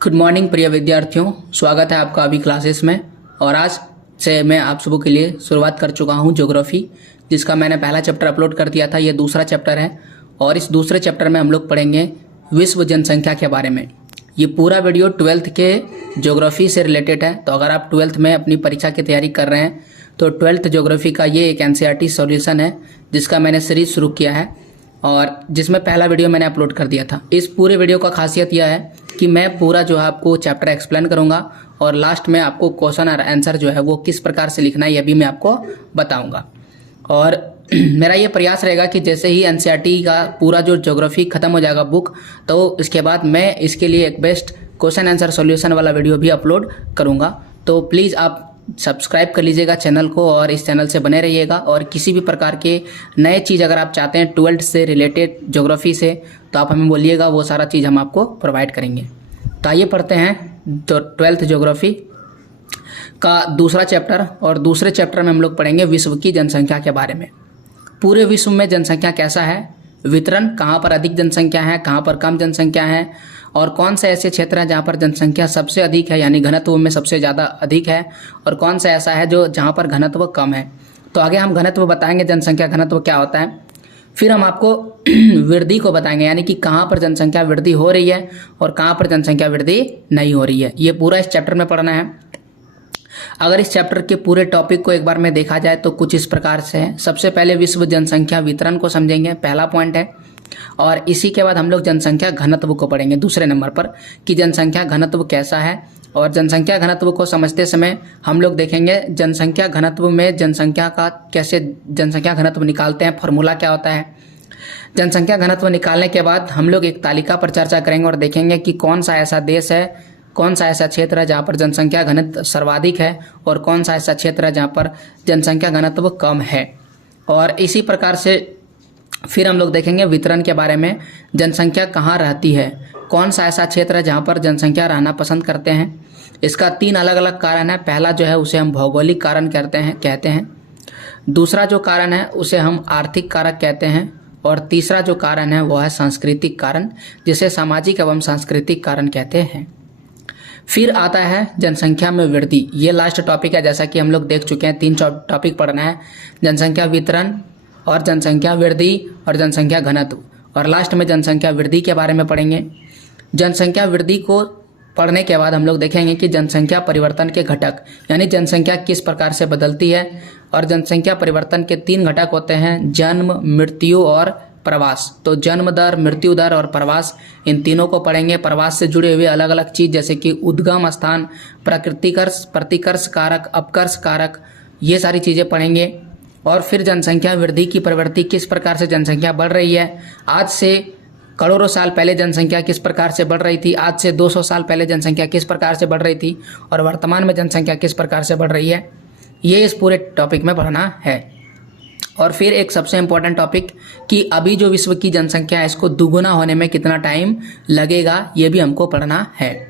Good morning प्रिय विद्यार्थियों, स्वागत है आपका अभी क्लासेस में। और आज से मैं आप सबों के लिए शुरुआत कर चुका हूं ज्योग्राफी, जिसका मैंने पहला चैप्टर अपलोड कर दिया था। ये दूसरा चैप्टर है और इस दूसरे चैप्टर में हम लोग पढ़ेंगे विश्व जनसंख्या के बारे में। ये पूरा वीडियो 12th के ज्योग्राफी से रिलेटेड है। तो अगर आप 12th में अपनी परीक्षा की तैयारी कर रहे हैं तो 12th ज्योग्राफी का ये एक NCERT सॉल्यूशन है जिसका मैंने सीरीज शुरू किया है और जिसमें पहला वीडियो मैंने अपलोड कर दिया था। इस पूरे वीडियो का खासियत यह है कि मैं पूरा जो है आपको चैप्टर एक्सप्लेन करूंगा और लास्ट में आपको क्वेश्चन और आंसर जो है वो किस प्रकार से लिखना है यह भी मैं आपको बताऊंगा। और मेरा ये प्रयास रहेगा कि जैसे ही NCERT का पूरा जो ज्योग्राफी खत्म हो जाएगा बुक, तो इसके बाद मैं इसके लिए एक बेस्ट क्वेश्चन आंसर सॉल्यूशन वाला वीडियो भी अपलोड करूंगा। तो प्लीज़ आप सब्सक्राइब कर लीजिएगा चैनल को और इस चैनल से बने रहिएगा। और किसी भी प्रकार के नए चीज़ अगर आप चाहते हैं 12th से रिलेटेड ज्योग्राफी से, तो आप हमें बोलिएगा, वो सारा चीज़ हम आपको प्रोवाइड करेंगे। तो आइए पढ़ते हैं जो 12th ज्योग्राफी का दूसरा चैप्टर। और दूसरे चैप्टर में हम लोग पढ़ेंगे विश्व की जनसंख्या के बारे में। पूरे विश्व में जनसंख्या कैसा है, वितरण, कहाँ पर अधिक जनसंख्या है, कहाँ पर कम जनसंख्या है, और कौन से ऐसे क्षेत्र हैं जहाँ पर जनसंख्या सबसे अधिक है यानी घनत्व में सबसे ज़्यादा अधिक है, और कौन सा ऐसा है जो जहाँ पर घनत्व कम है। तो आगे हम घनत्व बताएंगे, जनसंख्या घनत्व क्या होता है। फिर हम आपको वृद्धि को बताएंगे, यानी कि कहाँ पर जनसंख्या वृद्धि हो रही है और कहाँ पर जनसंख्या वृद्धि नहीं हो रही है। ये पूरा इस चैप्टर में पढ़ना है। अगर इस चैप्टर के पूरे टॉपिक को एक बार में देखा जाए तो कुछ इस प्रकार से है। सबसे पहले विश्व जनसंख्या वितरण को समझेंगे, पहला पॉइंट है। और इसी के बाद हम लोग जनसंख्या घनत्व को पढ़ेंगे दूसरे नंबर पर, कि जनसंख्या घनत्व कैसा है। और जनसंख्या घनत्व को समझते समय हम लोग देखेंगे जनसंख्या घनत्व में जनसंख्या का कैसे जनसंख्या घनत्व निकालते हैं, फॉर्मूला क्या होता है। जनसंख्या घनत्व निकालने के बाद हम लोग एक तालिका पर चर्चा करेंगे और देखेंगे कि कौन सा ऐसा देश है, कौन सा ऐसा क्षेत्र है जहाँ पर जनसंख्या घनत्व सर्वाधिक है और कौन सा ऐसा क्षेत्र है जहाँ पर जनसंख्या घनत्व कम है। और इसी प्रकार से फिर हम लोग देखेंगे वितरण के बारे में, जनसंख्या कहाँ रहती है, कौन सा ऐसा क्षेत्र है जहाँ पर जनसंख्या रहना पसंद करते हैं। इसका 3 अलग अलग कारण है। पहला जो है उसे हम भौगोलिक कारण कहते हैं। दूसरा जो कारण है उसे हम आर्थिक कारक कहते हैं। और तीसरा जो कारण है वो है सांस्कृतिक कारण, जिसे सामाजिक एवं सांस्कृतिक कारण कहते हैं। फिर आता है जनसंख्या में वृद्धि। ये लास्ट टॉपिक है, जैसा कि हम लोग देख चुके हैं। 3 टॉपिक पढ़ना है, जनसंख्या वितरण और जनसंख्या वृद्धि और जनसंख्या घनत्व। और लास्ट में जनसंख्या वृद्धि के बारे में पढ़ेंगे। जनसंख्या वृद्धि को पढ़ने के बाद हम लोग देखेंगे कि जनसंख्या परिवर्तन के घटक, यानी जनसंख्या किस प्रकार से बदलती है। और जनसंख्या परिवर्तन के 3 घटक होते हैं, जन्म, मृत्यु और प्रवास। तो जन्म दर, मृत्यु दर और प्रवास, इन तीनों को पढ़ेंगे। प्रवास से जुड़े हुए अलग अलग चीज़ जैसे कि उद्गम स्थान, प्रकृतिकर्ष, प्रतिकर्ष कारक, अपकर्ष कारक, ये सारी चीज़ें पढ़ेंगे। और फिर जनसंख्या वृद्धि की प्रवृत्ति, किस प्रकार से जनसंख्या बढ़ रही है। आज से करोड़ों साल पहले जनसंख्या किस प्रकार से बढ़ रही थी, आज से 200 साल पहले जनसंख्या किस प्रकार से बढ़ रही थी, और वर्तमान में जनसंख्या किस प्रकार से बढ़ रही है। ये इस पूरे टॉपिक में पढ़ना है। और फिर एक सबसे इम्पोर्टेंट टॉपिक कि अभी जो विश्व की जनसंख्या है इसको दुगुना होने में कितना टाइम लगेगा, ये भी हमको पढ़ना है।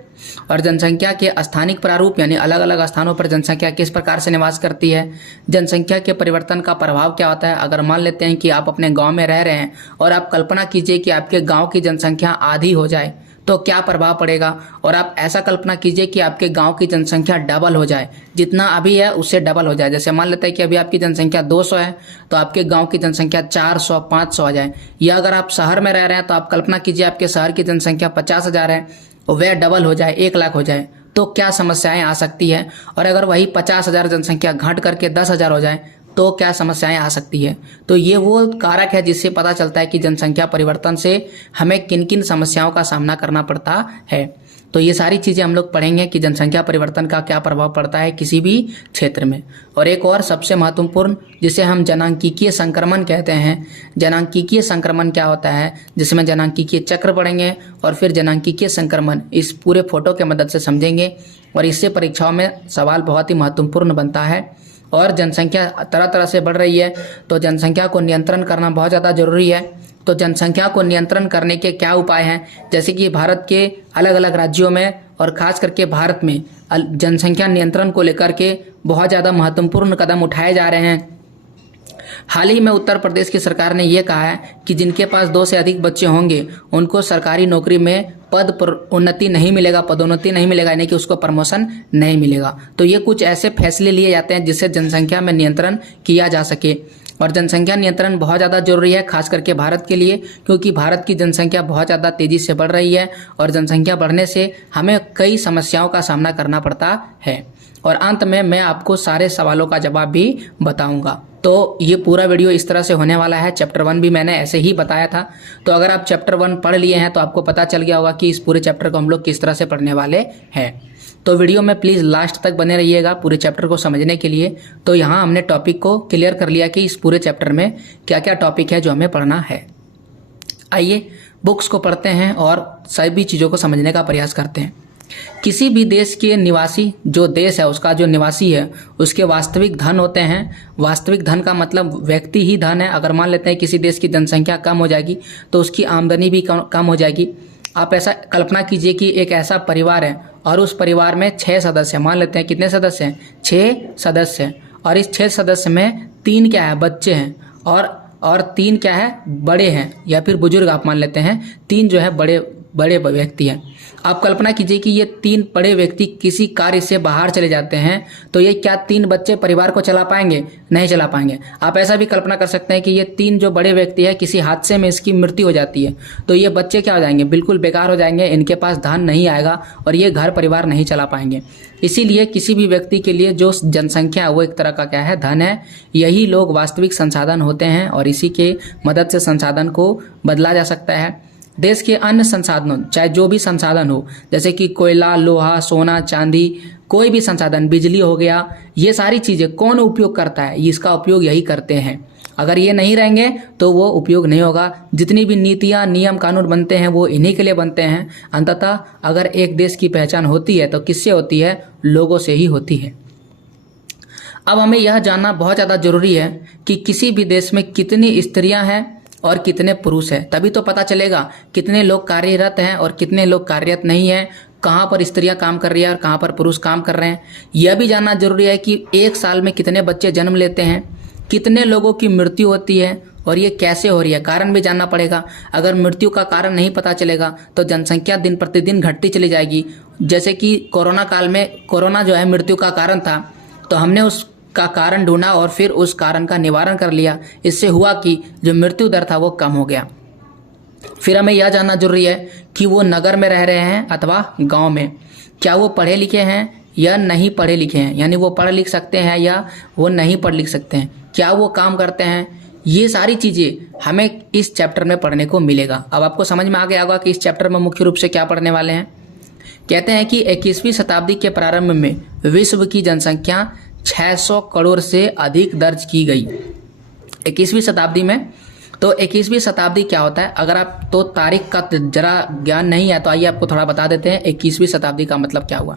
और जनसंख्या के स्थानिक प्रारूप, यानी अलग अलग स्थानों पर जनसंख्या किस प्रकार से निवास करती है। जनसंख्या के परिवर्तन का प्रभाव क्या होता है। अगर मान लेते हैं कि आप अपने गांव में रह रहे हैं और आप कल्पना कीजिए कि आपके गांव की जनसंख्या आधी हो जाए तो क्या प्रभाव पड़ेगा। और आप ऐसा कल्पना कीजिए कि आपके गांव की जनसंख्या डबल हो जाए, जितना अभी है उससे डबल हो जाए। जैसे मान लेते हैं कि अभी आपकी जनसंख्या 200 है तो आपके गांव की जनसंख्या 400, 500 हो जाए। या अगर आप शहर में रह रहे हैं तो आप कल्पना कीजिए आपके शहर की जनसंख्या 50,000 है, वह डबल हो जाए, 1 लाख हो जाए, तो क्या समस्याएं आ सकती है। और अगर वही 50,000 जनसंख्या घट करके 10,000 हो जाए तो क्या समस्याएं आ सकती है। तो ये वो कारक है जिससे पता चलता है कि जनसंख्या परिवर्तन से हमें किन किन समस्याओं का सामना करना पड़ता है। तो ये सारी चीज़ें हम लोग पढ़ेंगे कि जनसंख्या परिवर्तन का क्या प्रभाव पड़ता है किसी भी क्षेत्र में। और एक और सबसे महत्वपूर्ण, जिसे हम जनांकीय संक्रमण कहते हैं। जनांकीय संक्रमण क्या होता है, जिसमें जनांकीय चक्र पढ़ेंगे और फिर जनांकीय संक्रमण इस पूरे फोटो के मदद से समझेंगे। और इससे परीक्षाओं में सवाल बहुत ही महत्वपूर्ण बनता है। और जनसंख्या तरह तरह से बढ़ रही है तो जनसंख्या को नियंत्रण करना बहुत ज़्यादा जरूरी है। तो जनसंख्या को नियंत्रण करने के क्या उपाय हैं, जैसे कि भारत के अलग अलग राज्यों में और खास करके भारत में जनसंख्या नियंत्रण को लेकर के बहुत ज़्यादा महत्वपूर्ण कदम उठाए जा रहे हैं। हाल ही में उत्तर प्रदेश की सरकार ने ये कहा है कि जिनके पास 2 से अधिक बच्चे होंगे उनको सरकारी नौकरी में पद पर उन्नति नहीं मिलेगा, पदोन्नति नहीं मिलेगा, यानी कि उसको प्रमोशन नहीं मिलेगा। तो ये कुछ ऐसे फैसले लिए जाते हैं जिससे जनसंख्या में नियंत्रण किया जा सके। और जनसंख्या नियंत्रण बहुत ज़्यादा जरूरी है, खास करके भारत के लिए, क्योंकि भारत की जनसंख्या बहुत ज़्यादा तेज़ी से बढ़ रही है और जनसंख्या बढ़ने से हमें कई समस्याओं का सामना करना पड़ता है। और अंत में मैं आपको सारे सवालों का जवाब भी बताऊंगा। तो ये पूरा वीडियो इस तरह से होने वाला है। चैप्टर 1 भी मैंने ऐसे ही बताया था। तो अगर आप चैप्टर 1 पढ़ लिए हैं तो आपको पता चल गया होगा कि इस पूरे चैप्टर को हम लोग किस तरह से पढ़ने वाले हैं। तो वीडियो में प्लीज़ लास्ट तक बने रहिएगा पूरे चैप्टर को समझने के लिए। तो यहाँ हमने टॉपिक को क्लियर कर लिया कि इस पूरे चैप्टर में क्या क्या टॉपिक है जो हमें पढ़ना है। आइए बुक्स को पढ़ते हैं और सभी चीज़ों को समझने का प्रयास करते हैं। किसी भी देश के निवासी, जो देश है उसका जो निवासी है, उसके वास्तविक धन होते हैं। वास्तविक धन का मतलब व्यक्ति ही धन है। अगर मान लेते हैं किसी देश की जनसंख्या कम हो जाएगी तो उसकी आमदनी भी कम हो जाएगी। आप ऐसा कल्पना कीजिए कि एक ऐसा परिवार है और उस परिवार में 6 सदस्य हैं। मान लेते हैं कितने सदस्य हैं? 6 सदस्य हैं। और इस 6 सदस्य में 3 क्या है? बच्चे हैं और 3 क्या है? बड़े हैं या फिर बुजुर्ग आप मान लेते हैं। 3 जो है बड़े व्यक्ति हैं। आप कल्पना कीजिए कि ये 3 बड़े व्यक्ति किसी कार्य से बाहर चले जाते हैं तो ये क्या 3 बच्चे परिवार को चला पाएंगे? नहीं चला पाएंगे। आप ऐसा भी कल्पना कर सकते हैं कि ये 3 जो बड़े व्यक्ति है, किसी हादसे में इसकी मृत्यु हो जाती है तो ये बच्चे क्या हो जाएंगे? बिल्कुल बेकार हो जाएंगे। इनके पास धन नहीं आएगा और ये घर परिवार नहीं चला पाएंगे। इसीलिए किसी भी व्यक्ति के लिए जो जनसंख्या है वो एक तरह का क्या है? धन है। यही लोग वास्तविक संसाधन होते हैं और इसी के मदद से संसाधन को बदला जा सकता है। देश के अन्य संसाधनों, चाहे जो भी संसाधन हो, जैसे कि कोयला, लोहा, सोना, चांदी, कोई भी संसाधन, बिजली हो गया, ये सारी चीज़ें कौन उपयोग करता है? इसका उपयोग यही करते हैं। अगर ये नहीं रहेंगे तो वो उपयोग नहीं होगा। जितनी भी नीतियाँ, नियम, कानून बनते हैं वो इन्हीं के लिए बनते हैं। अंततः अगर एक देश की पहचान होती है तो किससे होती है? लोगों से ही होती है। अब हमें यह जानना बहुत ज़्यादा जरूरी है कि किसी भी देश में कितनी स्त्रियाँ हैं और कितने पुरुष हैं, तभी तो पता चलेगा कितने लोग कार्यरत हैं और कितने लोग कार्यरत नहीं हैं, कहाँ पर स्त्रियां काम कर रही है और कहाँ पर पुरुष काम कर रहे हैं। यह भी जानना जरूरी है कि एक साल में कितने बच्चे जन्म लेते हैं, कितने लोगों की मृत्यु होती है और ये कैसे हो रही है, कारण भी जानना पड़ेगा। अगर मृत्यु का कारण नहीं पता चलेगा तो जनसंख्या दिन प्रतिदिन घटती चली जाएगी। जैसे कि कोरोना काल में, कोरोना जो है मृत्यु का कारण था, तो हमने उस का कारण ढूंढा और फिर उस कारण का निवारण कर लिया। इससे हुआ कि जो मृत्यु दर था वो कम हो गया। फिर हमें यह जानना जरूरी है कि वो नगर में रह रहे हैं अथवा गांव में, क्या वो पढ़े लिखे हैं या नहीं पढ़े लिखे हैं, यानी वो पढ़ लिख सकते हैं या वो नहीं पढ़ लिख सकते हैं, क्या वो काम करते हैं। ये सारी चीज़ें हमें इस चैप्टर में पढ़ने को मिलेगा। अब आपको समझ में आ गया होगा कि इस चैप्टर में मुख्य रूप से क्या पढ़ने वाले हैं। कहते हैं कि 21वीं शताब्दी के प्रारंभ में विश्व की जनसंख्या 600 करोड़ से अधिक दर्ज की गई। 21वीं शताब्दी में, तो 21वीं शताब्दी क्या होता है? अगर आप तो तारीख का जरा ज्ञान नहीं है तो आइए आपको थोड़ा बता देते हैं 21वीं शताब्दी का मतलब क्या हुआ।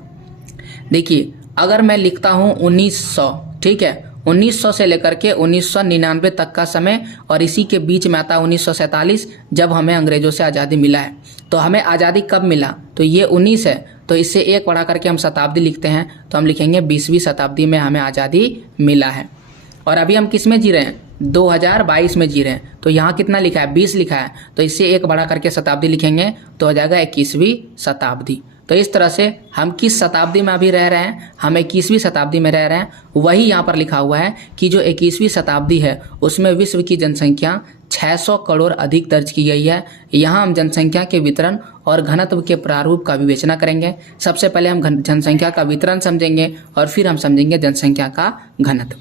देखिए, अगर मैं लिखता हूँ 1900, ठीक है, 1900 से लेकर के 1999 तक का समय और इसी के बीच में आता है 1947, जब हमें अंग्रेजों से आज़ादी मिला है। तो हमें आज़ादी कब मिला? तो ये 19 है, तो इससे 1 बढ़ा करके हम शताब्दी लिखते हैं तो हम लिखेंगे 20वीं शताब्दी में हमें आज़ादी मिला है। और अभी हम किस में जी रहे हैं? 2022 में जी रहे हैं। तो यहाँ कितना लिखा है? 20 लिखा है, तो इससे 1 बढ़ा करके शताब्दी लिखेंगे तो हो जाएगा 21वीं शताब्दी। तो इस तरह से हम किस शताब्दी में अभी रह रहे हैं? हम 21वीं शताब्दी में रह रहे हैं। वही यहाँ पर लिखा हुआ है कि जो 21वीं शताब्दी है उसमें विश्व की जनसंख्या 600 करोड़ अधिक दर्ज की गई है। यहाँ हम जनसंख्या के वितरण और घनत्व के प्रारूप का विवेचना करेंगे। सबसे पहले हम जनसंख्या का वितरण समझेंगे और फिर हम समझेंगे जनसंख्या का घनत्व।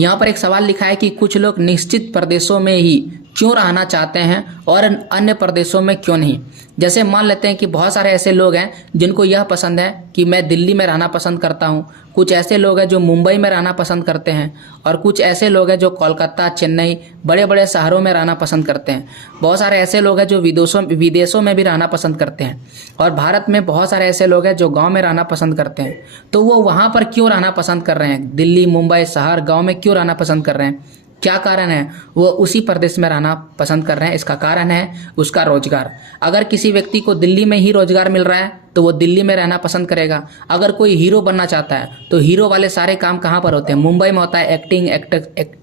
यहाँ पर एक सवाल लिखा है कि कुछ लोग निश्चित प्रदेशों में ही क्यों रहना चाहते हैं और अन्य प्रदेशों में क्यों नहीं। जैसे मान लेते हैं कि बहुत सारे ऐसे लोग हैं जिनको यह पसंद है कि मैं दिल्ली में रहना पसंद करता हूँ, कुछ ऐसे लोग हैं जो मुंबई में रहना पसंद करते हैं और कुछ ऐसे लोग हैं जो कोलकाता, चेन्नई, बड़े बड़े शहरों में रहना पसंद करते हैं। बहुत सारे ऐसे लोग हैं जो विदेशों में भी रहना पसंद करते हैं और भारत में बहुत सारे ऐसे लोग हैं जो गाँव में रहना पसंद करते हैं। तो वो वहाँ पर क्यों रहना पसंद कर रहे हैं? दिल्ली, मुंबई, शहर, गाँव में क्यों रहना पसंद कर रहे हैं? क्या कारण है? वो उसी प्रदेश में रहना पसंद कर रहे हैं। इसका कारण है उसका रोजगार। अगर किसी व्यक्ति को दिल्ली में ही रोजगार मिल रहा है तो वो दिल्ली में रहना पसंद करेगा। अगर कोई हीरो बनना चाहता है तो हीरो वाले सारे काम कहाँ पर होते हैं? मुंबई में होता है,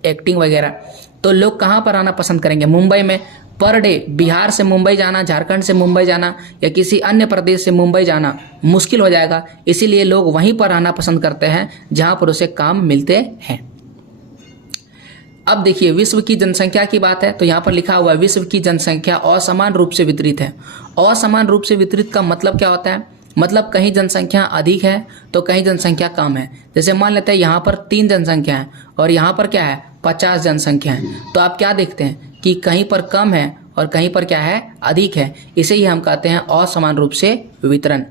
एक्टिंग वगैरह। तो लोग कहाँ पर आना पसंद करेंगे? मुंबई में। पर डे बिहार से मुंबई जाना, झारखंड से मुंबई जाना या किसी अन्य प्रदेश से मुंबई जाना मुश्किल हो जाएगा। इसीलिए लोग वहीं पर रहना पसंद करते हैं जहां पर उसे काम मिलते हैं। अब देखिए विश्व की जनसंख्या की बात है तो यहाँ पर लिखा हुआ है विश्व की जनसंख्या असमान रूप से वितरित है। असमान रूप से वितरित का मतलब क्या होता है? मतलब कहीं जनसंख्या अधिक है तो कहीं जनसंख्या कम है। जैसे मान लेते हैं यहाँ पर 3 जनसंख्या है और यहाँ पर क्या है 50 जनसंख्या है, तो आप क्या देखते हैं कि कहीं पर कम है और कहीं पर क्या है अधिक है। इसे ही हम कहते हैं असमान रूप से वितरण।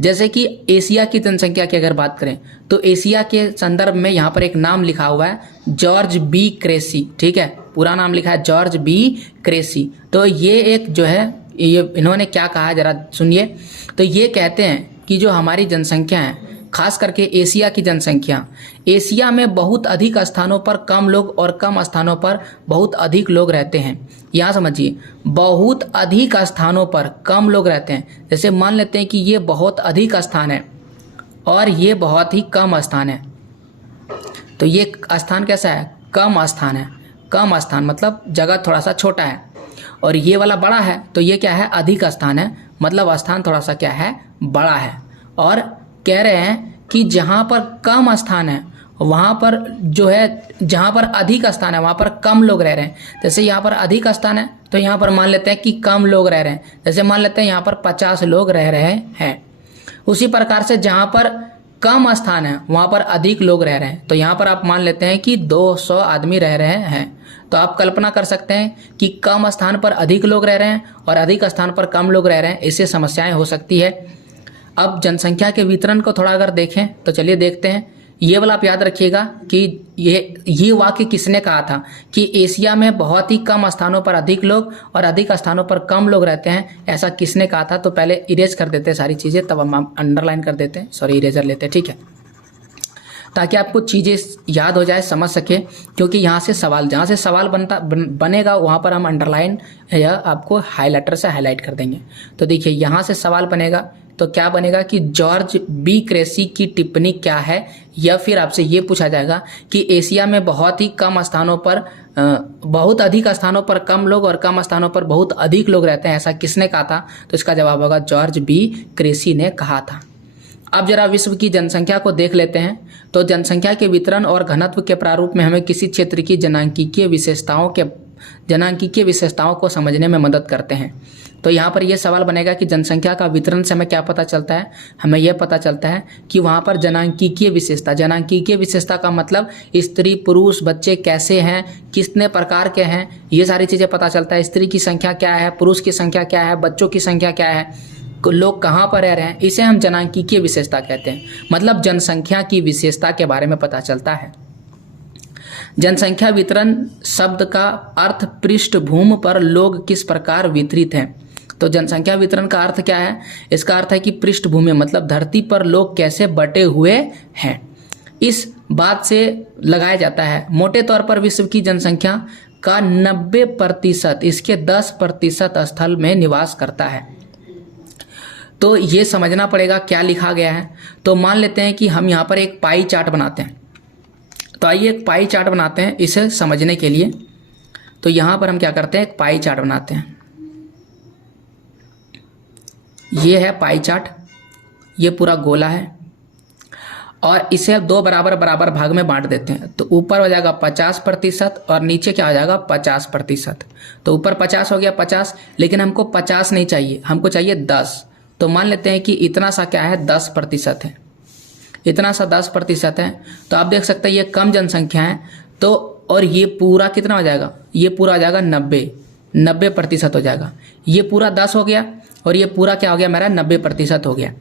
जैसे कि एशिया की जनसंख्या की अगर बात करें तो एशिया के संदर्भ में यहाँ पर एक नाम लिखा हुआ है जॉर्ज बी क्रेसी, ठीक है, पूरा नाम लिखा है जॉर्ज बी क्रेसी। तो ये एक जो है ये इन्होंने क्या कहा जरा सुनिए। तो ये कहते हैं कि जो हमारी जनसंख्या है खास करके एशिया की जनसंख्या, एशिया में बहुत अधिक स्थानों पर कम लोग और कम स्थानों पर बहुत अधिक लोग रहते हैं। यहाँ समझिए बहुत अधिक स्थानों पर कम लोग रहते हैं। जैसे मान लेते हैं कि ये बहुत अधिक स्थान है और ये बहुत ही कम स्थान है, तो ये स्थान कैसा है? कम स्थान है। कम स्थान मतलब जगह थोड़ा सा छोटा है, और ये वाला बड़ा है तो ये क्या है? अधिक स्थान है, मतलब स्थान थोड़ा सा क्या है? बड़ा है। और कह रहे हैं कि जहाँ पर कम स्थान है वहाँ पर जो है, जहाँ पर अधिक स्थान है वहाँ पर कम लोग रह रहे हैं। जैसे यहाँ पर अधिक स्थान है तो यहाँ पर मान लेते हैं कि कम लोग रह रहे हैं। जैसे मान लेते हैं यहाँ पर 50 लोग रह रहे हैं। उसी प्रकार से जहाँ पर कम स्थान है वहाँ पर अधिक लोग रह रहे हैं, तो यहाँ पर आप मान लेते हैं कि 200 आदमी रह रहे हैं। तो आप कल्पना कर सकते हैं कि कम स्थान पर अधिक लोग रह रहे हैं और अधिक स्थान पर कम लोग रह रहे हैं, इससे समस्याएं हो सकती है। अब जनसंख्या के वितरण को थोड़ा अगर देखें तो चलिए देखते हैं। ये वाला आप याद रखिएगा कि ये वाक्य किसने कहा था कि एशिया में बहुत ही कम स्थानों पर अधिक लोग और अधिक स्थानों पर कम लोग रहते हैं, ऐसा किसने कहा था? तो पहले इरेज कर देते हैं सारी चीज़ें, तब हम अंडरलाइन कर देते हैं, सॉरी इरेजर लेते हैं, ठीक है, ताकि आपको चीज़ें याद हो जाए, समझ सके। क्योंकि यहाँ से सवाल, जहाँ से सवाल बनेगा वहाँ पर हम अंडरलाइन या आपको हाईलाइटर से हाईलाइट कर देंगे। तो देखिए यहाँ से सवाल बनेगा तो क्या बनेगा कि जॉर्ज बी क्रेसी की टिप्पणी क्या है, या फिर आपसे ये पूछा जाएगा कि एशिया में बहुत ही कम स्थानों पर बहुत अधिक स्थानों पर कम लोग और कम स्थानों पर बहुत अधिक लोग रहते हैं, ऐसा किसने कहा था? तो इसका जवाब होगा जॉर्ज बी क्रेसी ने कहा था। अब जरा विश्व की जनसंख्या को देख लेते हैं। तो जनसंख्या के वितरण और घनत्व के प्रारूप में हमें किसी क्षेत्र की जनांकीय विशेषताओं को समझने में मदद करते हैं। तो यहाँ पर यह सवाल बनेगा कि जनसंख्या का वितरण से हमें क्या पता चलता है? हमें यह पता चलता है कि वहाँ पर जनांकीय विशेषता का मतलब स्त्री पुरुष बच्चे कैसे हैं, कितने प्रकार के हैं, ये सारी चीज़ें पता चलता है। स्त्री की संख्या क्या है, पुरुष की संख्या क्या है, बच्चों की संख्या क्या है, लोग कहाँ पर रह रहे हैं, इसे हम जनांकीय विशेषता कहते हैं। मतलब जनसंख्या की विशेषता के बारे में पता चलता है। जनसंख्या वितरण शब्द का अर्थ पृष्ठभूमि पर लोग किस प्रकार वितरित हैं। तो जनसंख्या वितरण का अर्थ क्या है? इसका अर्थ है कि पृष्ठभूमि मतलब धरती पर लोग कैसे बटे हुए हैं, इस बात से लगाया जाता है। मोटे तौर पर विश्व की जनसंख्या का 90% इसके 10% स्थल में निवास करता है। तो ये समझना पड़ेगा क्या लिखा गया है। तो मान लेते हैं कि हम यहाँ पर एक पाई चार्ट बनाते हैं। तो आइए एक पाई चार्ट बनाते हैं इसे समझने के लिए। तो यहाँ पर हम क्या करते हैं, एक पाई चार्ट बनाते हैं। ये है पाई चार्ट, ये पूरा गोला है और इसे 2 बराबर बराबर भाग में बांट देते हैं। तो ऊपर हो जाएगा 50% और नीचे क्या हो जाएगा 50%। तो ऊपर 50 हो गया 50, लेकिन हमको 50 नहीं चाहिए, हमको चाहिए 10। तो मान लेते हैं कि इतना सा क्या है 10% है, इतना सा 10% है। तो आप देख सकते हैं ये कम जनसंख्या है। तो और ये पूरा कितना हो जाएगा, ये पूरा हो जाएगा 90% हो जाएगा। ये पूरा 10 हो गया और ये पूरा क्या हो गया मेरा 90% हो गया।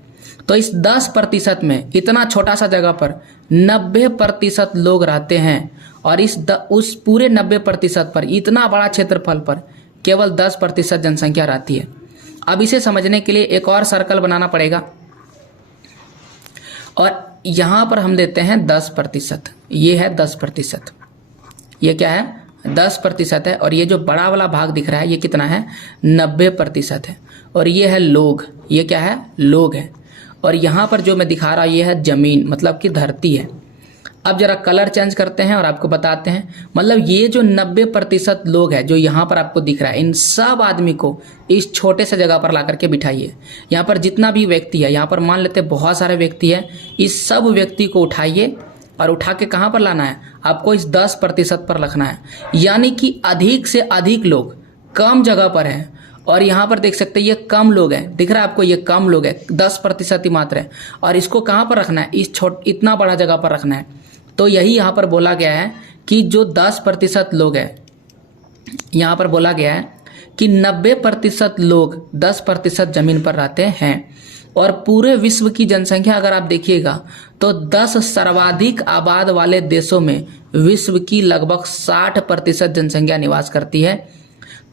तो इस 10% में इतना छोटा सा जगह पर 90% लोग रहते हैं और उस पूरे 90% पर इतना बड़ा क्षेत्रफल पर केवल 10% जनसंख्या रहती है। अब इसे समझने के लिए एक और सर्कल बनाना पड़ेगा और यहाँ पर हम देते हैं 10%। ये है 10%, ये क्या है 10% है। और ये जो बड़ा वाला भाग दिख रहा है ये कितना है 90% है। और ये है लोग, ये क्या है लोग है। और यहाँ पर जो मैं दिखा रहा हूँ ये है जमीन मतलब कि धरती है। अब जरा कलर चेंज करते हैं और आपको बताते हैं, मतलब ये जो 90% लोग हैं जो यहाँ पर आपको दिख रहा है, इन सब आदमी को इस छोटे से जगह पर ला करके बिठाइए। यहाँ पर जितना भी व्यक्ति है, यहाँ पर मान लेते हैं बहुत सारे व्यक्ति हैं, इस सब व्यक्ति को उठाइए और उठा के कहाँ पर लाना है, आपको इस 10% पर रखना है। यानी कि अधिक से अधिक लोग कम जगह पर हैं, और यहाँ पर देख सकते हैं ये कम लोग हैं, दिख रहा है आपको, ये कम लोग हैं, 10% ही मात्र है, और इसको कहाँ पर रखना है, इस इतना बड़ा जगह पर रखना है। तो यही यहाँ पर बोला गया है कि जो 10% लोग हैं, यहाँ पर बोला गया है कि 90% लोग 10% जमीन पर रहते हैं। और पूरे विश्व की जनसंख्या अगर आप देखिएगा तो 10 सर्वाधिक आबाद वाले देशों में विश्व की लगभग 60% जनसंख्या निवास करती है।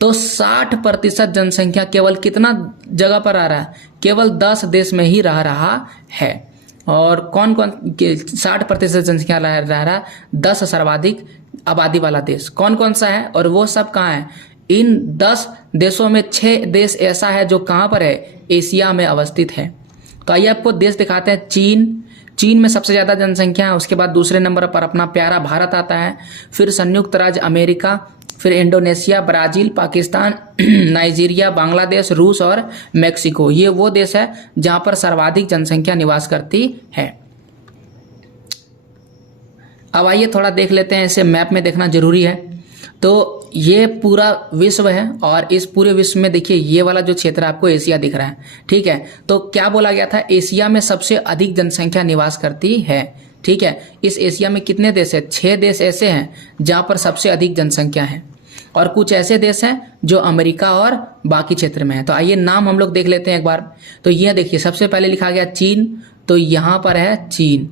तो 60% जनसंख्या केवल कितना जगह पर आ रहा है, केवल 10 देश में ही रह रहा है। और कौन कौन 60% जनसंख्या रह रहा है, 10 सर्वाधिक आबादी वाला देश कौन कौन सा है, और वो सब कहाँ है, इन 10 देशों में 6 देश ऐसा है जो कहाँ पर है, एशिया में अवस्थित है। तो आइए आपको देश दिखाते हैं। चीन में सबसे ज़्यादा जनसंख्या है, उसके बाद दूसरे नंबर पर अपना प्यारा भारत आता है, फिर संयुक्त राज्य अमेरिका, फिर Indonesia, Brazil, Pakistan, Nigeria, Bangladesh, रूस और मेक्सिको। ये वो देश है जहाँ पर सर्वाधिक जनसंख्या निवास करती है। अब आइए थोड़ा देख लेते हैं, इसे मैप में देखना जरूरी है। तो ये पूरा विश्व है, और इस पूरे विश्व में देखिए ये वाला जो क्षेत्र आपको एशिया दिख रहा है, ठीक है। तो क्या बोला गया था, एशिया में सबसे अधिक जनसंख्या निवास करती है, ठीक है। इस एशिया में कितने देश है, 6 देश ऐसे हैं जहाँ पर सबसे अधिक जनसंख्या है, और कुछ ऐसे देश हैं जो अमेरिका और बाकी क्षेत्र में है। तो आइए नाम हम लोग देख लेते हैं एक बार। तो ये देखिए सबसे पहले लिखा गया चीन, तो यहाँ पर है चीन।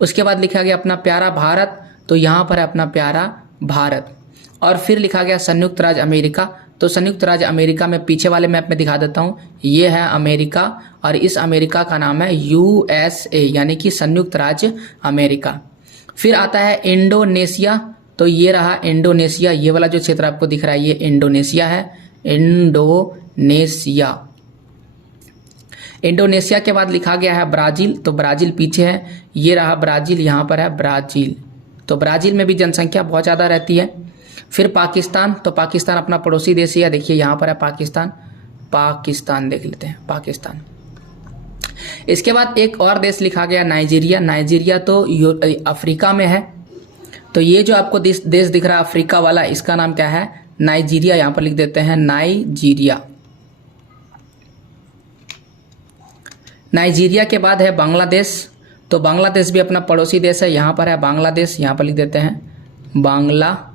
उसके बाद लिखा गया अपना प्यारा भारत, तो यहाँ पर है अपना प्यारा भारत। और फिर लिखा गया संयुक्त राज्य अमेरिका, तो संयुक्त राज्य अमेरिका में पीछे वाले मैप में दिखा देता हूँ, ये है अमेरिका, और इस अमेरिका का नाम है USA, यानी कि संयुक्त राज्य अमेरिका। फिर आता है इंडोनेशिया, तो ये रहा इंडोनेशिया, ये वाला जो क्षेत्र आपको दिख रहा है ये इंडोनेशिया है, इंडोनेशिया। इंडोनेशिया के बाद लिखा गया है ब्राज़ील, तो ब्राज़ील पीछे है, ये रहा ब्राज़ील, यहाँ पर है ब्राज़ील। तो ब्राज़ील में भी जनसंख्या बहुत ज़्यादा रहती है। फिर पाकिस्तान, तो पाकिस्तान अपना पड़ोसी देश है, देखिए यहाँ पर है पाकिस्तान, पाकिस्तान देख लेते हैं, पाकिस्तान। इसके बाद एक और देश लिखा गया नाइजीरिया, नाइजीरिया तो अफ्रीका में है। तो ये जो आपको देश दिख रहा है अफ्रीका वाला, इसका नाम क्या है, नाइजीरिया, यहाँ पर लिख देते हैं नाइजीरिया। नाइजीरिया के बाद है बांग्लादेश, तो बांग्लादेश भी अपना पड़ोसी देश है, यहाँ पर है बांग्लादेश, यहाँ पर लिख देते हैं बांग्लादेश।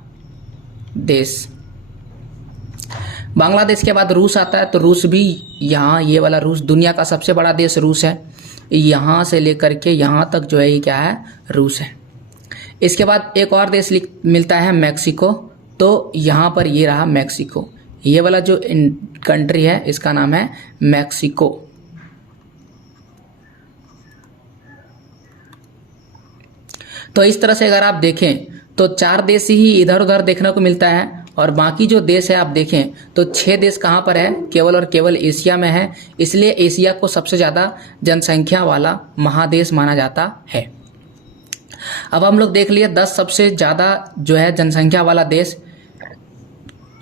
बांग्लादेश के बाद रूस आता है, तो रूस भी यहाँ, ये वाला रूस, दुनिया का सबसे बड़ा देश रूस है, यहाँ से लेकर के यहाँ तक जो है ये क्या है, रूस है। इसके बाद एक और देश मिलता है मैक्सिको, तो यहाँ पर ये रहा मैक्सिको, ये वाला जो कंट्री है इसका नाम है मैक्सिको। तो इस तरह से अगर आप देखें तो 4 देश ही इधर उधर देखने को मिलता है, और बाकी जो देश है आप देखें तो 6 देश कहाँ पर है, केवल और केवल एशिया में है। इसलिए एशिया को सबसे ज़्यादा जनसंख्या वाला महादेश माना जाता है। अब हम लोग देख लिए 10 सबसे ज़्यादा जो है जनसंख्या वाला देश।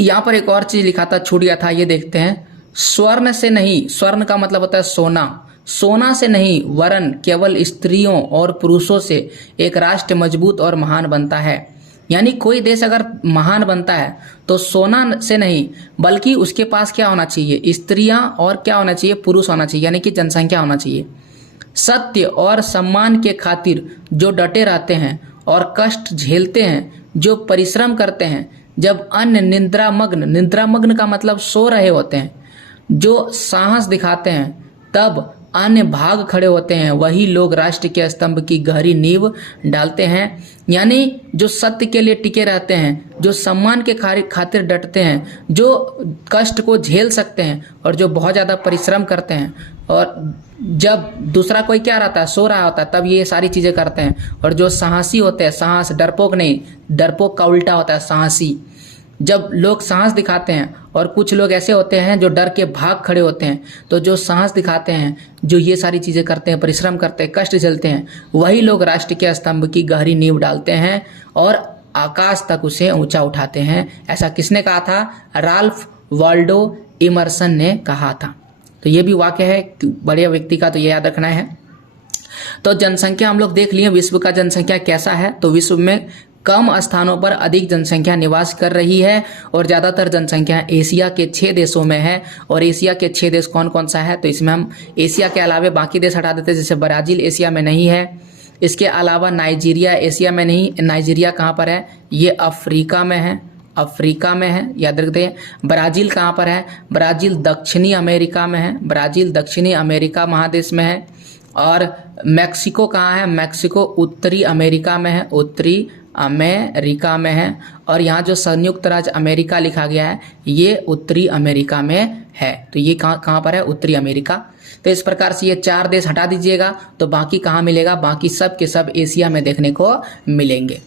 यहाँ पर एक और चीज़ लिखा था, छूट गया था, ये देखते हैं। स्वर्ण से नहीं, स्वर्ण का मतलब होता है सोना, सोना से नहीं वरन केवल स्त्रियों और पुरुषों से एक राष्ट्र मजबूत और महान बनता है। यानी कोई देश अगर महान बनता है तो सोना से नहीं, बल्कि उसके पास क्या होना चाहिए, स्त्रियां और क्या होना चाहिए, पुरुष होना चाहिए, यानी कि जनसंख्या होना चाहिए। सत्य और सम्मान के खातिर जो डटे रहते हैं और कष्ट झेलते हैं, जो परिश्रम करते हैं, जब अन्य निद्रामग्न का मतलब सो रहे होते हैं, जो साहस दिखाते हैं, तब अन्य भाग खड़े होते हैं, वही लोग राष्ट्र के स्तंभ की गहरी नींव डालते हैं। यानी जो सत्य के लिए टिके रहते हैं, जो सम्मान के खातिर डटते हैं, जो कष्ट को झेल सकते हैं, और जो बहुत ज़्यादा परिश्रम करते हैं, और जब दूसरा कोई क्या रहता है, सो रहा होता है, तब ये सारी चीज़ें करते हैं। और जो साहसी होते हैं, साहस डरपोक नहीं, डरपोक का उल्टा होता है साहसी, जब लोग साहस दिखाते हैं और कुछ लोग ऐसे होते हैं जो डर के भाग खड़े होते हैं, तो जो साहस दिखाते हैं, जो ये सारी चीज़ें करते हैं, परिश्रम करते हैं, कष्ट झेलते हैं, वही लोग राष्ट्र के स्तंभ की गहरी नींव डालते हैं और आकाश तक उसे ऊंचा उठाते हैं। ऐसा किसने कहा था? राल्फ वाल्डो इमर्सन ने कहा था। तो ये भी वाक्य है बड़े व्यक्ति का, तो ये याद रखना है। तो जनसंख्या हम लोग देख लिए, विश्व का जनसंख्या कैसा है। तो विश्व में कम स्थानों पर अधिक जनसंख्या निवास कर रही है और ज़्यादातर जनसंख्या एशिया के 6 देशों में है। और एशिया के 6 देश कौन कौन सा है? तो इसमें हम एशिया के अलावा बाकी देश हटा देते हैं, जैसे ब्राज़ील एशिया में नहीं है, इसके अलावा नाइजीरिया एशिया में नहीं। नाइजीरिया कहाँ पर है? ये अफ्रीका में है, अफ्रीका में है, याद रखते हैं। ब्राज़ील कहाँ पर है? ब्राज़ील दक्षिणी अमेरिका में है, ब्राज़ील दक्षिणी अमेरिका महादेश में है। और मैक्सिको कहाँ है? मैक्सिको उत्तरी अमेरिका में है, उत्तरी अमेरिका में है। और यहाँ जो संयुक्त राज्य अमेरिका लिखा गया है, ये उत्तरी अमेरिका में है। तो ये कहाँ पर है? उत्तरी अमेरिका। तो इस प्रकार से ये 4 देश हटा दीजिएगा, तो बाकी कहाँ मिलेगा? बाकी सब के सब एशिया में देखने को मिलेंगे।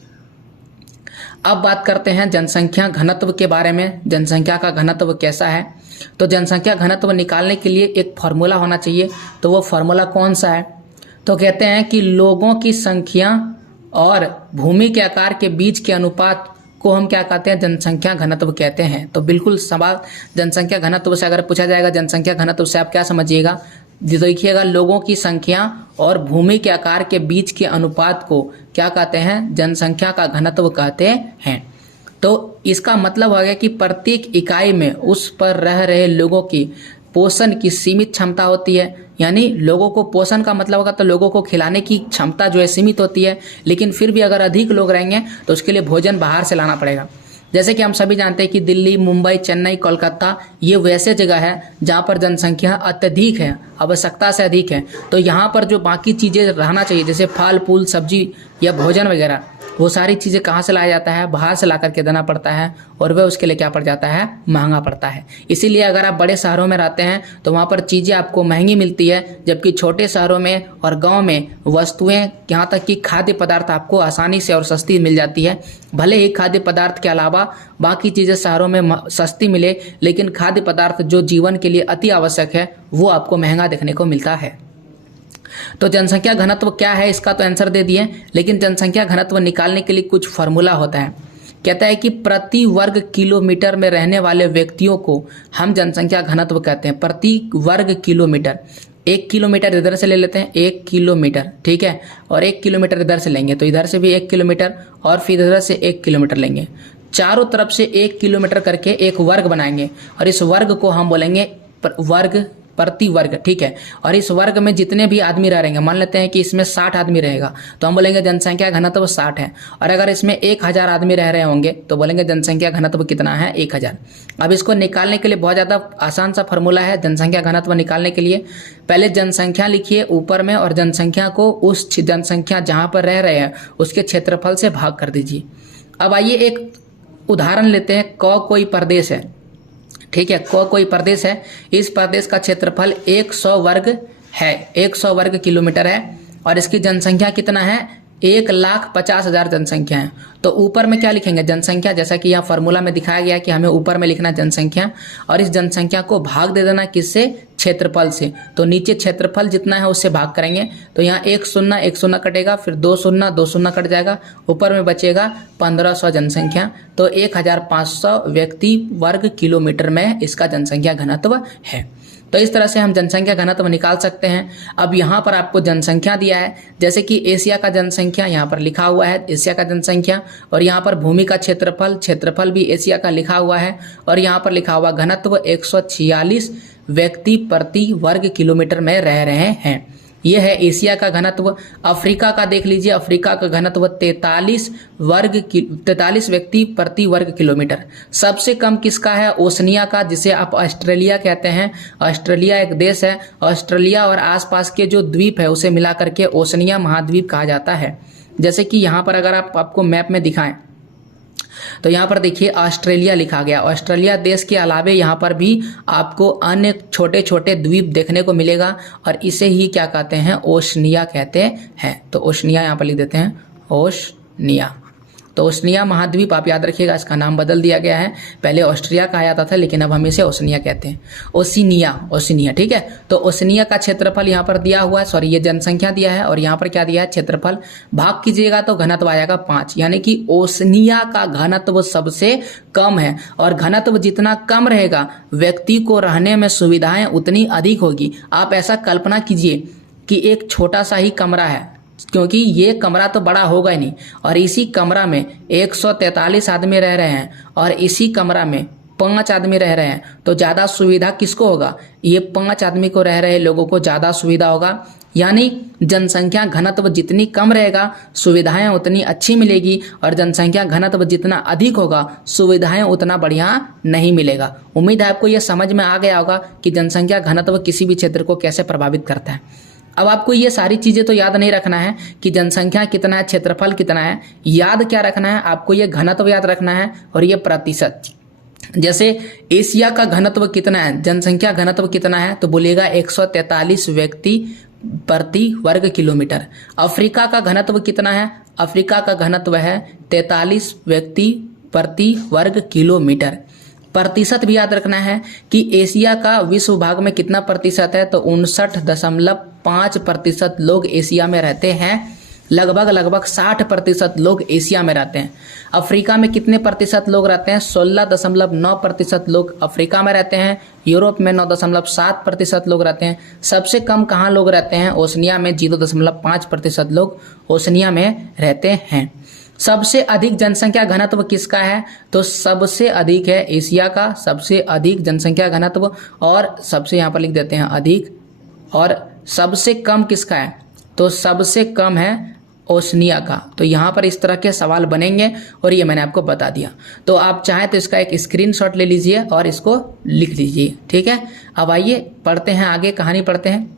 अब बात करते हैं जनसंख्या घनत्व के बारे में। जनसंख्या का घनत्व कैसा है? तो जनसंख्या घनत्व निकालने के लिए एक फार्मूला होना चाहिए। तो वो फार्मूला कौन सा है? तो कहते हैं कि लोगों की संख्या और भूमि के आकार के बीच के अनुपात को हम क्या कहते हैं? जनसंख्या घनत्व कहते हैं। तो बिल्कुल सवाल जनसंख्या घनत्व से अगर पूछा जाएगा, जनसंख्या घनत्व से आप क्या समझिएगा? देखिएगा, लोगों की संख्या और भूमि के आकार के बीच के अनुपात को क्या कहते हैं? जनसंख्या का घनत्व कहते हैं। तो इसका मतलब हो गया कि प्रत्येक इकाई में उस पर रह रहे लोगों की पोषण की सीमित क्षमता होती है। यानी लोगों को पोषण का मतलब होगा तो लोगों को खिलाने की क्षमता जो है सीमित होती है, लेकिन फिर भी अगर अधिक लोग रहेंगे तो उसके लिए भोजन बाहर से लाना पड़ेगा। जैसे कि हम सभी जानते हैं कि दिल्ली, मुंबई, चेन्नई, कोलकाता ये वैसे जगह है जहाँ पर जनसंख्या अत्यधिक है, आवश्यकता से अधिक है। तो यहाँ पर जो बाकी चीज़ें रहना चाहिए, जैसे फल फूल, सब्जी या भोजन वगैरह, वो सारी चीज़ें कहाँ से लाया जाता है? बाहर से ला करके देना पड़ता है, और वह उसके लिए क्या पड़ जाता है? महंगा पड़ता है। इसीलिए अगर आप बड़े शहरों में रहते हैं तो वहाँ पर चीज़ें आपको महंगी मिलती है, जबकि छोटे शहरों में और गांव में वस्तुएं, यहाँ तक कि खाद्य पदार्थ आपको आसानी से और सस्ती मिल जाती है। भले ही खाद्य पदार्थ के अलावा बाकी चीज़ें शहरों में सस्ती मिले, लेकिन खाद्य पदार्थ जो जीवन के लिए अति आवश्यक है वो आपको महंगा देखने को मिलता है। तो जनसंख्या घनत्व क्या है, इसका तो आंसर दे दिए, लेकिन जनसंख्या घनत्व निकालने के लिए कुछ फार्मूला होता है। कहता है कि प्रति वर्ग किलोमीटर में रहने वाले व्यक्तियों को हम जनसंख्या घनत्व कहते हैं। प्रति वर्ग किलोमीटर, 1 किलोमीटर इधर से ले लेते हैं, 1 किलोमीटर, ठीक है, और 1 किलोमीटर इधर से लेंगे, तो इधर से भी 1 किलोमीटर और फिर इधर से 1 किलोमीटर लेंगे। चारों तरफ से 1 किलोमीटर करके एक वर्ग बनाएंगे, और इस वर्ग को हम बोलेंगे वर्ग प्रति वर्ग, ठीक है। और इस वर्ग में जितने भी आदमी रहेंगे, मान लेते हैं कि इसमें 60 आदमी रहेगा, तो हम बोलेंगे जनसंख्या घनत्व 60 है। और अगर इसमें 1000 आदमी रह रहे होंगे तो बोलेंगे जनसंख्या घनत्व कितना है? 1000। अब इसको निकालने के लिए बहुत ज़्यादा आसान सा फार्मूला है जनसंख्या घनत्व निकालने के लिए। पहले जनसंख्या लिखिए ऊपर में, और जनसंख्या को उस जनसंख्या जहाँ पर रह रहे हैं उसके क्षेत्रफल से भाग कर दीजिए। अब आइए एक उदाहरण लेते हैं। कोई प्रदेश है, ठीक है, कोई प्रदेश है, इस प्रदेश का क्षेत्रफल 100 वर्ग है, 100 वर्ग किलोमीटर है, और इसकी जनसंख्या कितना है? 1,50,000 जनसंख्या है। तो ऊपर में क्या लिखेंगे? जनसंख्या, जैसा कि यहाँ फार्मूला में दिखाया गया कि हमें ऊपर में लिखना जनसंख्या, और इस जनसंख्या को भाग दे देना किससे? क्षेत्रफल से। तो नीचे क्षेत्रफल जितना है उससे भाग करेंगे, तो यहाँ 1 0 कटेगा, फिर 2 0 कट जाएगा, ऊपर में बचेगा 1500 जनसंख्या। तो 1500 व्यक्ति वर्ग किलोमीटर में इसका जनसंख्या घनत्व है। तो इस तरह से हम जनसंख्या घनत्व निकाल सकते हैं। अब यहाँ पर आपको जनसंख्या दिया है, जैसे कि एशिया का जनसंख्या यहाँ पर लिखा हुआ है, एशिया का जनसंख्या, और यहाँ पर भूमि का क्षेत्रफल भी एशिया का लिखा हुआ है, और यहाँ पर लिखा हुआ घनत्व 146 व्यक्ति प्रति वर्ग किलोमीटर में रह रहे हैं। यह है एशिया का घनत्व। अफ्रीका का देख लीजिए, अफ्रीका का घनत्व 43 व्यक्ति प्रति वर्ग किलोमीटर। सबसे कम किसका है? ओशनिया का, जिसे आप ऑस्ट्रेलिया कहते हैं। ऑस्ट्रेलिया एक देश है, ऑस्ट्रेलिया और आसपास के जो द्वीप है उसे मिला करके ओशनिया महाद्वीप कहा जाता है। जैसे कि यहाँ पर अगर आपको मैप में दिखाएं तो यहाँ पर देखिए ऑस्ट्रेलिया लिखा गया। ऑस्ट्रेलिया देश के अलावे यहाँ पर भी आपको अन्य छोटे छोटे द्वीप देखने को मिलेगा, और इसे ही क्या कहते हैं? ओशनिया कहते हैं। तो ओशनिया यहाँ पर लिख देते हैं, ओशनिया। तो ओशनिया महाद्वीप आप याद रखिएगा, इसका नाम बदल दिया गया है। पहले ऑस्ट्रिया कहा जाता था, लेकिन अब हम इसे ओशनिया कहते हैं। ओशिनिया, ठीक है। तो ओशनिया का क्षेत्रफल यहाँ पर दिया हुआ है, सॉरी ये जनसंख्या दिया है, और यहाँ पर क्या दिया है, क्षेत्रफल। भाग कीजिएगा तो घनत्व आएगा 5, यानी कि ओशनिया का घनत्व सबसे कम है। और घनत्व जितना कम रहेगा, व्यक्ति को रहने में सुविधाएं उतनी अधिक होगी। आप ऐसा कल्पना कीजिए कि एक छोटा सा ही कमरा है, क्योंकि ये कमरा तो बड़ा होगा ही नहीं, और इसी कमरा में 143 आदमी रह रहे हैं, और इसी कमरा में 5 आदमी रह रहे हैं, तो ज़्यादा सुविधा किसको होगा? ये 5 आदमी को रह रहे लोगों को ज़्यादा सुविधा होगा। यानी जनसंख्या घनत्व जितनी कम रहेगा, सुविधाएं उतनी अच्छी मिलेगी, और जनसंख्या घनत्व जितना अधिक होगा, सुविधाएं उतना बढ़िया नहीं मिलेगा। उम्मीद है आपको ये समझ में आ गया होगा कि जनसंख्या घनत्व किसी भी क्षेत्र को कैसे प्रभावित करता है। अब आपको ये सारी चीज़ें तो याद नहीं रखना है कि जनसंख्या कितना है, क्षेत्रफल कितना है। याद क्या रखना है आपको? ये घनत्व याद रखना है और ये प्रतिशत। जैसे एशिया का घनत्व कितना है, जनसंख्या घनत्व कितना है, तो बोलिएगा 143 व्यक्ति प्रति वर्ग किलोमीटर। अफ्रीका का घनत्व कितना है? अफ्रीका का घनत्व है 43 व्यक्ति प्रति वर्ग किलोमीटर। प्रतिशत भी याद रखना है कि एशिया का विश्व भाग में कितना प्रतिशत है, तो 59.5% लोग एशिया में रहते हैं। लगभग 60% लोग एशिया में रहते हैं। अफ्रीका में कितने प्रतिशत लोग रहते हैं? 16.9% लोग अफ्रीका में रहते हैं। यूरोप में 9.7% लोग रहते हैं। सबसे कम कहाँ लोग रहते हैं? ओशनिया में 0.5% लोग ओशनिया में रहते हैं। सबसे अधिक जनसंख्या घनत्व किसका है? तो सबसे अधिक है एशिया का, सबसे अधिक जनसंख्या घनत्व, और सबसे यहाँ पर लिख देते हैं अधिक, और सबसे कम किसका है? तो सबसे कम है ओशनिया का। तो यहाँ पर इस तरह के सवाल बनेंगे, और ये मैंने आपको बता दिया। तो आप चाहें तो इसका एक स्क्रीनशॉट ले लीजिए और इसको लिख लीजिए, ठीक है। अब आइए पढ़ते हैं आगे, कहानी पढ़ते हैं।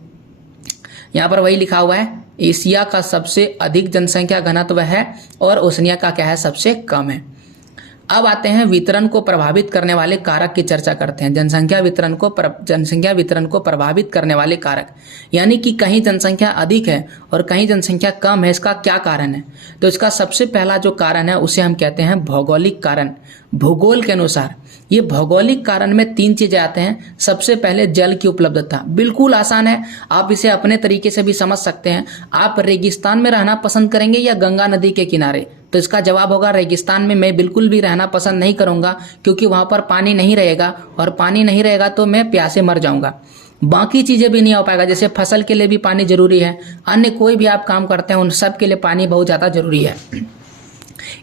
यहाँ पर वही लिखा हुआ है, एशिया का सबसे अधिक जनसंख्या घनत्व है और ओशनिया का क्या है? सबसे कम है। अब आते हैं वितरण को प्रभावित करने वाले कारक की चर्चा करते हैं। जनसंख्या वितरण को प्रभावित करने वाले कारक, यानी कि कहीं जनसंख्या अधिक है और कहीं जनसंख्या कम है, इसका क्या कारण है? तो इसका सबसे पहला जो कारण है उसे हम कहते हैं भौगोलिक कारण। भूगोल के अनुसार ये भौगोलिक कारण में 3 चीजें आते हैं। सबसे पहले जल की उपलब्धता, बिल्कुल आसान है, आप इसे अपने तरीके से भी समझ सकते हैं। आप रेगिस्तान में रहना पसंद करेंगे या गंगा नदी के किनारे? तो इसका जवाब होगा रेगिस्तान में मैं बिल्कुल भी रहना पसंद नहीं करूंगा, क्योंकि वहां पर पानी नहीं रहेगा, और पानी नहीं रहेगा तो मैं प्यासे मर जाऊंगा। बाकी चीजें भी नहीं हो पाएगा, जैसे फसल के लिए भी पानी जरूरी है, अन्य कोई भी आप काम करते हैं उन सब के लिए पानी बहुत ज्यादा जरूरी है।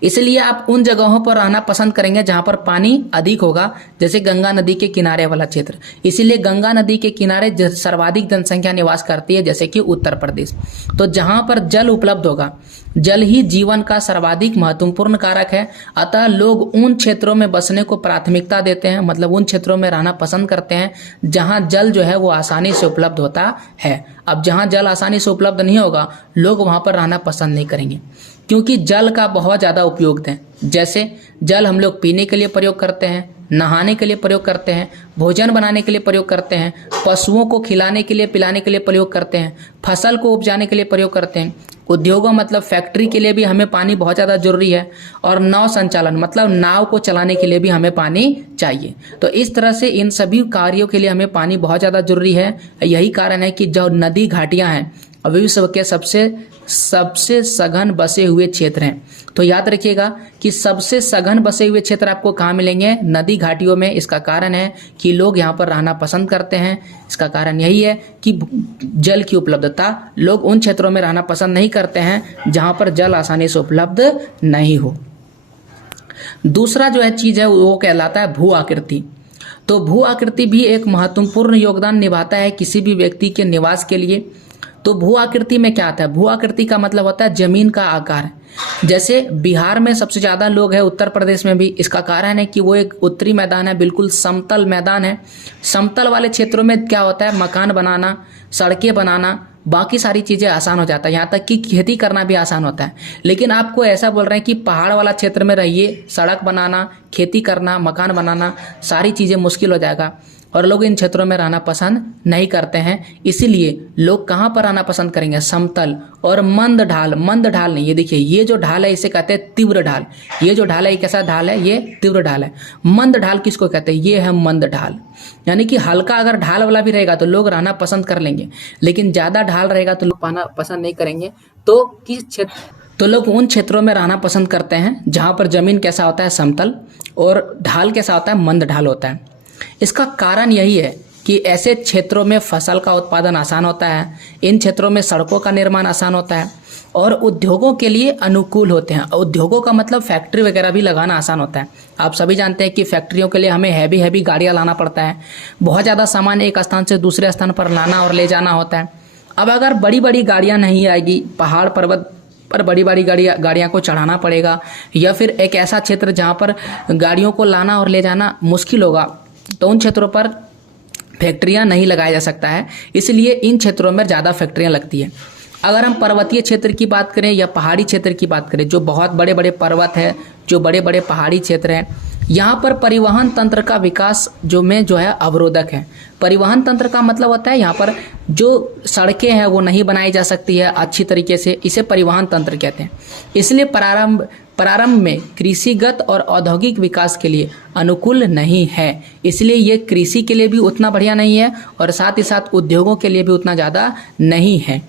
इसलिए आप उन जगहों पर रहना पसंद करेंगे जहां पर पानी अधिक होगा, जैसे गंगा नदी के किनारे वाला क्षेत्र। इसीलिए गंगा नदी के किनारे सर्वाधिक जनसंख्या निवास करती है, जैसे कि उत्तर प्रदेश। तो जहां पर जल उपलब्ध होगा, जल ही जीवन का सर्वाधिक महत्वपूर्ण कारक है। अतः लोग उन क्षेत्रों में बसने को प्राथमिकता देते हैं, मतलब उन क्षेत्रों में रहना पसंद करते हैं जहां जल जो है वो आसानी से उपलब्ध होता है। अब जहां जल आसानी से उपलब्ध नहीं होगा, लोग वहां पर रहना पसंद नहीं करेंगे, क्योंकि जल का बहुत ज़्यादा उपयोग है। जैसे जल हम लोग पीने के लिए प्रयोग करते हैं, नहाने के लिए प्रयोग करते हैं, भोजन बनाने के लिए प्रयोग करते हैं, पशुओं को खिलाने के लिए पिलाने के लिए प्रयोग करते हैं, फसल को उपजाने के लिए प्रयोग करते हैं, उद्योगों मतलब फैक्ट्री के लिए भी हमें पानी बहुत ज़्यादा जरूरी है, और नाव संचालन मतलब नाव को चलाने के लिए भी हमें पानी चाहिए। तो इस तरह से इन सभी कार्यों के लिए हमें पानी बहुत ज़्यादा जरूरी है। यही कारण है कि जो नदी घाटियाँ हैं विश्व के सबसे सघन बसे हुए क्षेत्र हैं। तो याद रखिएगा कि सबसे सघन बसे हुए क्षेत्र आपको कहाँ मिलेंगे? नदी घाटियों में। इसका कारण है कि लोग यहाँ पर रहना पसंद करते हैं। इसका कारण यही है कि जल की उपलब्धता, लोग उन क्षेत्रों में रहना पसंद नहीं करते हैं जहाँ पर जल आसानी से उपलब्ध नहीं हो। दूसरा जो है चीज़ है वो कहलाता है भू आकृति। तो भू आकृति भी एक महत्वपूर्ण योगदान निभाता है किसी भी व्यक्ति के निवास के लिए। तो भू आकृति में क्या आता है? भू आकृति का मतलब होता है जमीन का आकार। जैसे बिहार में सबसे ज़्यादा लोग हैं, उत्तर प्रदेश में भी। इसका कारण है कि वो एक उत्तरी मैदान है, बिल्कुल समतल मैदान है। समतल वाले क्षेत्रों में क्या होता है? मकान बनाना, सड़कें बनाना, बाकी सारी चीज़ें आसान हो जाता है, यहाँ तक कि खेती करना भी आसान होता है। लेकिन आपको ऐसा बोल रहे हैं कि पहाड़ वाला क्षेत्र में रहिए, सड़क बनाना, खेती करना, मकान बनाना, सारी चीज़ें मुश्किल हो जाएगा। और लोग इन क्षेत्रों में रहना पसंद नहीं करते हैं। इसीलिए लोग कहाँ पर रहना पसंद करेंगे? समतल और मंद ढाल। मंद ढाल नहीं, ये देखिए ये जो ढाल है इसे कहते हैं तीव्र ढाल। ये जो ढाल है ये कैसा ढाल है? ये तीव्र ढाल है। मंद ढाल किसको कहते हैं? ये है मंद ढाल। यानी कि हल्का अगर ढाल वाला भी रहेगा तो लोग रहना पसंद कर लेंगे, लेकिन ज़्यादा ढाल रहेगा तो लोग रहना पसंद नहीं करेंगे। तो किस क्षेत्र तो लोग उन क्षेत्रों में रहना पसंद करते हैं जहाँ पर ज़मीन कैसा होता है? समतल, और ढाल कैसा होता है? मंद ढाल होता है। इसका कारण यही है कि ऐसे क्षेत्रों में फसल का उत्पादन आसान होता है, इन क्षेत्रों में सड़कों का निर्माण आसान होता है और उद्योगों के लिए अनुकूल होते हैं। उद्योगों का मतलब फैक्ट्री वगैरह भी लगाना आसान होता है। आप सभी जानते हैं कि फैक्ट्रियों के लिए हमें हैवी गाड़ियाँ लाना पड़ता है, बहुत ज़्यादा सामान एक स्थान से दूसरे स्थान पर लाना और ले जाना होता है। अब अगर बड़ी बड़ी गाड़ियाँ नहीं आएगी, पहाड़ पर्वत पर बड़ी बड़ी गाड़ियाँ को चढ़ाना पड़ेगा, या फिर एक ऐसा क्षेत्र जहाँ पर गाड़ियों को लाना और ले जाना मुश्किल होगा, तो उन क्षेत्रों पर फैक्ट्रियां नहीं लगाया जा सकता है। इसलिए इन क्षेत्रों में ज़्यादा फैक्ट्रियां लगती है। अगर हम पर्वतीय क्षेत्र की बात करें या पहाड़ी क्षेत्र की बात करें, जो बहुत बड़े बड़े पर्वत है, जो बड़े बड़े पहाड़ी क्षेत्र हैं, यहाँ पर परिवहन तंत्र का विकास जो है अवरोधक है। परिवहन तंत्र का मतलब होता है यहाँ पर जो सड़कें हैं वो नहीं बनाई जा सकती है अच्छी तरीके से, इसे परिवहन तंत्र कहते हैं। इसलिए प्रारंभ में कृषिगत और औद्योगिक विकास के लिए अनुकूल नहीं है। इसलिए ये कृषि के लिए भी उतना बढ़िया नहीं है और साथ ही साथ उद्योगों के लिए भी उतना ज़्यादा नहीं है।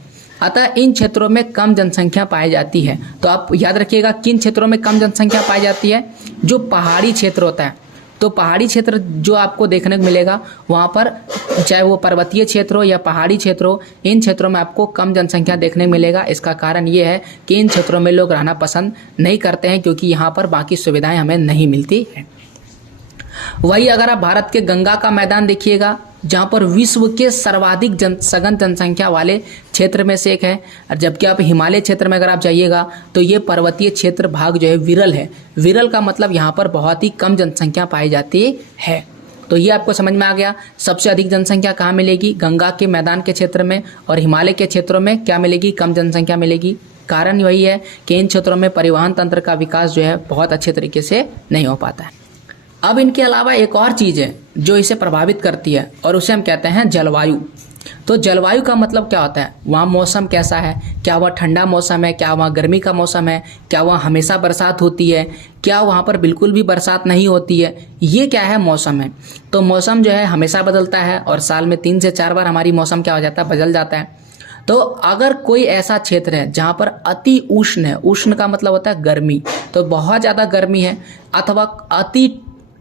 अतः इन क्षेत्रों में कम जनसंख्या पाई जाती है। तो आप याद रखिएगा किन क्षेत्रों में कम जनसंख्या पाई जाती है? जो पहाड़ी क्षेत्र होता है। तो पहाड़ी क्षेत्र जो आपको देखने को मिलेगा वहाँ पर, चाहे वो पर्वतीय क्षेत्र हो या पहाड़ी क्षेत्र हो, इन क्षेत्रों में आपको कम जनसंख्या देखने को मिलेगा। इसका कारण ये है कि इन क्षेत्रों में लोग रहना पसंद नहीं करते हैं, क्योंकि यहाँ पर बाकी सुविधाएं हमें नहीं मिलती हैं। वही अगर आप भारत के गंगा का मैदान देखिएगा, जहाँ पर विश्व के सर्वाधिक सघन जनसंख्या वाले क्षेत्र में से एक है, और जबकि आप हिमालय क्षेत्र में अगर आप जाइएगा तो ये पर्वतीय क्षेत्र भाग जो है विरल है। विरल का मतलब यहाँ पर बहुत ही कम जनसंख्या पाई जाती है। तो ये आपको समझ में आ गया। सबसे अधिक जनसंख्या कहाँ मिलेगी? गंगा के मैदान के क्षेत्र में, और हिमालय के क्षेत्रों में क्या मिलेगी? कम जनसंख्या मिलेगी। कारण वही है कि इन क्षेत्रों में परिवहन तंत्र का विकास जो है बहुत अच्छे तरीके से नहीं हो पाता है। अब इनके अलावा एक और चीज़ है जो इसे प्रभावित करती है, और उसे हम कहते हैं जलवायु। तो जलवायु का मतलब क्या होता है? वहाँ मौसम कैसा है? क्या वह ठंडा मौसम है? क्या वहाँ गर्मी का मौसम है? क्या वहाँ हमेशा बरसात होती है? क्या वहाँ पर बिल्कुल भी बरसात नहीं होती है? ये क्या है? मौसम है। तो मौसम जो है हमेशा बदलता है और साल में 3 से 4 बार हमारी मौसम क्या हो जाता है? बदल जाता है। तो अगर कोई ऐसा क्षेत्र है जहाँ पर अति उष्ण है, उष्ण का मतलब होता है गर्मी, तो बहुत ज़्यादा गर्मी है, अथवा अति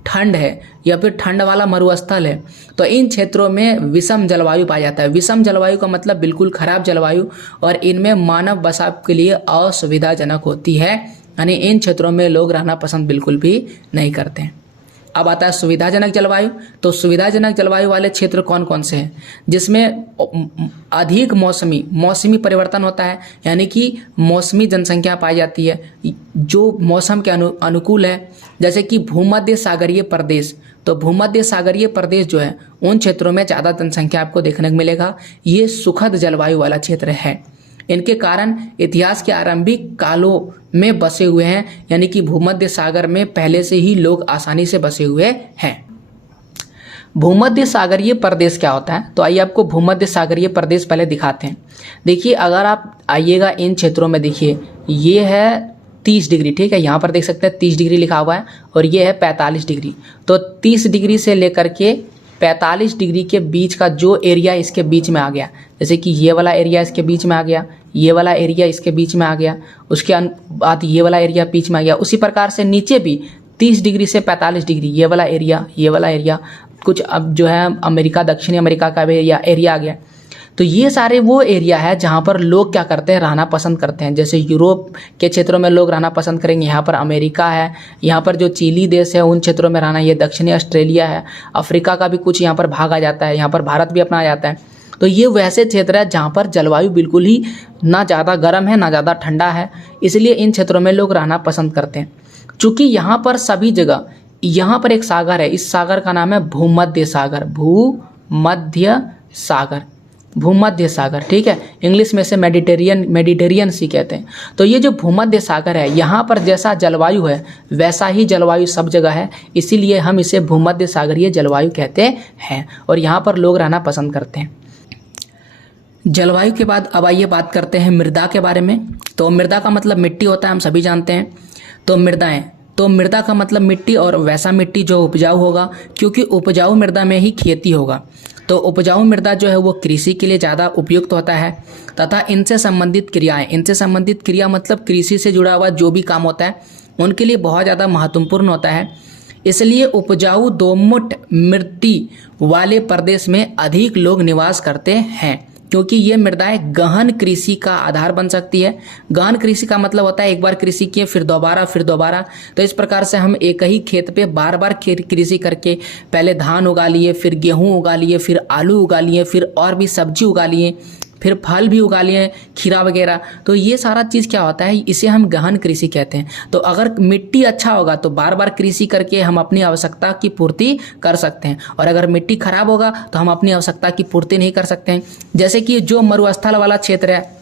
ठंड है या फिर ठंड वाला मरुस्थल है, तो इन क्षेत्रों में विषम जलवायु पाया जाता है। विषम जलवायु का मतलब बिल्कुल खराब जलवायु, और इनमें मानव बसाव के लिए असुविधाजनक होती है। यानी इन क्षेत्रों में लोग रहना पसंद बिल्कुल भी नहीं करते हैं। अब आता है सुविधाजनक जलवायु। तो सुविधाजनक जलवायु वाले क्षेत्र कौन कौन से हैं? जिसमें अधिक मौसमी परिवर्तन होता है, यानी कि मौसमी जनसंख्या पाई जाती है जो मौसम के अनुकूल है, जैसे कि भूमध्य सागरीय प्रदेश। तो भूमध्य सागरीय प्रदेश जो है उन क्षेत्रों में ज़्यादा जनसंख्या आपको देखने को मिलेगा। ये सुखद जलवायु वाला क्षेत्र है। इनके कारण इतिहास के आरंभिक कालों में बसे हुए हैं, यानी कि भूमध्य सागर में पहले से ही लोग आसानी से बसे हुए हैं। भूमध्य सागरीय प्रदेश क्या होता है? तो आइए आपको भूमध्य सागरीय प्रदेश पहले दिखाते हैं। देखिए, अगर आप आइएगा इन क्षेत्रों में, देखिए ये है 30 डिग्री, ठीक है, यहाँ पर देख सकते हैं 30 डिग्री लिखा हुआ है, और ये है 45 डिग्री। तो 30 डिग्री से लेकर के 45 डिग्री के बीच का जो एरिया इसके बीच में आ गया, जैसे कि ये वाला एरिया इसके बीच में आ गया, ये वाला एरिया इसके बीच में आ गया, उसके बाद ये वाला एरिया बीच में आ गया। उसी प्रकार से नीचे भी 30 डिग्री से 45 डिग्री ये वाला एरिया कुछ अब जो है अमेरिका, दक्षिणी अमेरिका का भी एरिया आ गया। तो ये सारे वो एरिया है जहाँ पर लोग क्या करते हैं? रहना पसंद करते हैं। जैसे यूरोप के क्षेत्रों में लोग रहना पसंद करेंगे, यहाँ पर अमेरिका है, यहाँ पर जो चिली देश है उन क्षेत्रों में रहना, ये दक्षिणी ऑस्ट्रेलिया है, अफ्रीका का भी कुछ यहाँ पर भाग आ जाता है, यहाँ पर भारत भी अपना आ जाता है। तो ये वैसे क्षेत्र है जहाँ पर जलवायु बिल्कुल ही ना ज़्यादा गर्म है ना ज़्यादा ठंडा है, इसलिए इन क्षेत्रों में लोग रहना पसंद करते हैं। चूँकि यहाँ पर सभी जगह, यहाँ पर एक सागर है, इस सागर का नाम है भूमध्य सागर। भूमध्य सागर, भूमध्य सागर, ठीक है, इंग्लिश में से मेडिटेरियन सी कहते हैं। तो ये जो भूमध्य सागर है, यहाँ पर जैसा जलवायु है वैसा ही जलवायु सब जगह है, इसीलिए हम इसे भूमध्य सागरीय जलवायु कहते हैं और यहाँ पर लोग रहना पसंद करते हैं। जलवायु के बाद अब आइए बात करते हैं मृदा के बारे में। तो मृदा का मतलब मिट्टी होता है, हम सभी जानते हैं। तो मृदा का मतलब मिट्टी, और वैसा मिट्टी जो उपजाऊ होगा, क्योंकि उपजाऊ मृदा में ही खेती होगा। तो उपजाऊ मृदा जो है वो कृषि के लिए ज़्यादा उपयुक्त होता है तथा इनसे संबंधित क्रिया मतलब कृषि से जुड़ा हुआ जो भी काम होता है उनके लिए बहुत ज़्यादा महत्वपूर्ण होता है। इसलिए उपजाऊ दोमट मिट्टी वाले प्रदेश में अधिक लोग निवास करते हैं, क्योंकि ये मृदाएं गहन कृषि का आधार बन सकती है। गहन कृषि का मतलब होता है एक बार कृषि किए फिर दोबारा। तो इस प्रकार से हम एक ही खेत पे बार बार कृषि करके पहले धान उगा लिए, फिर गेहूं उगा लिए, फिर आलू उगा लिए, फिर और भी सब्जी उगा लिए, फिर फल भी उगा लिए, खीरा वगैरह। तो ये सारा चीज़ क्या होता है, इसे हम गहन कृषि कहते हैं। तो अगर मिट्टी अच्छा होगा तो बार बार कृषि करके हम अपनी आवश्यकता की पूर्ति कर सकते हैं, और अगर मिट्टी खराब होगा तो हम अपनी आवश्यकता की पूर्ति नहीं कर सकते हैं। जैसे कि जो मरुस्थल वाला क्षेत्र है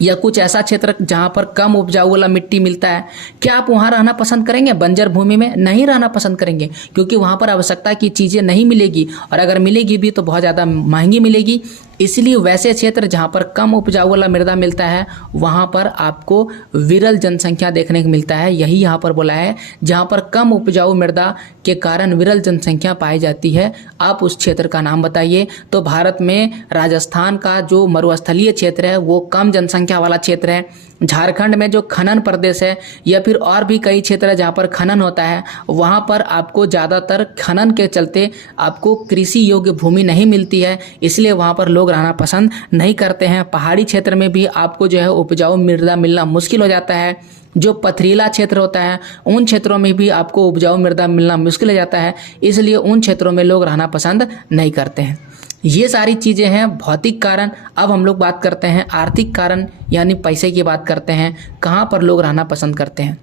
या कुछ ऐसा क्षेत्र जहाँ पर कम उपजाऊ वाला मिट्टी मिलता है, क्या आप वहाँ रहना पसंद करेंगे? बंजर भूमि में नहीं रहना पसंद करेंगे, क्योंकि वहाँ पर आवश्यकता की चीज़ें नहीं मिलेगी, और अगर मिलेगी भी तो बहुत ज़्यादा महंगी मिलेगी। इसलिए वैसे क्षेत्र जहाँ पर कम उपजाऊ वाला मृदा मिलता है वहाँ पर आपको विरल जनसंख्या देखने को मिलता है। यही यहाँ पर बोला है, जहाँ पर कम उपजाऊ मृदा के कारण विरल जनसंख्या पाई जाती है। आप उस क्षेत्र का नाम बताइए। तो भारत में राजस्थान का जो मरुस्थलीय क्षेत्र है वो कम जनसंख्या वाला क्षेत्र है। झारखंड में जो खनन प्रदेश है या फिर और भी कई क्षेत्र है जहाँ पर खनन होता है, वहाँ पर आपको ज़्यादातर खनन के चलते आपको कृषि योग्य भूमि नहीं मिलती है, इसलिए वहाँ पर लोग रहना पसंद नहीं करते हैं। पहाड़ी क्षेत्र में भी आपको जो है उपजाऊ मृदा मिलना मुश्किल हो जाता है। जो पथरीला क्षेत्र होता है उन क्षेत्रों में भी आपको उपजाऊ मृदा मिलना मुश्किल हो जाता है, इसलिए उन क्षेत्रों में लोग रहना पसंद नहीं करते हैं। ये सारी चीज़ें हैं भौतिक कारण। अब हम लोग बात करते हैं आर्थिक कारण, यानी पैसे की बात करते हैं, कहाँ पर लोग रहना पसंद करते हैं।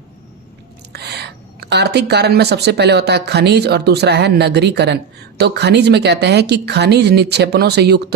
आर्थिक कारण में सबसे पहले होता है खनिज और दूसरा है नगरीकरण। तो खनिज में कहते हैं कि खनिज निक्षेपणों से युक्त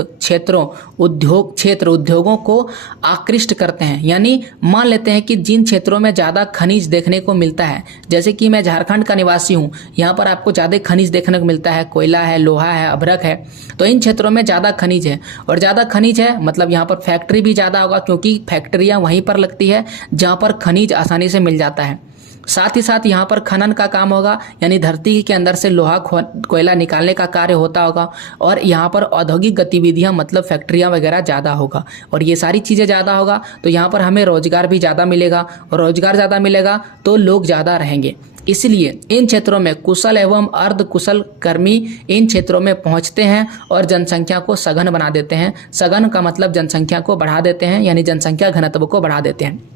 उद्योगों को आकृष्ट करते हैं। यानी मान लेते हैं कि जिन क्षेत्रों में ज़्यादा खनिज देखने को मिलता है, जैसे कि मैं झारखंड का निवासी हूँ, यहाँ पर आपको ज़्यादा खनिज देखने को मिलता है, कोयला है, लोहा है, अभ्रक है। तो इन क्षेत्रों में ज़्यादा खनिज है, और ज़्यादा खनिज है मतलब यहाँ पर फैक्ट्री भी ज़्यादा होगा, क्योंकि फैक्ट्रियाँ वहीं पर लगती है जहाँ पर खनिज आसानी से मिल जाता है। साथ ही साथ यहाँ पर खनन का काम होगा, यानी धरती के अंदर से लोहा कोयला निकालने का कार्य होता होगा, और यहाँ पर औद्योगिक गतिविधियाँ मतलब फैक्ट्रियाँ वगैरह ज़्यादा होगा, और ये सारी चीज़ें ज़्यादा होगा तो यहाँ पर हमें रोजगार भी ज़्यादा मिलेगा, और रोजगार ज़्यादा मिलेगा तो लोग ज़्यादा रहेंगे। इसलिए इन क्षेत्रों में कुशल एवं अर्ध कुशल कर्मी इन क्षेत्रों में पहुँचते हैं और जनसंख्या को सघन बना देते हैं। सघन का मतलब जनसंख्या को बढ़ा देते हैं, यानी जनसंख्या घनत्व को बढ़ा देते हैं।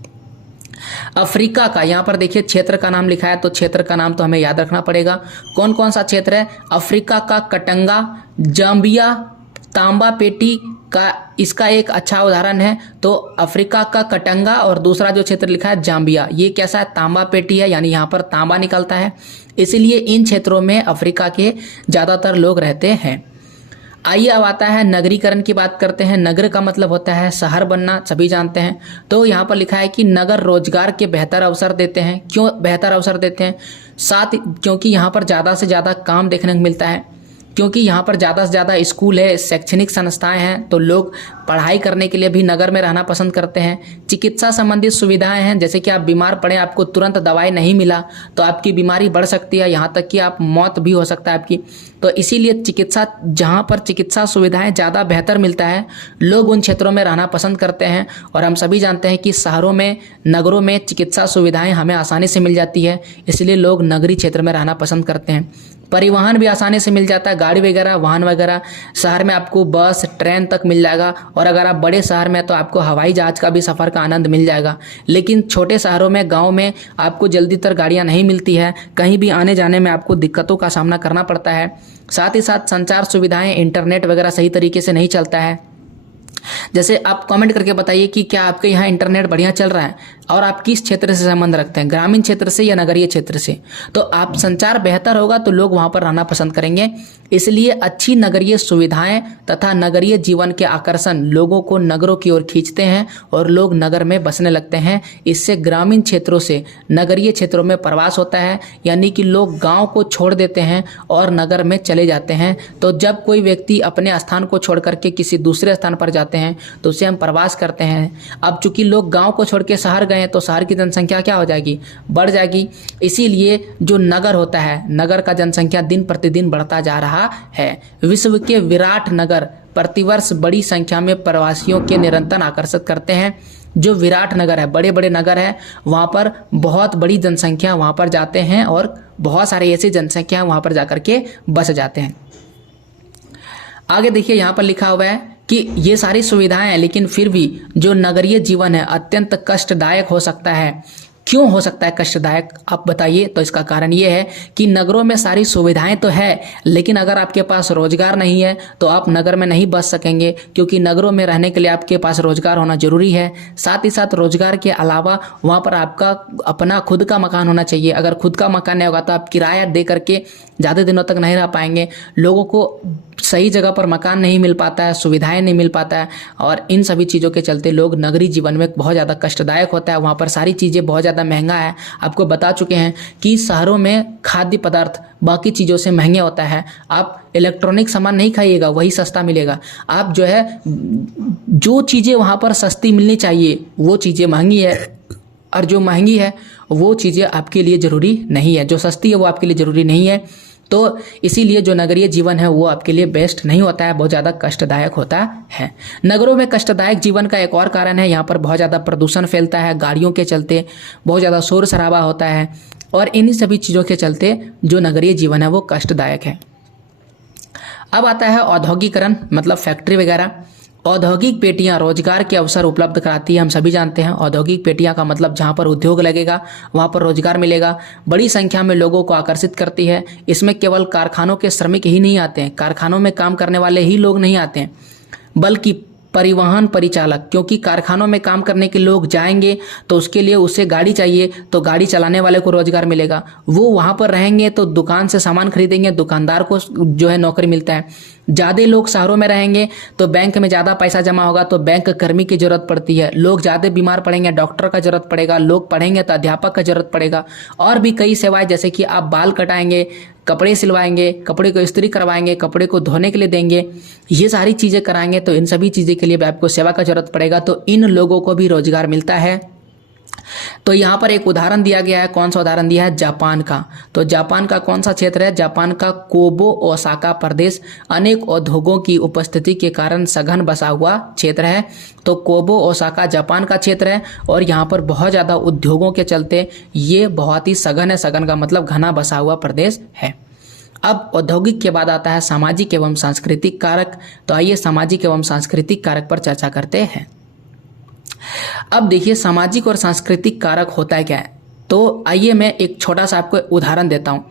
अफ्रीका का, यहाँ पर देखिए क्षेत्र का नाम लिखा है, तो क्षेत्र का नाम तो हमें याद रखना पड़ेगा। कौन कौन सा क्षेत्र है? अफ्रीका का कटंगा, जाम्बिया, तांबा पेटी का इसका एक अच्छा उदाहरण है। तो अफ्रीका का कटंगा और दूसरा जो क्षेत्र लिखा है जाम्बिया, ये कैसा है? तांबा पेटी है, यानी यहाँ पर तांबा निकलता है, इसीलिए इन क्षेत्रों में अफ्रीका के ज़्यादातर लोग रहते हैं। आइए अब आता है नगरीकरण की बात करते हैं। नगर का मतलब होता है शहर बनना, सभी जानते हैं। तो यहाँ पर लिखा है कि नगर रोजगार के बेहतर अवसर देते हैं। क्यों बेहतर अवसर देते हैं? क्योंकि यहाँ पर ज़्यादा से ज़्यादा काम देखने को मिलता है, क्योंकि यहाँ पर ज़्यादा से ज़्यादा स्कूल है, शैक्षणिक संस्थाएं हैं, तो लोग पढ़ाई करने के लिए भी नगर में रहना पसंद करते हैं। चिकित्सा संबंधित सुविधाएं हैं, जैसे कि आप बीमार पड़े, आपको तुरंत दवाई नहीं मिला तो आपकी बीमारी बढ़ सकती है, यहाँ तक कि आप मौत भी हो सकता है आपकी। तो इसीलिए जहाँ पर चिकित्सा सुविधाएं ज़्यादा बेहतर मिलता है, लोग उन क्षेत्रों में रहना पसंद करते हैं। और हम सभी जानते हैं कि शहरों में, नगरों में चिकित्सा सुविधाएं हमें आसानी से मिल जाती है, इसलिए लोग नगरीय क्षेत्र में रहना पसंद करते हैं। परिवहन भी आसानी से मिल जाता है, गाड़ी वगैरह, वाहन वगैरह। शहर में आपको बस, ट्रेन तक मिल जाएगा, और अगर आप बड़े शहर में तो आपको हवाई जहाज का भी सफ़र का आनंद मिल जाएगा। लेकिन छोटे शहरों में, गांव में आपको जल्दी तर गाड़ियां नहीं मिलती है, कहीं भी आने जाने में आपको दिक्कतों का सामना करना पड़ता है। साथ ही साथ संचार सुविधाएं, इंटरनेट वगैरह सही तरीके से नहीं चलता है। जैसे आप कमेंट करके बताइए कि क्या आपके यहाँ इंटरनेट बढ़िया चल रहा है और आप किस क्षेत्र से संबंध रखते हैं, ग्रामीण क्षेत्र से या नगरीय क्षेत्र से। तो आप संचार बेहतर होगा तो लोग वहाँ पर रहना पसंद करेंगे। इसलिए अच्छी नगरीय सुविधाएं तथा नगरीय जीवन के आकर्षण लोगों को नगरों की ओर खींचते हैं और लोग नगर में बसने लगते हैं। इससे ग्रामीण क्षेत्रों से नगरीय क्षेत्रों में प्रवास होता है, यानी कि लोग गाँव को छोड़ देते हैं और नगर में चले जाते हैं। तो जब कोई व्यक्ति अपने स्थान को छोड़ करके किसी दूसरे स्थान पर जाते हैं तो उसे हम प्रवास करते हैं। अब चूंकि लोग गांव को छोड़ के शहर गए तो शहर की जनसंख्या क्या हो जाएगी, बढ़ जाएगी। इसीलिए जो नगर होता है, नगर का जनसंख्या दिन प्रतिदिन बढ़ता जा रहा है। विश्व के विराट नगर प्रतिवर्ष बड़ी संख्या में प्रवासियों के निरंतर आकर्षित करते हैं। जो विराट नगर है, बड़े बड़े नगर है, वहाँ पर बहुत बड़ी जनसंख्या वहाँ पर जाते हैं और बहुत सारे ऐसी जनसंख्या वहाँ पर जाकर के बस जाते हैं। आगे देखिए यहाँ पर लिखा हुआ है कि ये सारी सुविधाएं हैं, लेकिन फिर भी जो नगरीय जीवन है अत्यंत कष्टदायक हो सकता है। क्यों हो सकता है कष्टदायक, आप बताइए। तो इसका कारण ये है कि नगरों में सारी सुविधाएं तो है, लेकिन अगर आपके पास रोजगार नहीं है तो आप नगर में नहीं बस सकेंगे, क्योंकि नगरों में रहने के लिए आपके पास रोजगार होना जरूरी है। साथ ही साथ रोजगार के अलावा वहाँ पर आपका अपना खुद का मकान होना चाहिए। अगर खुद का मकान नहीं होगा तो आप किराया दे करके ज़्यादा दिनों तक नहीं रह पाएंगे। लोगों को सही जगह पर मकान नहीं मिल पाता है, सुविधाएं नहीं मिल पाता है, और इन सभी चीज़ों के चलते लोग नगरीय जीवन में बहुत ज़्यादा कष्टदायक होता है। वहाँ पर सारी चीज़ें बहुत ज़्यादा महंगा है। आपको बता चुके हैं कि शहरों में खाद्य पदार्थ बाकी चीज़ों से महंगे होता है। आप इलेक्ट्रॉनिक सामान नहीं खाइएगा, वही सस्ता मिलेगा। आप जो है जो चीज़ें वहाँ पर सस्ती मिलनी चाहिए वो चीज़ें महंगी है, और जो महंगी है वो चीज़ें आपके लिए ज़रूरी नहीं है, जो सस्ती है वो आपके लिए ज़रूरी नहीं है। तो इसीलिए जो नगरीय जीवन है वो आपके लिए बेस्ट नहीं होता है, बहुत ज़्यादा कष्टदायक होता है। नगरों में कष्टदायक जीवन का एक और कारण है, यहाँ पर बहुत ज़्यादा प्रदूषण फैलता है, गाड़ियों के चलते बहुत ज़्यादा शोर शराबा होता है, और इन्हीं सभी चीज़ों के चलते जो नगरीय जीवन है वो कष्टदायक है। अब आता है औद्योगिकरण, मतलब फैक्ट्री वगैरह। औद्योगिक पेटियां रोजगार के अवसर उपलब्ध कराती है। हम सभी जानते हैं औद्योगिक पेटियां का मतलब जहां पर उद्योग लगेगा वहां पर रोजगार मिलेगा। बड़ी संख्या में लोगों को आकर्षित करती है। इसमें केवल कारखानों के श्रमिक ही नहीं आते हैं, कारखानों में काम करने वाले ही लोग नहीं आते हैं, बल्कि परिवहन परिचालक, क्योंकि कारखानों में काम करने के लोग जाएंगे तो उसके लिए उसे गाड़ी चाहिए, तो गाड़ी चलाने वाले को रोजगार मिलेगा। वो वहां पर रहेंगे तो दुकान से सामान खरीदेंगे, दुकानदार को जो है नौकरी मिलता है। ज़्यादा लोग शहरों में रहेंगे तो बैंक में ज़्यादा पैसा जमा होगा, तो बैंक कर्मी की जरूरत पड़ती है। लोग ज़्यादा बीमार पड़ेंगे, डॉक्टर का जरूरत पड़ेगा। लोग पढ़ेंगे तो अध्यापक का जरूरत पड़ेगा। और भी कई सेवाएं, जैसे कि आप बाल कटाएंगे, कपड़े सिलवाएंगे, कपड़े को इस्त्री करवाएंगे, कपड़े को धोने के लिए देंगे, ये सारी चीज़ें कराएंगे, तो इन सभी चीज़ें के लिए भी आपको सेवा का जरूरत पड़ेगा। तो इन लोगों को भी रोजगार मिलता है। तो यहाँ पर एक उदाहरण दिया गया है। कौन सा उदाहरण दिया है? जापान का। तो जापान का कौन सा क्षेत्र है? जापान का कोबो ओसाका प्रदेश अनेक उद्योगों की उपस्थिति के कारण सघन बसा हुआ क्षेत्र है। तो कोबो ओसाका जापान का क्षेत्र है और यहाँ पर बहुत ज़्यादा उद्योगों के चलते ये बहुत ही सघन है। सघन का मतलब घना बसा हुआ प्रदेश है। अब औद्योगिक के बाद आता है सामाजिक एवं सांस्कृतिक कारक। तो आइए सामाजिक एवं सांस्कृतिक कारक पर चर्चा करते हैं। अब देखिए सामाजिक और सांस्कृतिक कारक होता है क्या है। तो आइए मैं एक छोटा सा आपको उदाहरण देता हूँ।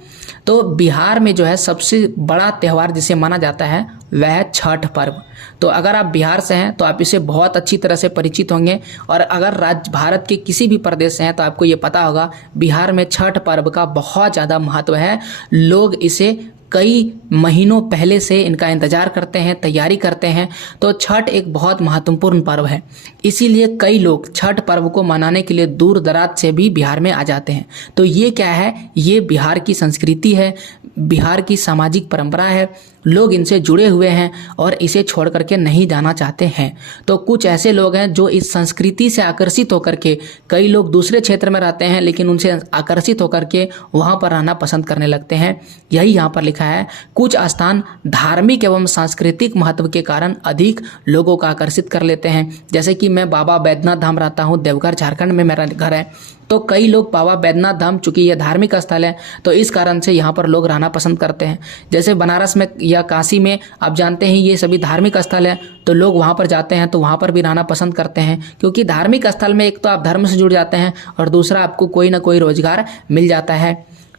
तो बिहार में जो है सबसे बड़ा त्यौहार जिसे माना जाता है वह है छठ पर्व। तो अगर आप बिहार से हैं तो आप इसे बहुत अच्छी तरह से परिचित होंगे, और अगर राज्य भारत के किसी भी प्रदेश से हैं तो आपको ये पता होगा बिहार में छठ पर्व का बहुत ज़्यादा महत्व है। लोग इसे कई महीनों पहले से इनका इंतजार करते हैं, तैयारी करते हैं। तो छठ एक बहुत महत्वपूर्ण पर्व है, इसीलिए कई लोग छठ पर्व को मनाने के लिए दूर दराज से भी बिहार में आ जाते हैं। तो ये क्या है? ये बिहार की संस्कृति है, बिहार की सामाजिक परंपरा है। लोग इनसे जुड़े हुए हैं और इसे छोड़ करके नहीं जाना चाहते हैं। तो कुछ ऐसे लोग हैं जो इस संस्कृति से आकर्षित होकर के, कई लोग दूसरे क्षेत्र में रहते हैं लेकिन उनसे आकर्षित होकर के वहाँ पर रहना पसंद करने लगते हैं। यही यहाँ पर लिखा है, कुछ स्थान धार्मिक एवं सांस्कृतिक महत्व के कारण अधिक लोगों को आकर्षित कर लेते हैं। जैसे कि मैं बाबा बैद्यनाथ धाम रहता हूँ, देवघर झारखंड में मेरा घर है। तो कई लोग बाबा बैद्यनाथ धाम, चूंकि यह धार्मिक स्थल है तो इस कारण से यहाँ पर लोग रहना पसंद करते हैं। जैसे बनारस में या काशी में आप जानते हैं ये सभी धार्मिक स्थल है, तो लोग वहाँ पर जाते हैं तो वहाँ पर भी रहना पसंद करते हैं, क्योंकि धार्मिक स्थल में एक तो आप धर्म से जुड़ जाते हैं और दूसरा आपको कोई ना कोई रोजगार मिल जाता है।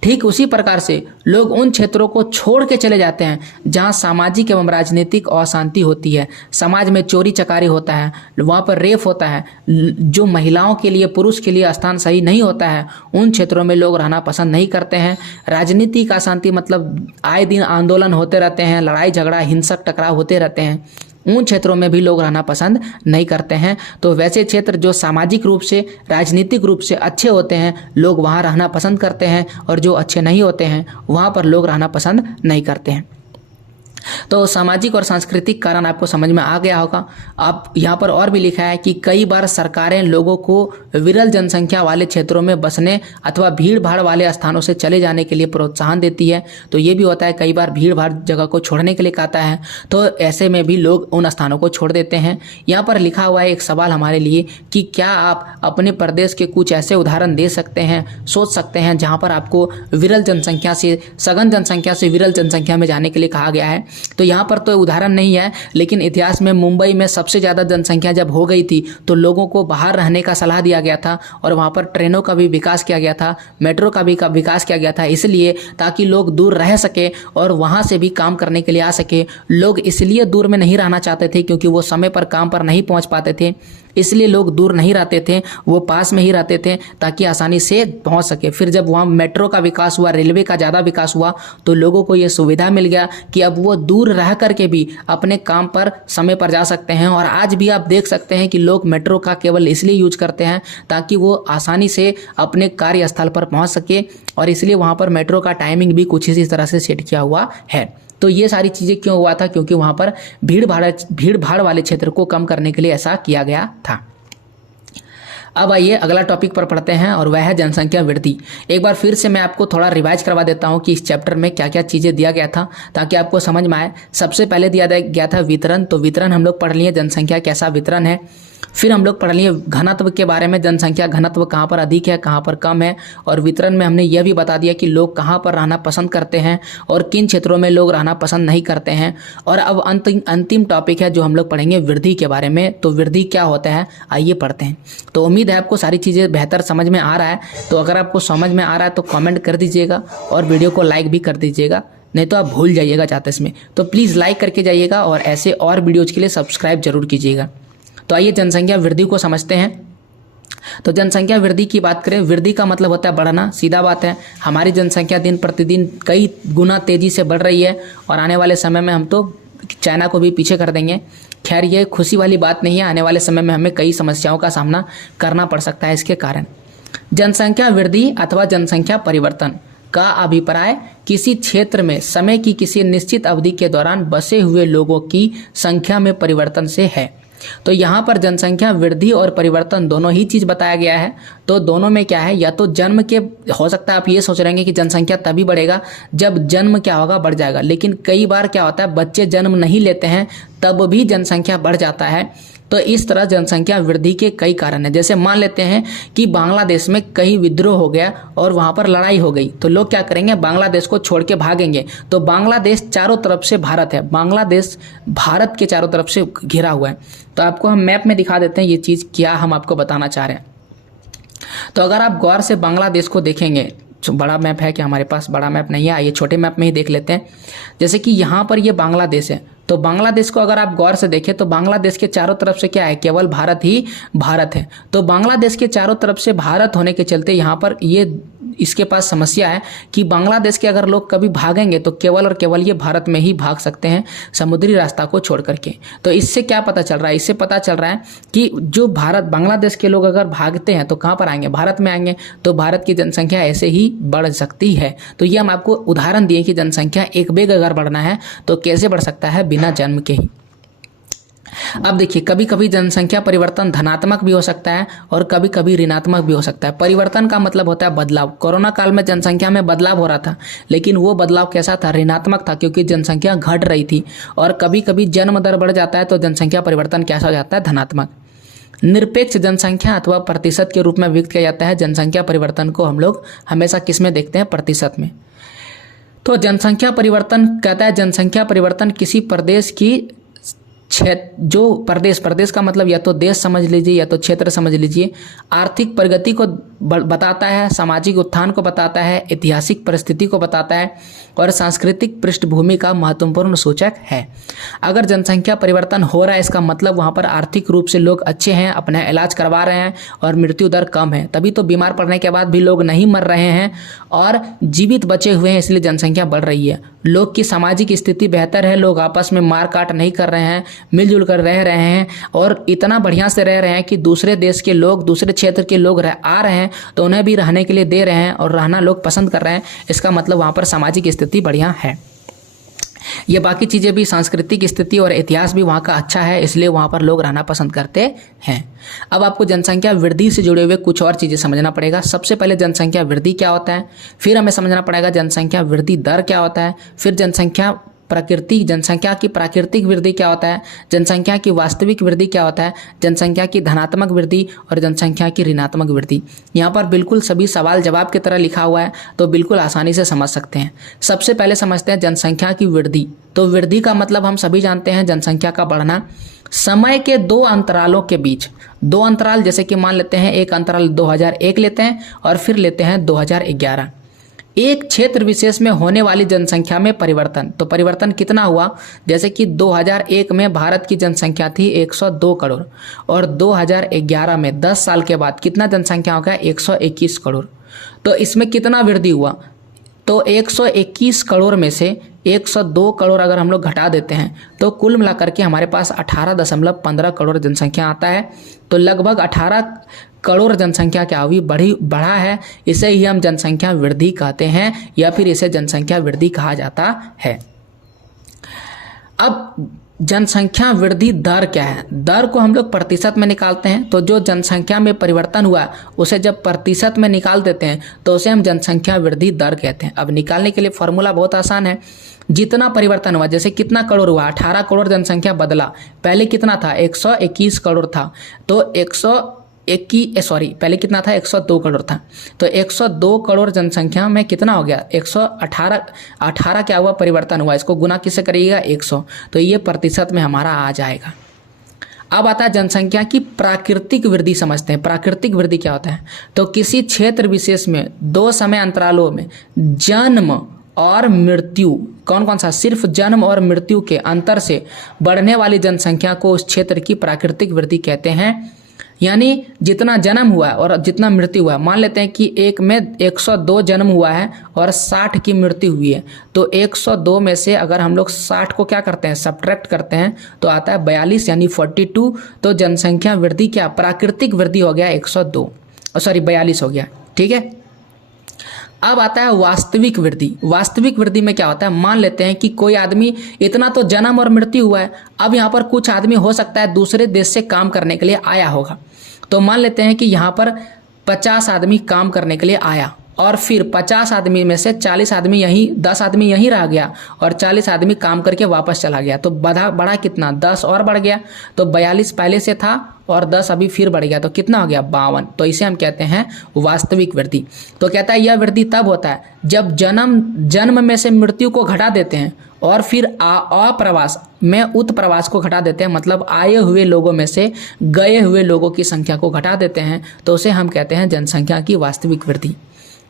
ठीक उसी प्रकार से लोग उन क्षेत्रों को छोड़ के चले जाते हैं जहां सामाजिक एवं राजनीतिक अशांति होती है, समाज में चोरी चकारी होता है, वहां पर रेप होता है, जो महिलाओं के लिए पुरुष के लिए स्थान सही नहीं होता है, उन क्षेत्रों में लोग रहना पसंद नहीं करते हैं। राजनीतिक अशांति मतलब आए दिन आंदोलन होते रहते हैं, लड़ाई झगड़ा हिंसक टकराव होते रहते हैं, उन क्षेत्रों में भी लोग रहना पसंद नहीं करते हैं। तो वैसे क्षेत्र जो सामाजिक रूप से राजनीतिक रूप से अच्छे होते हैं लोग वहाँ रहना पसंद करते हैं, और जो अच्छे नहीं होते हैं वहाँ पर लोग रहना पसंद नहीं करते हैं। तो सामाजिक और सांस्कृतिक कारण आपको समझ में आ गया होगा। अब यहाँ पर और भी लिखा है कि कई बार सरकारें लोगों को विरल जनसंख्या वाले क्षेत्रों में बसने अथवा भीड़ भाड़ वाले स्थानों से चले जाने के लिए प्रोत्साहन देती है। तो ये भी होता है, कई बार भीड़ भाड़ जगह को छोड़ने के लिए कहता है, तो ऐसे में भी लोग उन स्थानों को छोड़ देते हैं। यहाँ पर लिखा हुआ है एक सवाल हमारे लिए कि क्या आप अपने प्रदेश के कुछ ऐसे उदाहरण दे सकते हैं, सोच सकते हैं जहाँ पर आपको विरल जनसंख्या से सघन जनसंख्या से विरल जनसंख्या में जाने के लिए कहा गया है। तो यहाँ पर तो उदाहरण नहीं है, लेकिन इतिहास में मुंबई में सबसे ज़्यादा जनसंख्या जब हो गई थी तो लोगों को बाहर रहने का सलाह दिया गया था, और वहाँ पर ट्रेनों का भी विकास किया गया था, मेट्रो का भी विकास किया गया था, इसलिए ताकि लोग दूर रह सके और वहाँ से भी काम करने के लिए आ सके। लोग इसलिए दूर में नहीं रहना चाहते थे क्योंकि वो समय पर काम पर नहीं पहुँच पाते थे, इसलिए लोग दूर नहीं रहते थे, वो पास में ही रहते थे ताकि आसानी से पहुंच सके। फिर जब वहाँ मेट्रो का विकास हुआ, रेलवे का ज़्यादा विकास हुआ, तो लोगों को ये सुविधा मिल गया कि अब वो दूर रह करके भी अपने काम पर समय पर जा सकते हैं। और आज भी आप देख सकते हैं कि लोग मेट्रो का केवल इसलिए यूज करते हैं ताकि वो आसानी से अपने कार्यस्थल पर पहुँच सके, और इसलिए वहाँ पर मेट्रो का टाइमिंग भी कुछ इसी तरह से सेट किया हुआ है। तो ये सारी चीज़ें क्यों हुआ था? क्योंकि वहाँ पर भीड़ भाड़ वाले क्षेत्र को कम करने के लिए ऐसा किया गया था। अब आइए अगला टॉपिक पर पढ़ते हैं, और वह है जनसंख्या वृद्धि। एक बार फिर से मैं आपको थोड़ा रिवाइज करवा देता हूं कि इस चैप्टर में क्या क्या चीज़ें दिया गया था ताकि आपको समझ में आए। सबसे पहले दिया गया था वितरण। तो वितरण हम लोग पढ़ लिए, जनसंख्या कैसा वितरण है। फिर हम लोग पढ़ लिए घनत्व के बारे में, जनसंख्या घनत्व कहाँ पर अधिक है, कहाँ पर कम है। और वितरण में हमने यह भी बता दिया कि लोग कहाँ पर रहना पसंद करते हैं और किन क्षेत्रों में लोग रहना पसंद नहीं करते हैं। और अब अंतिम टॉपिक है जो हम लोग पढ़ेंगे वृद्धि के बारे में। तो वृद्धि क्या होता है, आइए पढ़ते हैं। तो उम्मीद है आपको सारी चीज़ें बेहतर समझ में आ रहा है। तो अगर आपको समझ में आ रहा है तो कमेंट कर दीजिएगा और वीडियो को लाइक भी कर दीजिएगा, नहीं तो आप भूल जाइएगा जाते इसमें। तो प्लीज़ लाइक करके जाइएगा और ऐसे और वीडियोज़ के लिए सब्सक्राइब जरूर कीजिएगा। तो आइए जनसंख्या वृद्धि को समझते हैं। तो जनसंख्या वृद्धि की बात करें, वृद्धि का मतलब होता है बढ़ना, सीधा बात है। हमारी जनसंख्या दिन प्रतिदिन कई गुना तेज़ी से बढ़ रही है, और आने वाले समय में हम तो चाइना को भी पीछे कर देंगे। खैर ये खुशी वाली बात नहीं है, आने वाले समय में हमें कई समस्याओं का सामना करना पड़ सकता है इसके कारण। जनसंख्या वृद्धि अथवा जनसंख्या परिवर्तन का अभिप्राय किसी क्षेत्र में समय की किसी निश्चित अवधि के दौरान बसे हुए लोगों की संख्या में परिवर्तन से है। तो यहाँ पर जनसंख्या वृद्धि और परिवर्तन दोनों ही चीज़ बताया गया है। तो दोनों में क्या है, या तो जन्म के हो सकता है आप ये सोच रहे हैं कि जनसंख्या तभी बढ़ेगा जब जन्म क्या होगा, बढ़ जाएगा। लेकिन कई बार क्या होता है, बच्चे जन्म नहीं लेते हैं तब भी जनसंख्या बढ़ जाता है। तो इस तरह जनसंख्या वृद्धि के कई कारण हैं। जैसे मान लेते हैं कि बांग्लादेश में कहीं विद्रोह हो गया और वहाँ पर लड़ाई हो गई, तो लोग क्या करेंगे, बांग्लादेश को छोड़ के भागेंगे। तो बांग्लादेश चारों तरफ से भारत है, बांग्लादेश भारत के चारों तरफ से घिरा हुआ है। तो आपको हम मैप में दिखा देते हैं ये चीज़ क्या हम आपको बताना चाह रहे हैं। तो अगर आप गौर से बांग्लादेश को देखेंगे, बड़ा मैप है कि हमारे पास बड़ा मैप नहीं है, आइए छोटे मैप में ही देख लेते हैं। जैसे कि यहाँ पर ये बांग्लादेश है, तो बांग्लादेश को अगर आप गौर से देखें तो बांग्लादेश के चारों तरफ से क्या है, केवल भारत ही भारत है। तो बांग्लादेश के चारों तरफ से भारत होने के चलते यहाँ पर ये इसके पास समस्या है कि बांग्लादेश के अगर लोग कभी भागेंगे तो केवल और केवल ये भारत में ही भाग सकते हैं, समुद्री रास्ता को छोड़ करके। तो इससे क्या पता चल रहा है, इससे पता चल रहा है कि जो बांग्लादेश के लोग अगर भागते हैं तो कहाँ पर आएंगे, भारत में आएंगे। तो भारत की जनसंख्या ऐसे ही बढ़ सकती है। तो ये हम आपको उदाहरण दिए कि जनसंख्या एक बेग अगर बढ़ना है तो कैसे बढ़ सकता है, बिना जन्म के ही। अब देखिए, कभी कभी जनसंख्या परिवर्तन धनात्मक भी हो सकता है और कभी कभी ऋणात्मक भी हो सकता है। परिवर्तन का मतलब होता है बदलाव। कोरोना काल में जनसंख्या में बदलाव हो रहा था, लेकिन वो बदलाव कैसा था, ऋणात्मक था, क्योंकि जनसंख्या घट रही थी। और कभी कभी जन्म दर बढ़ जाता है तो जनसंख्या परिवर्तन कैसा हो जाता है, धनात्मक। निरपेक्ष जनसंख्या अथवा प्रतिशत के रूप में व्यक्त किया जाता है। जनसंख्या परिवर्तन को हम लोग हमेशा किस में देखते हैं, प्रतिशत में। तो जनसंख्या परिवर्तन कहता है, जनसंख्या परिवर्तन किसी प्रदेश की प्रदेश का मतलब या तो देश समझ लीजिए या तो क्षेत्र समझ लीजिए, आर्थिक प्रगति को बताता है, सामाजिक उत्थान को बताता है, ऐतिहासिक परिस्थिति को बताता है और सांस्कृतिक पृष्ठभूमि का महत्वपूर्ण सूचक है। अगर जनसंख्या परिवर्तन हो रहा है इसका मतलब वहाँ पर आर्थिक रूप से लोग अच्छे हैं, अपना इलाज करवा रहे हैं और मृत्यु दर कम है, तभी तो बीमार पड़ने के बाद भी लोग नहीं मर रहे हैं और जीवित बचे हुए हैं, इसलिए जनसंख्या बढ़ रही है। लोग की सामाजिक स्थिति बेहतर है, लोग आपस में मार काट नहीं कर रहे हैं, मिलजुल कर रह रहे हैं और इतना बढ़िया से रह रहे हैं कि दूसरे देश के लोग, दूसरे क्षेत्र के लोग आ रहे हैं तो उन्हें भी रहने के लिए दे रहे हैं और रहना लोग पसंद कर रहे हैं। इसका मतलब वहाँ पर सामाजिक स्थिति बढ़िया है। ये बाकी चीज़ें भी, सांस्कृतिक स्थिति और इतिहास भी वहाँ का अच्छा है, इसलिए वहाँ पर लोग रहना पसंद करते हैं। अब आपको जनसंख्या वृद्धि से जुड़े हुए कुछ और चीज़ें समझना पड़ेगा। सबसे पहले जनसंख्या वृद्धि क्या होता है, फिर हमें समझना पड़ेगा जनसंख्या वृद्धि दर क्या होता है, फिर जनसंख्या की प्राकृतिक वृद्धि क्या होता है, जनसंख्या की वास्तविक वृद्धि क्या होता है, जनसंख्या की धनात्मक वृद्धि और जनसंख्या की ऋणात्मक वृद्धि। यहाँ पर बिल्कुल सभी सवाल जवाब की तरह लिखा हुआ है, तो बिल्कुल आसानी से समझ सकते हैं। सबसे पहले समझते हैं जनसंख्या की वृद्धि। तो वृद्धि का मतलब हम सभी जानते हैं, जनसंख्या का बढ़ना समय के दो अंतरालों के बीच, दो अंतराल जैसे कि मान लेते हैं एक अंतराल 2001 लेते हैं और फिर लेते हैं 2011। एक क्षेत्र विशेष में होने वाली जनसंख्या में परिवर्तन। तो परिवर्तन कितना हुआ, जैसे कि 2001 में भारत की जनसंख्या थी 102 करोड़ और 2011 में 10 साल के बाद कितना जनसंख्या हो गया, 121 करोड़। तो इसमें कितना वृद्धि हुआ, तो 121 करोड़ में से 102 करोड़ अगर हम लोग घटा देते हैं तो कुल मिलाकर के हमारे पास 18.15 करोड़ जनसंख्या आता है। तो लगभग 18 करोड़ जनसंख्या क्या हुई, बढ़ा है। इसे ही हम जनसंख्या वृद्धि कहते हैं या फिर इसे जनसंख्या वृद्धि कहा जाता है। अब जनसंख्या वृद्धि दर क्या है, दर को हम लोग प्रतिशत में निकालते हैं। तो जो जनसंख्या में परिवर्तन हुआ उसे जब प्रतिशत में निकाल देते हैं तो उसे हम जनसंख्या वृद्धि दर कहते हैं। अब निकालने के लिए फॉर्मूला बहुत आसान है, जितना परिवर्तन हुआ, जैसे कितना करोड़ हुआ, 18 करोड़ जनसंख्या बदला, पहले कितना था 121 करोड़ था, तो पहले कितना था 102 करोड़ था, तो 102 करोड़ जनसंख्या में कितना हो गया 118 क्या हुआ, परिवर्तन हुआ। इसको गुना किससे करिएगा 100, तो ये प्रतिशत में हमारा आ जाएगा। अब आता है जनसंख्या की प्राकृतिक वृद्धि। समझते हैं प्राकृतिक वृद्धि क्या होता है। तो किसी क्षेत्र विशेष में दो समय अंतरालों में जन्म और मृत्यु, कौन कौन सा, सिर्फ जन्म और मृत्यु के अंतर से बढ़ने वाली जनसंख्या को उस क्षेत्र की प्राकृतिक वृद्धि कहते हैं। यानी जितना जन्म हुआ है और जितना मृत्यु हुआ है, मान लेते हैं कि एक में 102 जन्म हुआ है और 60 की मृत्यु हुई है, तो 102 में से अगर हम लोग 60 को क्या करते हैं, सब्ट्रैक्ट करते हैं, तो आता है 42 यानी 42। तो जनसंख्या वृद्धि क्या, प्राकृतिक वृद्धि हो गया 42 हो गया। ठीक है। अब आता है वास्तविक वृद्धि। वास्तविक वृद्धि में क्या होता है, मान लेते हैं कि कोई आदमी, इतना तो जन्म और मृत्यु हुआ है, अब यहाँ पर कुछ आदमी हो सकता है दूसरे देश से काम करने के लिए आया होगा। तो मान लेते हैं कि यहाँ पर 50 आदमी काम करने के लिए आया और फिर 50 आदमी में से 40 आदमी यहीं, 10 आदमी यहीं रह गया और 40 आदमी काम करके वापस चला गया। तो बढ़ा कितना, 10 और बढ़ गया। तो 42 पहले से था और 10 अभी फिर बढ़ गया, तो कितना हो गया 52। तो इसे हम कहते हैं वास्तविक वृद्धि। तो कहता है यह वृद्धि तब होता है जब जन्म में से मृत्यु को घटा देते हैं और फिर अप्रवास में उत्प्रवास को घटा देते हैं, मतलब आए हुए लोगों में से गए हुए लोगों की संख्या को घटा देते हैं, तो उसे हम कहते हैं जनसंख्या की वास्तविक वृद्धि।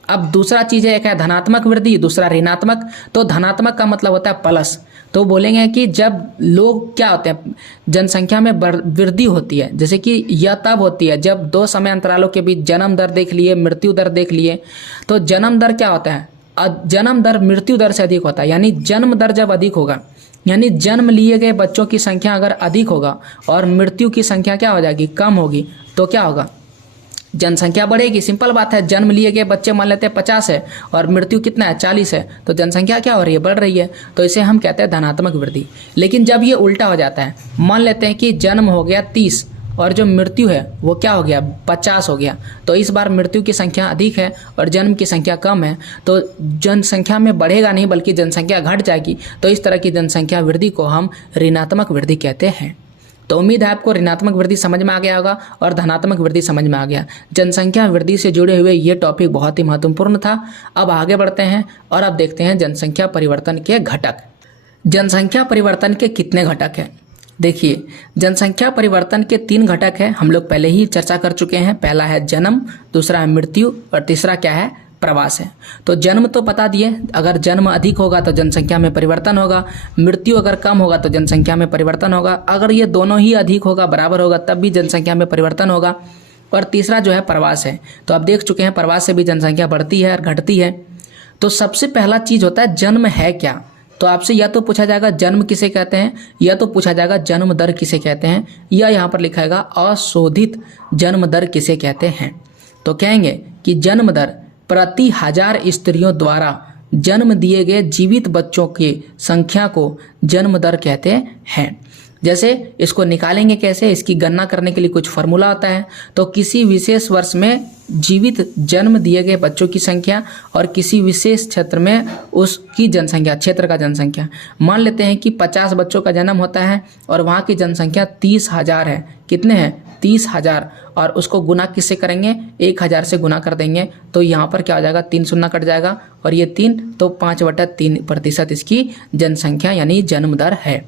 अब दूसरा चीज़ है, एक है धनात्मक वृद्धि, दूसरा ऋणात्मक। तो धनात्मक का मतलब होता है प्लस। तो बोलेंगे कि जब लोग क्या होते हैं, जनसंख्या में वृद्धि होती है, जैसे कि यह तब होती है जब दो समय अंतरालों के बीच जन्म दर देख लिए, मृत्यु दर देख लिए। तो जन्म दर क्या होता है, जन्म दर मृत्यु दर से अधिक होता है। यानी जन्म दर जब अधिक होगा, यानी जन्म लिए गए बच्चों की संख्या अगर अधिक होगा और मृत्यु की संख्या क्या हो जाएगी, कम होगी, तो क्या होगा, जनसंख्या बढ़ेगी। सिंपल बात है, जन्म लिए गए बच्चे मान लेते हैं 50 है और मृत्यु कितना है 40 है, तो जनसंख्या क्या हो रही है, बढ़ रही है। तो इसे हम कहते हैं धनात्मक वृद्धि। लेकिन जब ये उल्टा हो जाता है, मान लेते हैं कि जन्म हो गया 30 और जो मृत्यु है वो क्या हो गया 50 हो गया, तो इस बार मृत्यु की संख्या अधिक है और जन्म की संख्या कम है, तो जनसंख्या में बढ़ेगा नहीं बल्कि जनसंख्या घट जाएगी। तो इस तरह की जनसंख्या वृद्धि को हम ऋणात्मक वृद्धि कहते हैं। तो उम्मीद है आपको ऋणात्मक वृद्धि समझ में आ गया होगा और धनात्मक वृद्धि समझ में आ गया। जनसंख्या वृद्धि से जुड़े हुए ये टॉपिक बहुत ही महत्वपूर्ण था। अब आगे बढ़ते हैं और अब देखते हैं जनसंख्या परिवर्तन के घटक। जनसंख्या परिवर्तन के कितने घटक हैं। देखिए, जनसंख्या परिवर्तन के 3 घटक हैं, हम लोग पहले ही चर्चा कर चुके हैं। पहला है जन्म, दूसरा है मृत्यु और तीसरा क्या है, प्रवास है। तो जन्म तो बता दिए, अगर जन्म अधिक होगा तो जनसंख्या में परिवर्तन होगा, मृत्यु अगर कम होगा तो जनसंख्या में परिवर्तन होगा, अगर ये दोनों ही अधिक होगा, बराबर होगा, तब भी जनसंख्या में परिवर्तन होगा। और तीसरा जो है प्रवास है। तो आप देख चुके हैं प्रवास से भी जनसंख्या बढ़ती है और घटती है। तो सबसे पहला चीज होता है जन्म है क्या। तो आपसे या तो पूछा जाएगा जन्म किसे कहते हैं, या तो पूछा जाएगा जन्म दर किसे कहते हैं, या यहाँ पर लिखा है अशोधित जन्म दर किसे कहते हैं। तो कहेंगे कि जन्म दर प्रति 1000 स्त्रियों द्वारा जन्म दिए गए जीवित बच्चों की संख्या को जन्म दर कहते हैं। जैसे इसको निकालेंगे कैसे, इसकी गणना करने के लिए कुछ फॉर्मूला होता है। तो किसी विशेष वर्ष में जीवित जन्म दिए गए बच्चों की संख्या और किसी विशेष क्षेत्र में उसकी जनसंख्या, क्षेत्र का जनसंख्या। मान लेते हैं कि 50 बच्चों का जन्म होता है और वहाँ की जनसंख्या 30,000 है। कितने हैं, 30,000। और उसको गुना किससे करेंगे, 1000 से गुना कर देंगे। तो यहाँ पर क्या हो जाएगा, 3 शून्य कट जाएगा और ये 3, तो 5/3% इसकी जनसंख्या यानी जन्म दर है।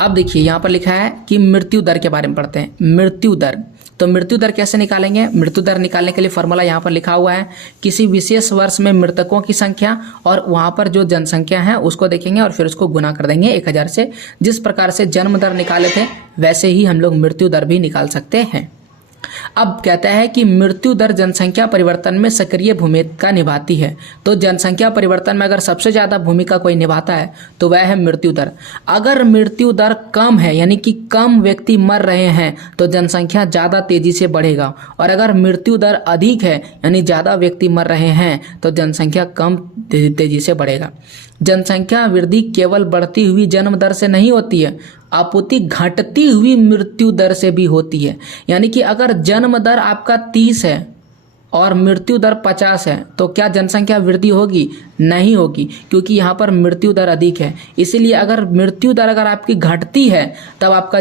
अब देखिए यहाँ पर लिखा है कि मृत्यु दर के बारे में पढ़ते हैं। मृत्यु दर, तो मृत्यु दर कैसे निकालेंगे। मृत्यु दर निकालने के लिए फॉर्मूला यहाँ पर लिखा हुआ है, किसी विशेष वर्ष में मृतकों की संख्या और वहाँ पर जो जनसंख्या है उसको देखेंगे और फिर उसको गुना कर देंगे 1000 से। जिस प्रकार से जन्म दर निकाले थे वैसे ही हम लोग मृत्यु दर भी निकाल सकते हैं। अब कहता है कि मृत्यु दर जनसंख्या परिवर्तन में सक्रिय भूमिका निभाती है। तो जनसंख्या परिवर्तन में अगर सबसे ज़्यादा भूमिका कोई निभाता है तो वह है मृत्यु दर। अगर मृत्यु दर कम है यानी कि कम व्यक्ति मर रहे हैं तो जनसंख्या ज़्यादा तेजी से बढ़ेगा, और अगर मृत्यु दर अधिक है यानी ज़्यादा व्यक्ति मर रहे हैं तो जनसंख्या कम तेजी से बढ़ेगा। जनसंख्या वृद्धि केवल बढ़ती हुई जन्म दर से नहीं होती है, आपूर्ति घटती हुई मृत्यु दर से भी होती है। यानी कि अगर जन्म दर आपका 30 है और मृत्यु दर 50 है तो क्या जनसंख्या वृद्धि होगी, नहीं होगी, क्योंकि यहाँ पर मृत्यु दर अधिक है। इसीलिए अगर मृत्यु दर अगर आपकी घटती है तब आपका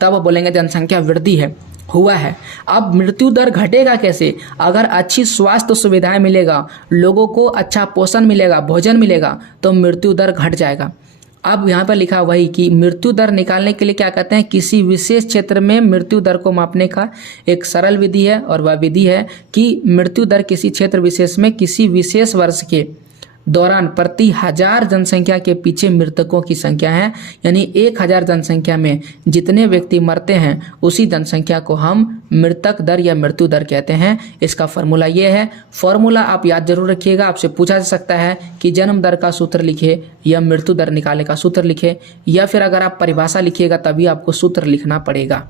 तब बोलेंगे जनसंख्या वृद्धि है, हुआ है। अब मृत्यु दर घटेगा कैसे, अगर अच्छी स्वास्थ्य सुविधाएं मिलेगा, लोगों को अच्छा पोषण मिलेगा, भोजन मिलेगा, तो मृत्यु दर घट जाएगा। अब यहाँ पर लिखा वही कि मृत्यु दर निकालने के लिए क्या कहते हैं, किसी विशेष क्षेत्र में मृत्यु दर को मापने का एक सरल विधि है, और वह विधि है कि मृत्यु दर किसी क्षेत्र विशेष में किसी विशेष वर्ष के दौरान प्रति 1000 जनसंख्या के पीछे मृतकों की संख्या है। यानी 1000 जनसंख्या में जितने व्यक्ति मरते हैं उसी जनसंख्या को हम मृतक दर या मृत्यु दर कहते हैं। इसका फॉर्मूला ये है। फॉर्मूला आप याद जरूर रखिएगा, आपसे पूछा जा सकता है कि जन्म दर का सूत्र लिखे या मृत्यु दर निकालने का सूत्र लिखे, या फिर अगर आप परिभाषा लिखिएगा तभी आपको सूत्र लिखना पड़ेगा।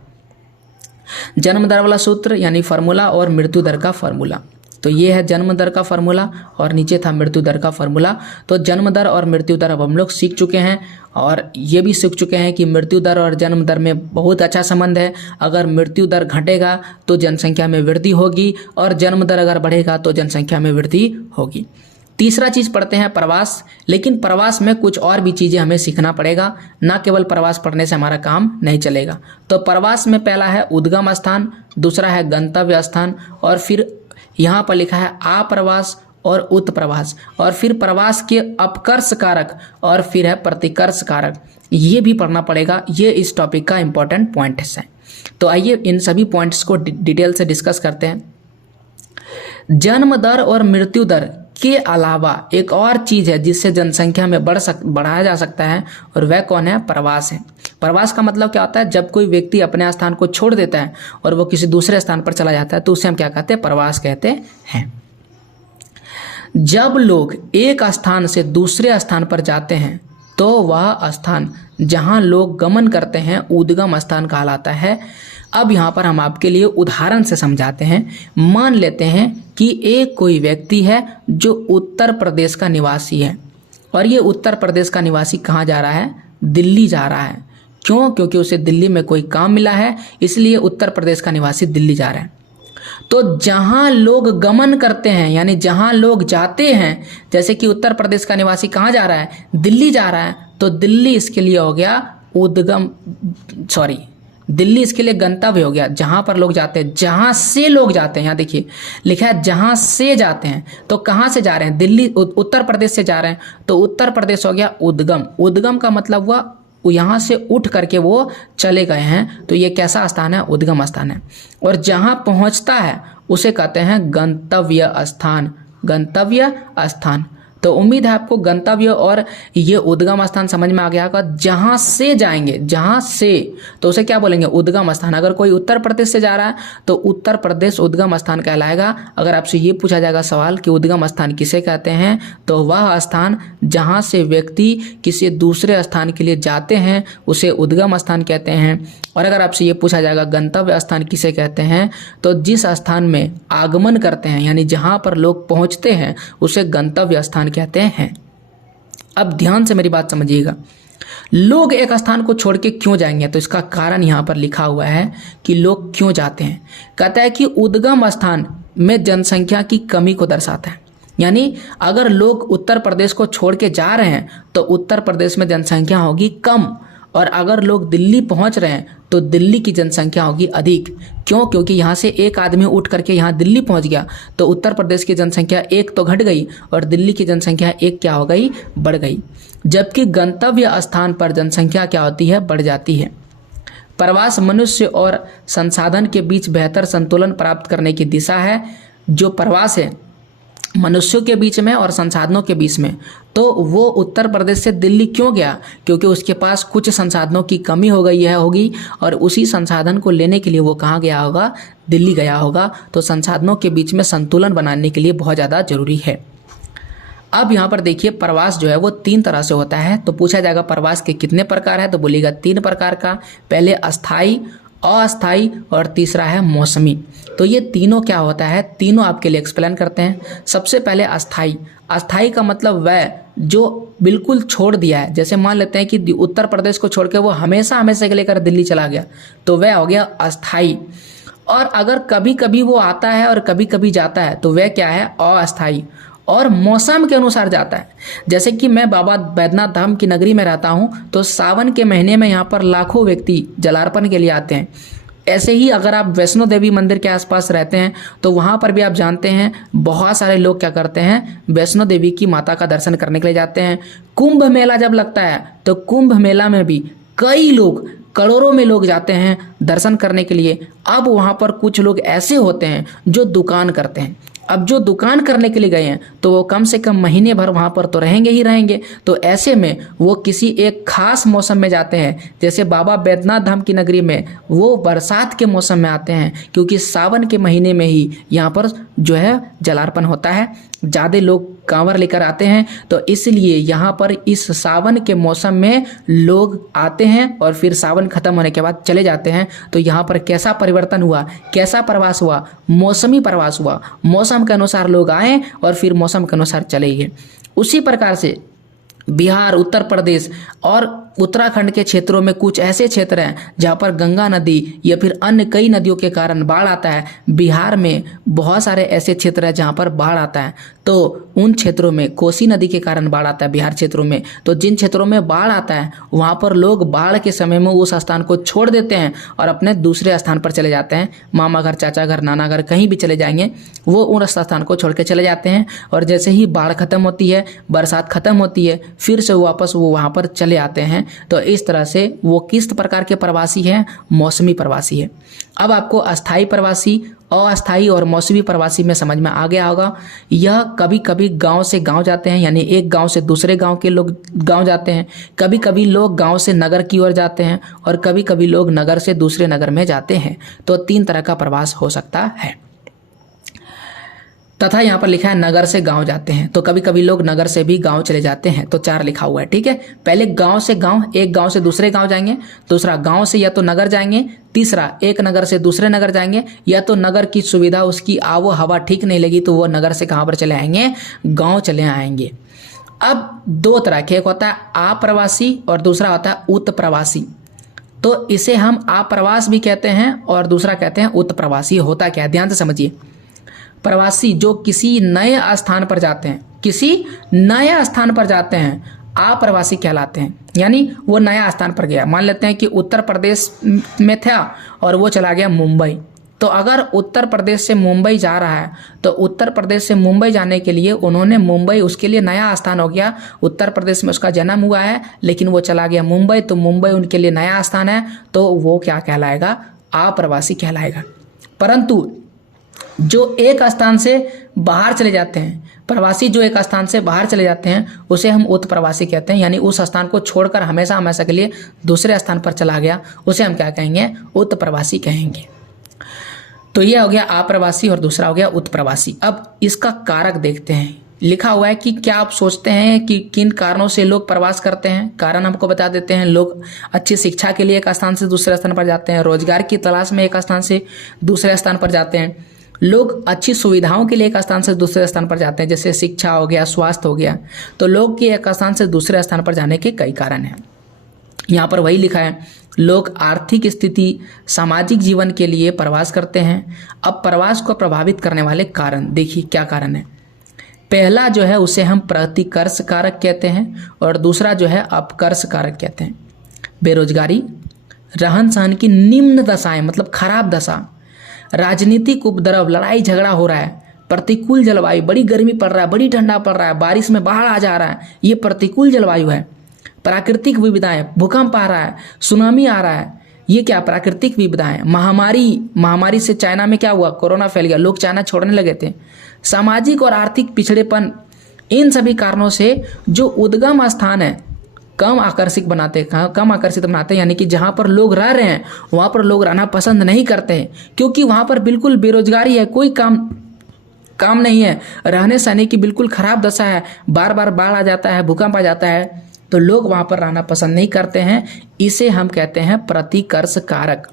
जन्म दर वाला सूत्र यानी फॉर्मूला और मृत्यु दर का फॉर्मूला। तो ये है जन्म दर का फॉर्मूला और नीचे था मृत्यु दर का फॉर्मूला। तो जन्म दर और मृत्यु दर अब हम लोग सीख चुके हैं, और ये भी सीख चुके हैं कि मृत्यु दर और जन्म दर में बहुत अच्छा संबंध है। अगर मृत्यु दर घटेगा तो जनसंख्या में वृद्धि होगी, और जन्म दर अगर बढ़ेगा तो जनसंख्या में वृद्धि होगी। तीसरा चीज़ पढ़ते हैं प्रवास। लेकिन प्रवास में कुछ और भी चीज़ें हमें सीखना पड़ेगा, ना केवल प्रवास पढ़ने से हमारा काम नहीं चलेगा। तो प्रवास में पहला है उद्गम स्थान, दूसरा है गंतव्य स्थान, और फिर यहाँ पर लिखा है आप्रवास और उत्प्रवास, और फिर प्रवास के अपकर्ष कारक, और फिर है प्रतिकर्ष कारक। ये भी पढ़ना पड़ेगा, ये इस टॉपिक का इंपॉर्टेंट पॉइंट्स हैं। तो आइए इन सभी पॉइंट्स को डिटेल से डिस्कस करते हैं। जन्म दर और मृत्यु दर के अलावा एक और चीज़ है जिससे जनसंख्या में बढ़ाया जा सकता है, और वह कौन है, प्रवास है। प्रवास का मतलब क्या होता है, जब कोई व्यक्ति अपने स्थान को छोड़ देता है और वो किसी दूसरे स्थान पर चला जाता है तो उसे हम क्या कहते हैं, प्रवास कहते हैं। जब लोग एक स्थान से दूसरे स्थान पर जाते हैं तो वह स्थान जहां लोग गमन करते हैं उद्गम स्थान कहलाता है। अब यहाँ पर हम आपके लिए उदाहरण से समझाते हैं। मान लेते हैं कि एक कोई व्यक्ति है जो उत्तर प्रदेश का निवासी है, और ये उत्तर प्रदेश का निवासी कहाँ जा रहा है, दिल्ली जा रहा है। क्यों, क्योंकि उसे दिल्ली में कोई काम मिला है, इसलिए उत्तर प्रदेश का निवासी दिल्ली जा रहा है। तो जहां लोग गमन करते हैं यानी जहां लोग जाते हैं, जैसे कि उत्तर प्रदेश का निवासी कहाँ जा रहा है, दिल्ली जा रहा है, तो दिल्ली इसके लिए हो गया दिल्ली इसके लिए गंतव्य हो गया, जहां पर लोग जाते हैं, जहां से लोग जाते हैं। यहाँ देखिए लिखा है जहां से जाते हैं, तो कहां से जा रहे हैं, दिल्ली उत्तर प्रदेश से जा रहे हैं, तो उत्तर प्रदेश हो गया उद्गम। उद्गम का मतलब हुआ वो यहाँ से उठ करके वो चले गए हैं, तो ये कैसा स्थान है? उद्गम स्थान है। और जहाँ पहुँचता है उसे कहते हैं गंतव्य स्थान। गंतव्य स्थान। तो उम्मीद है आपको गंतव्य और ये उद्गम स्थान समझ में आ गया होगा। जहाँ से जाएंगे, जहाँ से, तो उसे क्या बोलेंगे? उद्गम स्थान। अगर कोई उत्तर प्रदेश से जा रहा है तो उत्तर प्रदेश उद्गम स्थान कहलाएगा। अगर आपसे ये पूछा जाएगा सवाल कि उद्गम स्थान किसे कहते हैं, तो वह स्थान जहाँ से व्यक्ति किसी दूसरे स्थान के लिए जाते हैं उसे उद्गम स्थान कहते हैं। और अगर आपसे ये पूछा जाएगा गंतव्य स्थान किसे कहते हैं, तो जिस स्थान में आगमन करते हैं यानी जहाँ पर लोग पहुँचते हैं उसे गंतव्य स्थान कहते हैं। अब ध्यान से मेरी बात समझिएगा, लोग एक स्थान को छोड़ के क्यों जाएंगे? तो इसका कारण यहाँ पर लिखा हुआ है कि लोग क्यों जाते हैं। कहता है कि उद्गम स्थान में जनसंख्या की कमी को दर्शाता है। यानी अगर लोग उत्तर प्रदेश को छोड़ के जा रहे हैं तो उत्तर प्रदेश में जनसंख्या होगी कम, और अगर लोग दिल्ली पहुंच रहे हैं तो दिल्ली की जनसंख्या होगी अधिक। क्यों? क्योंकि यहाँ से एक आदमी उठ करके यहाँ दिल्ली पहुंच गया तो उत्तर प्रदेश की जनसंख्या एक तो घट गई और दिल्ली की जनसंख्या एक क्या हो गई? बढ़ गई। जबकि गंतव्य स्थान पर जनसंख्या क्या होती है? बढ़ जाती है। प्रवास मनुष्य और संसाधन के बीच बेहतर संतुलन प्राप्त करने की दिशा है। जो प्रवास है मनुष्यों के बीच में और संसाधनों के बीच में, तो वो उत्तर प्रदेश से दिल्ली क्यों गया? क्योंकि उसके पास कुछ संसाधनों की कमी हो गई है होगी, और उसी संसाधन को लेने के लिए वो कहाँ गया होगा? दिल्ली गया होगा। तो संसाधनों के बीच में संतुलन बनाने के लिए बहुत ज़्यादा जरूरी है। अब यहाँ पर देखिए, प्रवास जो है वो 3 तरह से होता है। तो पूछा जाएगा प्रवास के कितने प्रकार है? तो बोलिएगा 3 प्रकार का। पहले अस्थाई, अस्थाई और तीसरा है मौसमी। तो ये तीनों क्या होता है? तीनों आपके लिए एक्सप्लेन करते हैं। सबसे पहले अस्थाई। अस्थाई का मतलब वह जो बिल्कुल छोड़ दिया है। जैसे मान लेते हैं कि उत्तर प्रदेश को छोड़ के वो हमेशा हमेशा के लेकर दिल्ली चला गया, तो वह हो गया अस्थाई। और अगर कभी कभी वो आता है और कभी कभी जाता है तो वह क्या है? अस्थाई। और मौसम के अनुसार जाता है। जैसे कि मैं बाबा बैद्यनाथ धाम की नगरी में रहता हूँ, तो सावन के महीने में यहाँ पर लाखों व्यक्ति जलार्पण के लिए आते हैं। ऐसे ही अगर आप वैष्णो देवी मंदिर के आसपास रहते हैं तो वहाँ पर भी आप जानते हैं बहुत सारे लोग क्या करते हैं? वैष्णो देवी की माता का दर्शन करने के लिए जाते हैं। कुंभ मेला जब लगता है तो कुंभ मेला में भी कई लोग, करोड़ों में लोग जाते हैं दर्शन करने के लिए। अब वहाँ पर कुछ लोग ऐसे होते हैं जो दुकान करते हैं। अब जो दुकान करने के लिए गए हैं तो वो कम से कम महीने भर वहाँ पर तो रहेंगे ही रहेंगे। तो ऐसे में वो किसी एक खास मौसम में जाते हैं। जैसे बाबा बैद्यनाथ धाम की नगरी में वो बरसात के मौसम में आते हैं, क्योंकि सावन के महीने में ही यहाँ पर जो है जलार्पण होता है। ज़्यादा लोग कांवर लेकर आते हैं, तो इसलिए यहाँ पर इस सावन के मौसम में लोग आते हैं और फिर सावन खत्म होने के बाद चले जाते हैं। तो यहाँ पर कैसा परिवर्तन हुआ? कैसा प्रवास हुआ? मौसमी प्रवास हुआ। मौसम के अनुसार लोग आए और फिर मौसम के अनुसार चले गए। उसी प्रकार से बिहार, उत्तर प्रदेश और उत्तराखंड के क्षेत्रों में कुछ ऐसे क्षेत्र हैं जहाँ पर गंगा नदी या फिर अन्य कई नदियों के कारण बाढ़ आता है। बिहार में बहुत सारे ऐसे क्षेत्र हैं जहाँ पर बाढ़ आता है, तो उन क्षेत्रों में कोसी नदी के कारण बाढ़ आता है बिहार क्षेत्रों में। तो जिन क्षेत्रों में बाढ़ आता है वहाँ पर लोग बाढ़ के समय में उस स्थान को छोड़ देते हैं और अपने दूसरे स्थान पर चले जाते हैं। मामा घर, चाचा घर, नाना घर, कहीं भी चले जाएंगे, वो उन स्थान को छोड़ के चले जाते हैं। और जैसे ही बाढ़ खत्म होती है, बरसात खत्म होती है, फिर से वापस वो वहाँ पर चले आते हैं। तो इस तरह से वो किस प्रकार के प्रवासी हैं? मौसमी प्रवासी है। अब आपको अस्थाई प्रवासी, अस्थाई और मौसमी प्रवासी में समझ में आ गया होगा। यह कभी कभी गांव से गांव जाते हैं, यानी एक गांव से दूसरे गांव के लोग गांव जाते हैं। कभी कभी लोग गांव से नगर की ओर जाते हैं और कभी कभी लोग नगर से दूसरे नगर में जाते हैं। तो 3 तरह का प्रवास हो सकता है। तथा यहाँ पर लिखा है नगर से गांव जाते हैं, तो कभी कभी लोग नगर से भी गांव चले जाते हैं। तो 4 लिखा हुआ है, ठीक है। पहले गांव से गांव, एक गांव से दूसरे गांव जाएंगे। दूसरा गांव से या तो नगर जाएंगे। तीसरा एक नगर से दूसरे नगर जाएंगे, या तो नगर की सुविधा, उसकी आबो हवा ठीक नहीं लगी तो वो नगर से कहाँ पर चले आएंगे? गाँव चले आएंगे। अब 2 तरह के, एक होता है आप्रवासी और दूसरा होता है उत्प्रवासी। तो इसे हम आप्रवास भी कहते हैं और दूसरा कहते हैं उत्प्रवासी। होता क्या है? ध्यान से समझिए। प्रवासी जो किसी नए स्थान पर जाते हैं, किसी नए स्थान पर जाते हैं, अप्रवासी कहलाते हैं। यानी वो नया स्थान पर गया। मान लेते हैं कि उत्तर प्रदेश में था और वो चला गया मुंबई, तो अगर उत्तर प्रदेश से मुंबई जा रहा है तो उत्तर प्रदेश से मुंबई जाने के लिए उन्होंने मुंबई उसके लिए नया स्थान हो गया। उत्तर प्रदेश में उसका जन्म हुआ है लेकिन वो चला गया मुंबई, तो मुंबई उनके लिए नया स्थान है, तो वो क्या कहलाएगा? अप्रवासी कहलाएगा। परंतु जो एक स्थान से बाहर चले जाते हैं, प्रवासी जो एक स्थान से बाहर चले जाते हैं उसे हम उत्प्रवासी कहते हैं। यानी उस स्थान को छोड़कर हमेशा हमेशा के लिए दूसरे स्थान पर चला गया, उसे हम क्या कहेंगे? उत्प्रवासी कहेंगे। तो ये हो गया अप्रवासी और दूसरा हो गया उत्प्रवासी। अब इसका कारक देखते हैं। लिखा हुआ है कि क्या आप सोचते हैं कि किन कारणों से लोग प्रवास करते हैं? कारण हमको बता देते हैं। लोग अच्छी शिक्षा के लिए एक स्थान से दूसरे स्थान पर जाते हैं, रोजगार की तलाश में एक स्थान से दूसरे स्थान पर जाते हैं, लोग अच्छी सुविधाओं के लिए एक स्थान से दूसरे स्थान पर जाते हैं, जैसे शिक्षा हो गया, स्वास्थ्य हो गया। तो लोग के एक स्थान से दूसरे स्थान पर जाने के कई कारण हैं। यहाँ पर वही लिखा है, लोग आर्थिक स्थिति, सामाजिक जीवन के लिए प्रवास करते हैं। अब प्रवास को प्रभावित करने वाले कारण देखिए क्या कारण है। पहला जो है उसे हम प्रतिकर्ष कारक कहते हैं और दूसरा जो है अपकर्ष कारक कहते हैं। बेरोजगारी, रहन सहन की निम्न दशाएं मतलब खराब दशा, राजनीतिक उपद्रव, लड़ाई झगड़ा हो रहा है, प्रतिकूल जलवायु, बड़ी गर्मी पड़ रहा है, बड़ी ठंडा पड़ रहा है, बारिश में बाढ़ आ जा रहा है, ये प्रतिकूल जलवायु है। प्राकृतिक विविधताएं, भूकंप आ रहा है, सुनामी आ रहा है, ये क्या? प्राकृतिक विविधताएं। महामारी से चाइना में क्या हुआ? कोरोना फैल गया, लोग चाइना छोड़ने लगे थे। सामाजिक और आर्थिक पिछड़ेपन, इन सभी कारणों से जो उद्गम स्थान है कम आकर्षित बनाते हैं। यानी कि जहाँ पर लोग रह रहे हैं वहाँ पर लोग रहना पसंद नहीं करते हैं, क्योंकि वहाँ पर बिल्कुल बेरोजगारी है, कोई काम नहीं है, रहने सहने की बिल्कुल खराब दशा है, बार बार बाढ़ आ जाता है, भूकंप आ जाता है, तो लोग वहाँ पर रहना पसंद नहीं करते हैं। इसे हम कहते हैं प्रतिकर्ष कारक।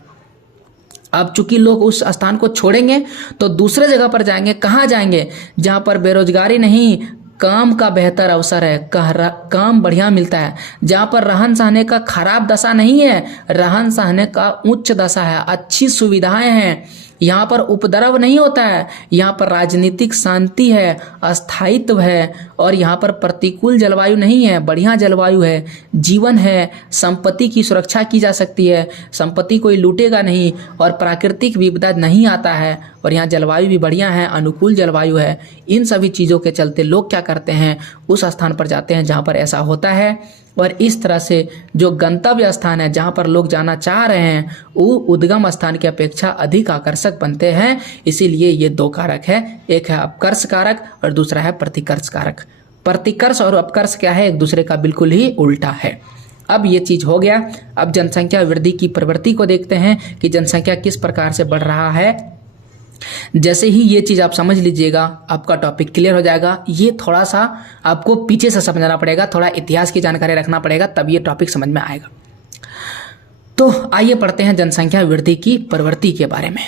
अब चूंकि लोग उस स्थान को छोड़ेंगे तो दूसरे जगह पर जाएंगे। कहाँ जाएंगे? जहाँ पर बेरोजगारी नहीं, काम का बेहतर अवसर है, काम बढ़िया मिलता है, जहाँ पर रहन सहने का खराब दशा नहीं है, रहन सहने का उच्च दशा है, अच्छी सुविधाएं हैं, यहाँ पर उपद्रव नहीं होता है, यहाँ पर राजनीतिक शांति है, अस्थायित्व है, और यहाँ पर प्रतिकूल जलवायु नहीं है, बढ़िया जलवायु है, जीवन है, संपत्ति की सुरक्षा की जा सकती है, संपत्ति कोई लूटेगा नहीं, और प्राकृतिक विपदा नहीं आता है, और यहाँ जलवायु भी बढ़िया है, अनुकूल जलवायु है। इन सभी चीज़ों के चलते लोग क्या करते हैं? उस स्थान पर जाते हैं जहाँ पर ऐसा होता है। और इस तरह से जो गंतव्य स्थान है जहाँ पर लोग जाना चाह रहे हैं वो उद्गम स्थान की अपेक्षा अधिक आकर्षक बनते हैं। इसीलिए ये दो कारक है, एक है अपकर्ष कारक और दूसरा है प्रतिकर्ष कारक। प्रतिकर्ष और अपकर्ष क्या है? एक दूसरे का बिल्कुल ही उल्टा है। अब ये चीज हो गया। अब जनसंख्या वृद्धि की प्रवृत्ति को देखते हैं कि जनसंख्या किस प्रकार से बढ़ रहा है। जैसे ही ये चीज़ आप समझ लीजिएगा आपका टॉपिक क्लियर हो जाएगा। ये थोड़ा सा आपको पीछे से समझना पड़ेगा, थोड़ा इतिहास की जानकारी रखना पड़ेगा, तब ये टॉपिक समझ में आएगा। तो आइए पढ़ते हैं जनसंख्या वृद्धि की प्रवृत्ति के बारे में।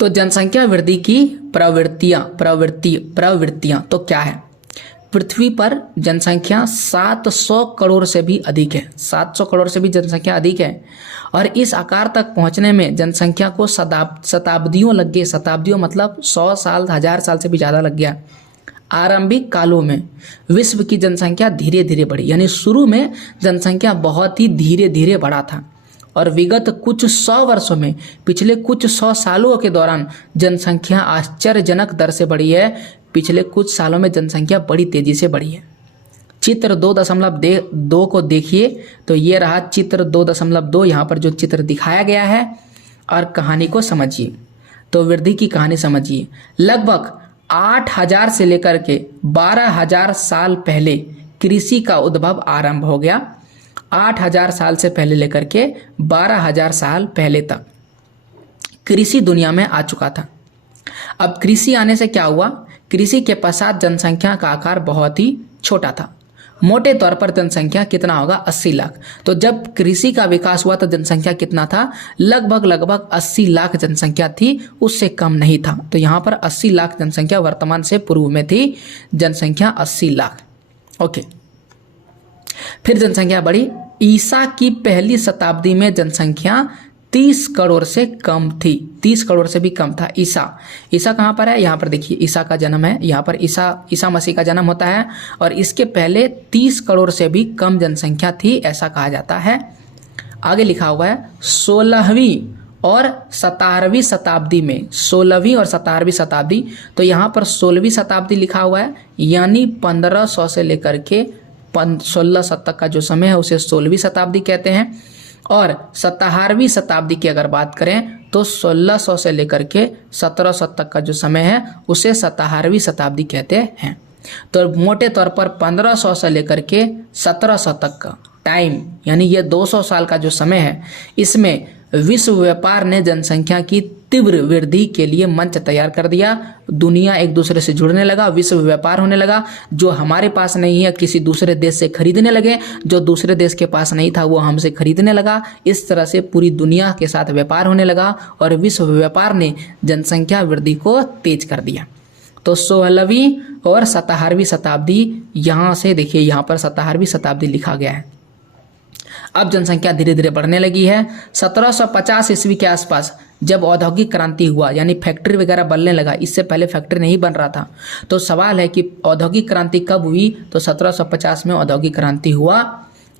तो जनसंख्या वृद्धि की प्रवृत्तियां तो क्या है? पृथ्वी पर जनसंख्या 700 करोड़ से भी अधिक है, 700 करोड़ से भी जनसंख्या अधिक है, और इस आकार तक पहुंचने में जनसंख्या को शताब्दियों लग गए। शताब्दियों मतलब 100 साल, 1000 साल से भी ज़्यादा लग गया। आरंभिक कालों में विश्व की जनसंख्या धीरे धीरे बढ़ी, यानी शुरू में जनसंख्या बहुत ही धीरे धीरे बढ़ा था, और विगत कुछ 100 वर्षों में, पिछले कुछ 100 सालों के दौरान जनसंख्या आश्चर्यजनक दर से बढ़ी है। पिछले कुछ सालों में जनसंख्या बड़ी तेजी से बढ़ी है। चित्र 2.2 को देखिए तो ये रहा चित्र 2.2। यहाँ पर जो चित्र दिखाया गया है, और कहानी को समझिए। तो वृद्धि की कहानी समझिए। लगभग 8000 से लेकर के 12000 साल पहले कृषि का उद्भव आरंभ हो गया। 8000 साल से पहले लेकर के 12000 साल पहले तक कृषि दुनिया में आ चुका था। अब कृषि आने से क्या हुआ? कृषि के पश्चात जनसंख्या का आकार बहुत ही छोटा था। मोटे तौर पर जनसंख्या कितना होगा? 80 लाख। तो जब कृषि का विकास हुआ तो जनसंख्या कितना था? लगभग 80 लाख जनसंख्या थी, उससे कम नहीं था। तो यहाँ पर 80 लाख जनसंख्या वर्तमान से पूर्व में थी, जनसंख्या 80 लाख। ओके, फिर जनसंख्या बढ़ी। ईसा की पहली शताब्दी में जनसंख्या 30 करोड़ से कम थी, 30 करोड़ से भी कम था। ईसा कहाँ पर है, यहाँ पर देखिए ईसा का जन्म है, यहाँ पर ईसा मसीह का जन्म होता है और इसके पहले 30 करोड़ से भी कम जनसंख्या थी, ऐसा कहा जाता है। आगे लिखा हुआ है 16वीं और 17वीं शताब्दी में, 16वीं और 17वीं शताब्दी, तो यहाँ पर 16वीं शताब्दी लिखा हुआ है, यानी 1500 से लेकर के 1600 तक का जो समय है उसे 16वीं शताब्दी कहते हैं। और 17वीं शताब्दी की अगर बात करें तो 1600 से लेकर के 1700 तक का जो समय है उसे 17वीं शताब्दी कहते हैं। तो मोटे तौर पर 1500 से लेकर के 1700 तक का टाइम, यानी ये 200 साल का जो समय है, इसमें विश्व व्यापार ने जनसंख्या की तीव्र वृद्धि के लिए मंच तैयार कर दिया। दुनिया एक दूसरे से जुड़ने लगा, विश्व व्यापार होने लगा। जो हमारे पास नहीं है किसी दूसरे देश से खरीदने लगे, जो दूसरे देश के पास नहीं था वो हमसे खरीदने लगा। इस तरह से पूरी दुनिया के साथ व्यापार होने लगा और विश्व व्यापार ने जनसंख्या वृद्धि को तेज कर दिया। तो 16वीं और 17वीं शताब्दी, यहाँ से देखिए यहाँ पर 17वीं शताब्दी लिखा गया है। अब जनसंख्या धीरे धीरे बढ़ने लगी है। 1750 ईस्वी के आसपास जब औद्योगिक क्रांति हुआ, यानी फैक्ट्री वगैरह बनने लगा, इससे पहले फैक्ट्री नहीं बन रहा था। तो सवाल है कि औद्योगिक क्रांति कब हुई, तो 1750 में औद्योगिक क्रांति हुआ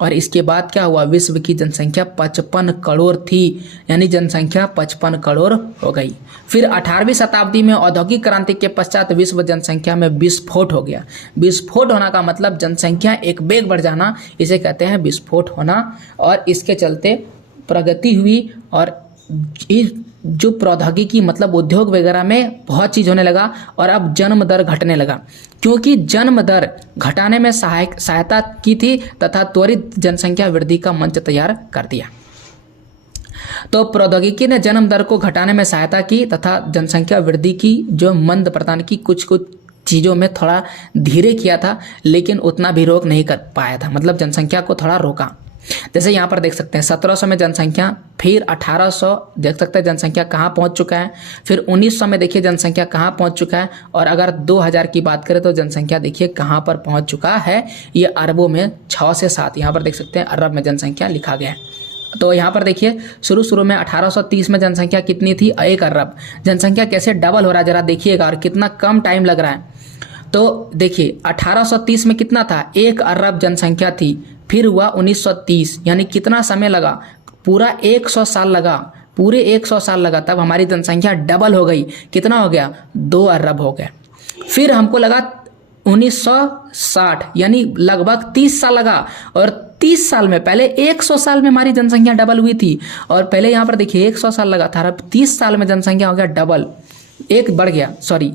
और इसके बाद क्या हुआ, विश्व की जनसंख्या 55 करोड़ थी, यानी जनसंख्या 55 करोड़ हो गई। फिर 18वीं शताब्दी में औद्योगिक क्रांति के पश्चात विश्व जनसंख्या में विस्फोट हो गया। विस्फोट होना का मतलब जनसंख्या एक बेग बढ़ जाना, इसे कहते हैं विस्फोट होना। और इसके चलते प्रगति हुई और जो प्रौद्योगिकी मतलब उद्योग वगैरह में बहुत चीज़ होने लगा और अब जन्म दर घटने लगा, क्योंकि जन्म दर घटाने में सहायता की थी तथा त्वरित जनसंख्या वृद्धि का मंच तैयार कर दिया। तो प्रौद्योगिकी ने जन्म दर को घटाने में सहायता की तथा जनसंख्या वृद्धि की जो मंद प्रदान की कुछ चीज़ों में थोड़ा धीरे किया था, लेकिन उतना भी रोक नहीं कर पाया था, मतलब जनसंख्या को थोड़ा रोका। जैसे यहाँ पर देख सकते हैं 1700 में जनसंख्या, फिर 1800 देख सकते हैं जनसंख्या कहाँ पहुँच चुका है, फिर 1900 में देखिए जनसंख्या कहाँ पहुँच चुका है, और अगर 2000 की बात करें तो जनसंख्या देखिए कहाँ पर पहुँच चुका है, ये अरबों में 6 से 7, यहाँ पर देख सकते हैं अरब में जनसंख्या लिखा गया है। तो यहाँ पर देखिए शुरू में 1830 में जनसंख्या कितनी थी, 1 अरब। जनसंख्या कैसे डबल हो रहा है जरा देखिएगा, और कितना कम टाइम लग रहा है। तो देखिए 1830 में कितना था, 1 अरब जनसंख्या थी, फिर हुआ 1930, यानी कितना समय लगा, पूरा 100 साल लगा, पूरे 100 साल लगा, तब हमारी जनसंख्या डबल हो गई। कितना हो गया, 2 अरब हो गया। फिर हमको लगा 1960, यानी लगभग 30 साल लगा, और 30 साल में, पहले 100 साल में हमारी जनसंख्या डबल हुई थी, और पहले यहाँ पर देखिए 100 साल लगा था, अब 30 साल में जनसंख्या हो गया डबल, एक बढ़ गया, सॉरी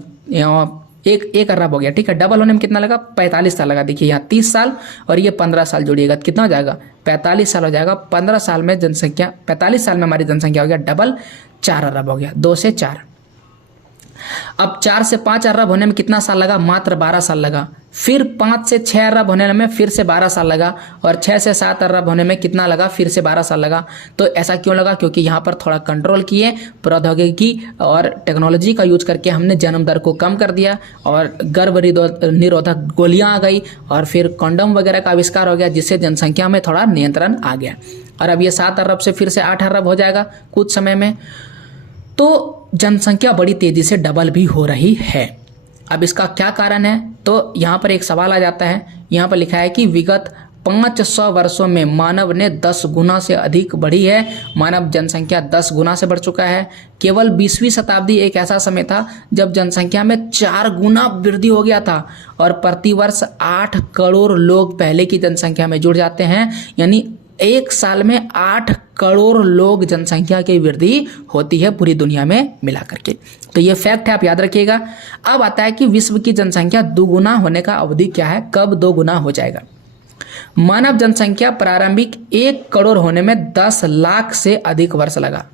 एक अरब हो गया, ठीक है। डबल होने में कितना लगा, 45 साल लगा। देखिए यहाँ 30 साल और ये 15 साल जोड़िएगा, कितना हो जाएगा, 45 साल हो जाएगा। 15 साल में जनसंख्या, 45 साल में हमारी जनसंख्या हो गया डबल, 4 अरब हो गया, 2 से 4। अब 4 से 5 अरब होने में कितना साल लगा, मात्र 12 साल लगा। फिर 5 से 6 अरब होने में फिर से 12 साल लगा, और 6 से 7 अरब होने में कितना लगा, फिर से 12 साल लगा। तो ऐसा क्यों लगा, क्योंकि यहाँ पर थोड़ा कंट्रोल किए, प्रौद्योगिकी और टेक्नोलॉजी का यूज करके हमने जन्म दर को कम कर दिया, और गर्भ निरोधक गोलियाँ आ गई, और फिर कंडोम वगैरह का आविष्कार हो गया, जिससे जनसंख्या में थोड़ा नियंत्रण आ गया। और अब ये 7 अरब से फिर से 8 अरब हो जाएगा कुछ समय में। तो जनसंख्या बड़ी तेजी से डबल भी हो रही है। अब इसका क्या कारण है, तो यहाँ पर एक सवाल आ जाता है। यहाँ पर लिखा है कि विगत 500 वर्षों में मानव ने 10 गुना से अधिक बढ़ी है, मानव जनसंख्या 10 गुना से बढ़ चुका है। केवल 20वीं शताब्दी एक ऐसा समय था जब जनसंख्या में 4 गुना वृद्धि हो गया था, और प्रतिवर्ष 8 करोड़ लोग पहले की जनसंख्या में जुड़ जाते हैं, यानी 1 साल में 8 करोड़ लोग जनसंख्या की वृद्धि होती है पूरी दुनिया में मिला करके। तो ये फैक्ट है, आप याद रखिएगा। अब आता है कि विश्व की जनसंख्या दोगुना होने का अवधि क्या है, कब 2 गुना हो जाएगा। मानव जनसंख्या प्रारंभिक 1 करोड़ होने में 10 लाख से अधिक वर्ष लगा,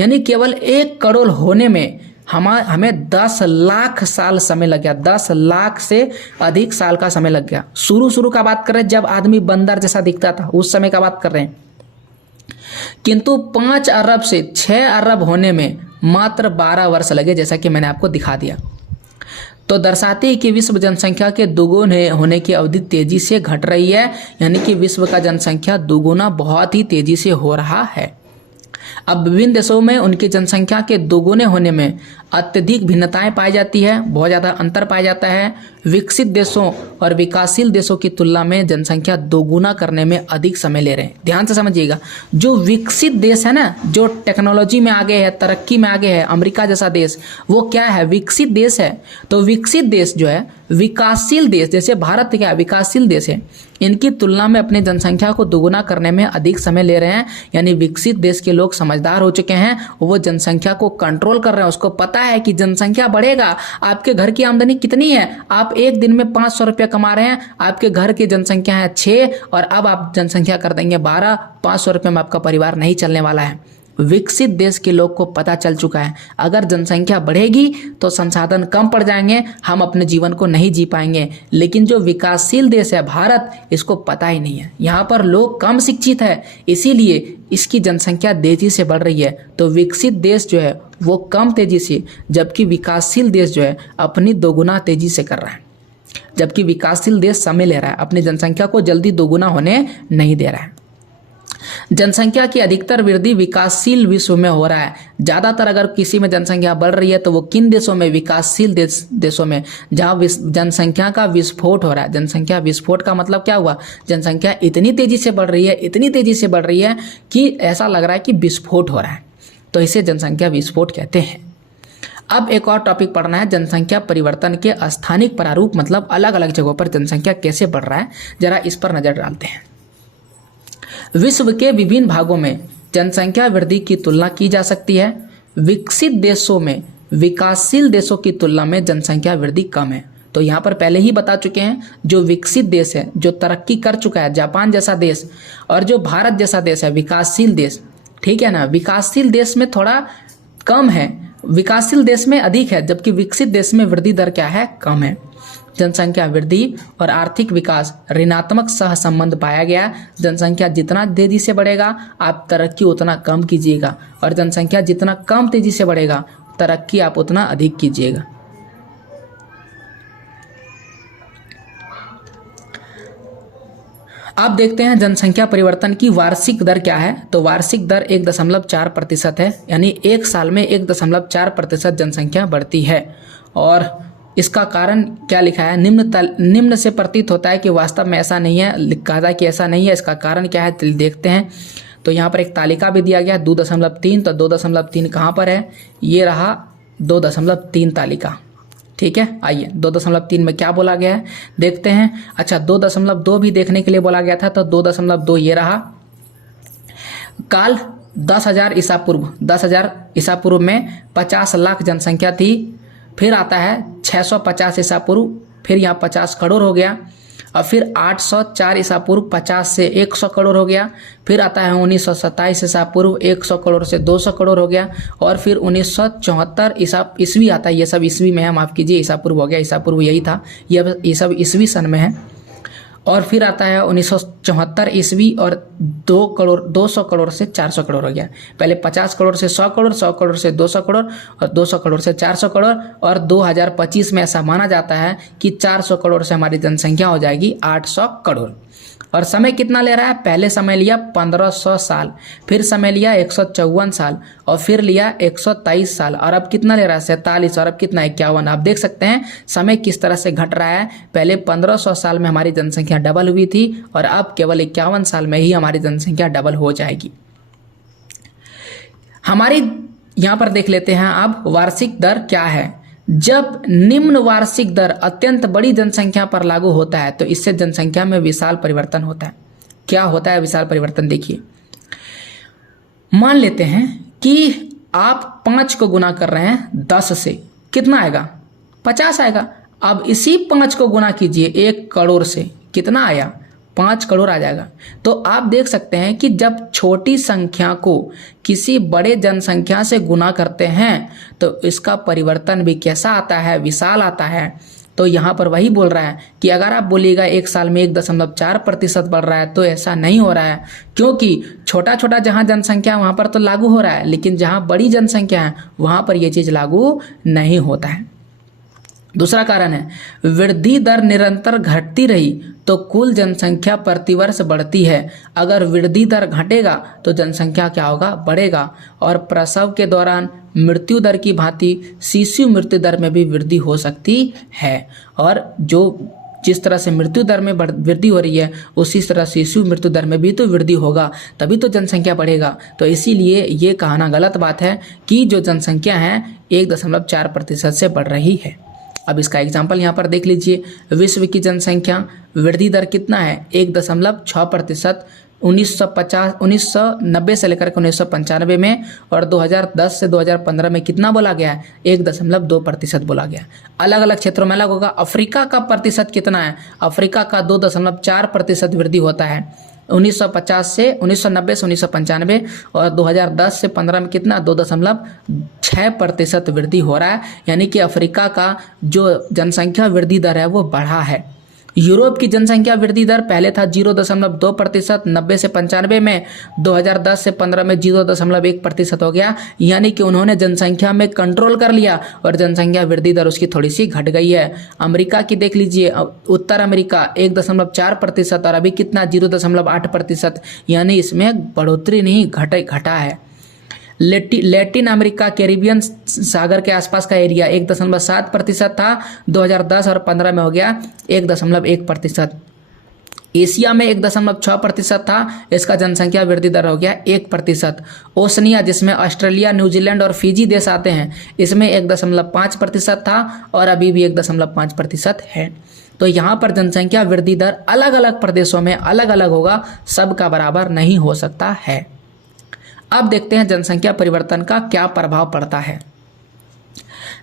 यानी केवल 1 करोड़ होने में हमें 10 लाख साल समय लग गया, 10 लाख से अधिक साल का समय लग गया। शुरू का बात कर रहे हैं जब आदमी बंदर जैसा दिखता था, उस समय का बात कर रहे हैं। किंतु 5 अरब से 6 अरब होने में मात्र 12 वर्ष लगे, जैसा कि मैंने आपको दिखा दिया। तो दर्शाती है कि विश्व जनसंख्या के दोगुने होने की अवधि तेजी से घट रही है, यानी कि विश्व का जनसंख्या दोगुना बहुत ही तेजी से हो रहा है। अब विभिन्न देशों में उनकी जनसंख्या के दोगुने होने में अत्यधिक भिन्नताएं पाई जाती है, बहुत ज़्यादा अंतर पाया जाता है। विकसित देशों और विकासशील देशों की तुलना में जनसंख्या दोगुना करने में अधिक समय ले रहे हैं। ध्यान से समझिएगा, जो विकसित देश है ना, जो टेक्नोलॉजी में आगे है, तरक्की में आगे है, अमेरिका जैसा देश, वो क्या है, विकसित देश है। तो विकसित देश जो है विकासशील देश, जैसे भारत क्या है, विकासशील देश है, इनकी तुलना में अपनी जनसंख्या को दोगुना करने में अधिक समय ले रहे हैं। यानी विकसित देश के लोग समझदार हो चुके हैं, वो जनसंख्या को कंट्रोल कर रहे हैं। उसको पता है कि जनसंख्या बढ़ेगा, आपके घर की आमदनी कितनी है, आप एक दिन में 500 रुपया कमा रहे हैं, आपके घर की जनसंख्या है 6 और अब आप जनसंख्या कर देंगे 12, 500 रुपये में आपका परिवार नहीं चलने वाला है। विकसित देश के लोग को पता चल चुका है, अगर जनसंख्या बढ़ेगी तो संसाधन कम पड़ जाएंगे, हम अपने जीवन को नहीं जी पाएंगे। लेकिन जो विकासशील देश है भारत, इसको पता ही नहीं है। यहाँ पर लोग कम शिक्षित है, इसीलिए इसकी जनसंख्या तेजी से बढ़ रही है। तो विकसित देश जो है वो कम तेजी से, जबकि विकासशील देश जो है अपनी दोगुना तेजी से कर रहा है। जबकि विकासशील देश समय ले रहा है, अपनी जनसंख्या को जल्दी दोगुना होने नहीं दे रहा है। जनसंख्या की अधिकतर वृद्धि विकासशील विश्व में हो रहा है। ज़्यादातर अगर किसी में जनसंख्या बढ़ रही है तो वो किन देशों में, विकासशील देशों में, जहाँ जनसंख्या का विस्फोट हो रहा है। जनसंख्या विस्फोट का मतलब क्या हुआ, जनसंख्या इतनी तेजी से बढ़ रही है, इतनी तेजी से बढ़ रही है कि ऐसा लग रहा है कि विस्फोट हो रहा है, तो इसे जनसंख्या विस्फोट कहते हैं। अब एक और टॉपिक पढ़ना है, जनसंख्या परिवर्तन के स्थानिक प्रारूप, मतलब अलग अलग जगहों पर जनसंख्या कैसे बढ़ रहा है, जरा इस पर नजर डालते हैं। विश्व के विभिन्न भागों में जनसंख्या वृद्धि की तुलना की जा सकती है। विकसित देशों में विकासशील देशों की तुलना में जनसंख्या वृद्धि कम है। तो यहाँ पर पहले ही बता चुके हैं, जो विकसित देश है, जो तरक्की कर चुका है, जापान जैसा देश, और जो भारत जैसा देश है, विकासशील देश, ठीक है ना, विकासशील देश में थोड़ा कम है, विकासशील देश में अधिक है, जबकि विकसित देश में वृद्धि दर क्या है, कम है। जनसंख्या वृद्धि और आर्थिक विकास ऋणात्मक सह संबंध पाया गया। जनसंख्या जितना तेजी से बढ़ेगा आप तरक्की उतना कम कीजिएगा, और जनसंख्या जितना कम तेजी से बढ़ेगा तरक्की आप उतना अधिक कीजिएगा। अब देखते हैं जनसंख्या परिवर्तन की वार्षिक दर क्या है। तो वार्षिक दर 1.4% है, यानी एक साल में 1.4% जनसंख्या बढ़ती है। और इसका कारण क्या लिखा है, निम्न से प्रतीत होता है कि वास्तव में ऐसा नहीं है, लिखा था कि ऐसा नहीं है। इसका कारण क्या है देखते हैं। तो यहाँ पर एक तालिका भी दिया गया 2.3, तो 2.3 कहाँ पर है, ये रहा 2.3 तालिका, ठीक है। आइए 2.3 में क्या बोला गया है देखते हैं। अच्छा 2.2 भी देखने के लिए बोला गया था, तो 2.2 ये रहा। काल 10,000 ईसा पूर्व, 10,000 ईसा पूर्व में 50 लाख जनसंख्या थी। फिर आता है 650 ईसा पूर्व, फिर यहाँ 50 करोड़ हो गया, और फिर 804 ईसा पूर्व 50 से 100 करोड़ हो गया। फिर आता है 1927 ईसा पूर्व 100 करोड़ से 200 करोड़ हो गया, और फिर 1974 ईस्वी आता है। ये सब ईस्वी में है, माफ़ कीजिए, ईसा पूर्व हो गया, ईसा पूर्व यही था, ये सब ईस्वी सन में है। और फिर आता है 1974 ईस्वी, और 200 करोड़ से 400 करोड़ हो गया। पहले 50 करोड़ से 100 करोड़, 100 करोड़ से 200 करोड़, और 200 करोड़ से 400 करोड़, और 2025 में ऐसा माना जाता है कि 400 करोड़ से हमारी जनसंख्या हो जाएगी 800 करोड़। और समय कितना ले रहा है, पहले समय लिया 1500 साल, फिर समय लिया 154 साल, और फिर लिया 123 साल, और अब कितना ले रहा है 47, और अब कितना 51। आप देख सकते हैं समय किस तरह से घट रहा है। पहले 1500 साल में हमारी जनसंख्या डबल हुई थी, और अब केवल 51 साल में ही हमारी जनसंख्या डबल हो जाएगी। हमारी यहाँ पर देख लेते हैं अब वार्षिक दर क्या है। जब निम्न वार्षिक दर अत्यंत बड़ी जनसंख्या पर लागू होता है तो इससे जनसंख्या में विशाल परिवर्तन होता है। क्या होता है विशाल परिवर्तन, देखिए। मान लेते हैं कि आप 5 को गुना कर रहे हैं 10 से, कितना आएगा, 50 आएगा। अब इसी 5 को गुना कीजिए 1 करोड़ से, कितना आया, 5 करोड़ आ जाएगा। तो आप देख सकते हैं कि जब छोटी संख्या को किसी बड़े जनसंख्या से गुना करते हैं तो इसका परिवर्तन भी कैसा आता है, विशाल आता है। तो यहाँ पर वही बोल रहा है कि अगर आप बोलिएगा एक साल में 1.4% बढ़ रहा है, तो ऐसा नहीं हो रहा है, क्योंकि छोटा छोटा जहाँ जनसंख्या वहाँ पर तो लागू हो रहा है, लेकिन जहाँ बड़ी जनसंख्या है वहाँ पर ये चीज़ लागू नहीं होता है। दूसरा कारण है वृद्धि दर निरंतर घटती रही तो कुल जनसंख्या प्रतिवर्ष बढ़ती है। अगर वृद्धि दर घटेगा तो जनसंख्या क्या होगा, बढ़ेगा। और प्रसव के दौरान मृत्यु दर की भांति शिशु मृत्यु दर में भी वृद्धि हो सकती है। और जिस तरह से मृत्यु दर में वृद्धि हो रही है उसी तरह शिशु मृत्यु दर में भी तो वृद्धि होगा, तभी तो जनसंख्या बढ़ेगा। तो इसीलिए ये कहना गलत बात है कि जो जनसंख्या है 1.4% से बढ़ रही है। अब इसका एग्जाम्पल यहाँ पर देख लीजिए। विश्व की जनसंख्या वृद्धि दर कितना है, 1.6%। 1990 से लेकर के 1995 में और 2010 से 2015 में कितना बोला गया है, 1.2% बोला गया। अलग अलग क्षेत्रों में अलग होगा। अफ्रीका का प्रतिशत कितना है, अफ्रीका का 2.4% वृद्धि होता है 1990 से 1995 और 2010 से 15 में कितना 2.6% वृद्धि हो रहा है। यानी कि अफ्रीका का जो जनसंख्या वृद्धि दर है वो बढ़ा है। यूरोप की जनसंख्या वृद्धि दर पहले था 0.2%, 90 से 95 में, 2010 से 15 में 0.1% हो गया। यानी कि उन्होंने जनसंख्या में कंट्रोल कर लिया और जनसंख्या वृद्धि दर उसकी थोड़ी सी घट गई है। अमेरिका की देख लीजिए, उत्तर अमेरिका 1.4% और अभी कितना 0.8%, यानी इसमें बढ़ोतरी नहीं घटा है। लैटिन अमेरिका कैरिबियन सागर के आसपास का एरिया 1.7% था 2010 और 15 में हो गया 1.1%। एशिया में 1.6% था, इसका जनसंख्या वृद्धि दर हो गया 1%। ओशनिया जिसमें ऑस्ट्रेलिया, न्यूजीलैंड और फिजी देश आते हैं, इसमें 1.5% था और अभी भी 1.5% है। तो यहाँ पर जनसंख्या वृद्धि दर अलग अलग प्रदेशों में अलग अलग होगा, सबका बराबर नहीं हो सकता है। अब देखते हैं जनसंख्या परिवर्तन का क्या प्रभाव पड़ता है।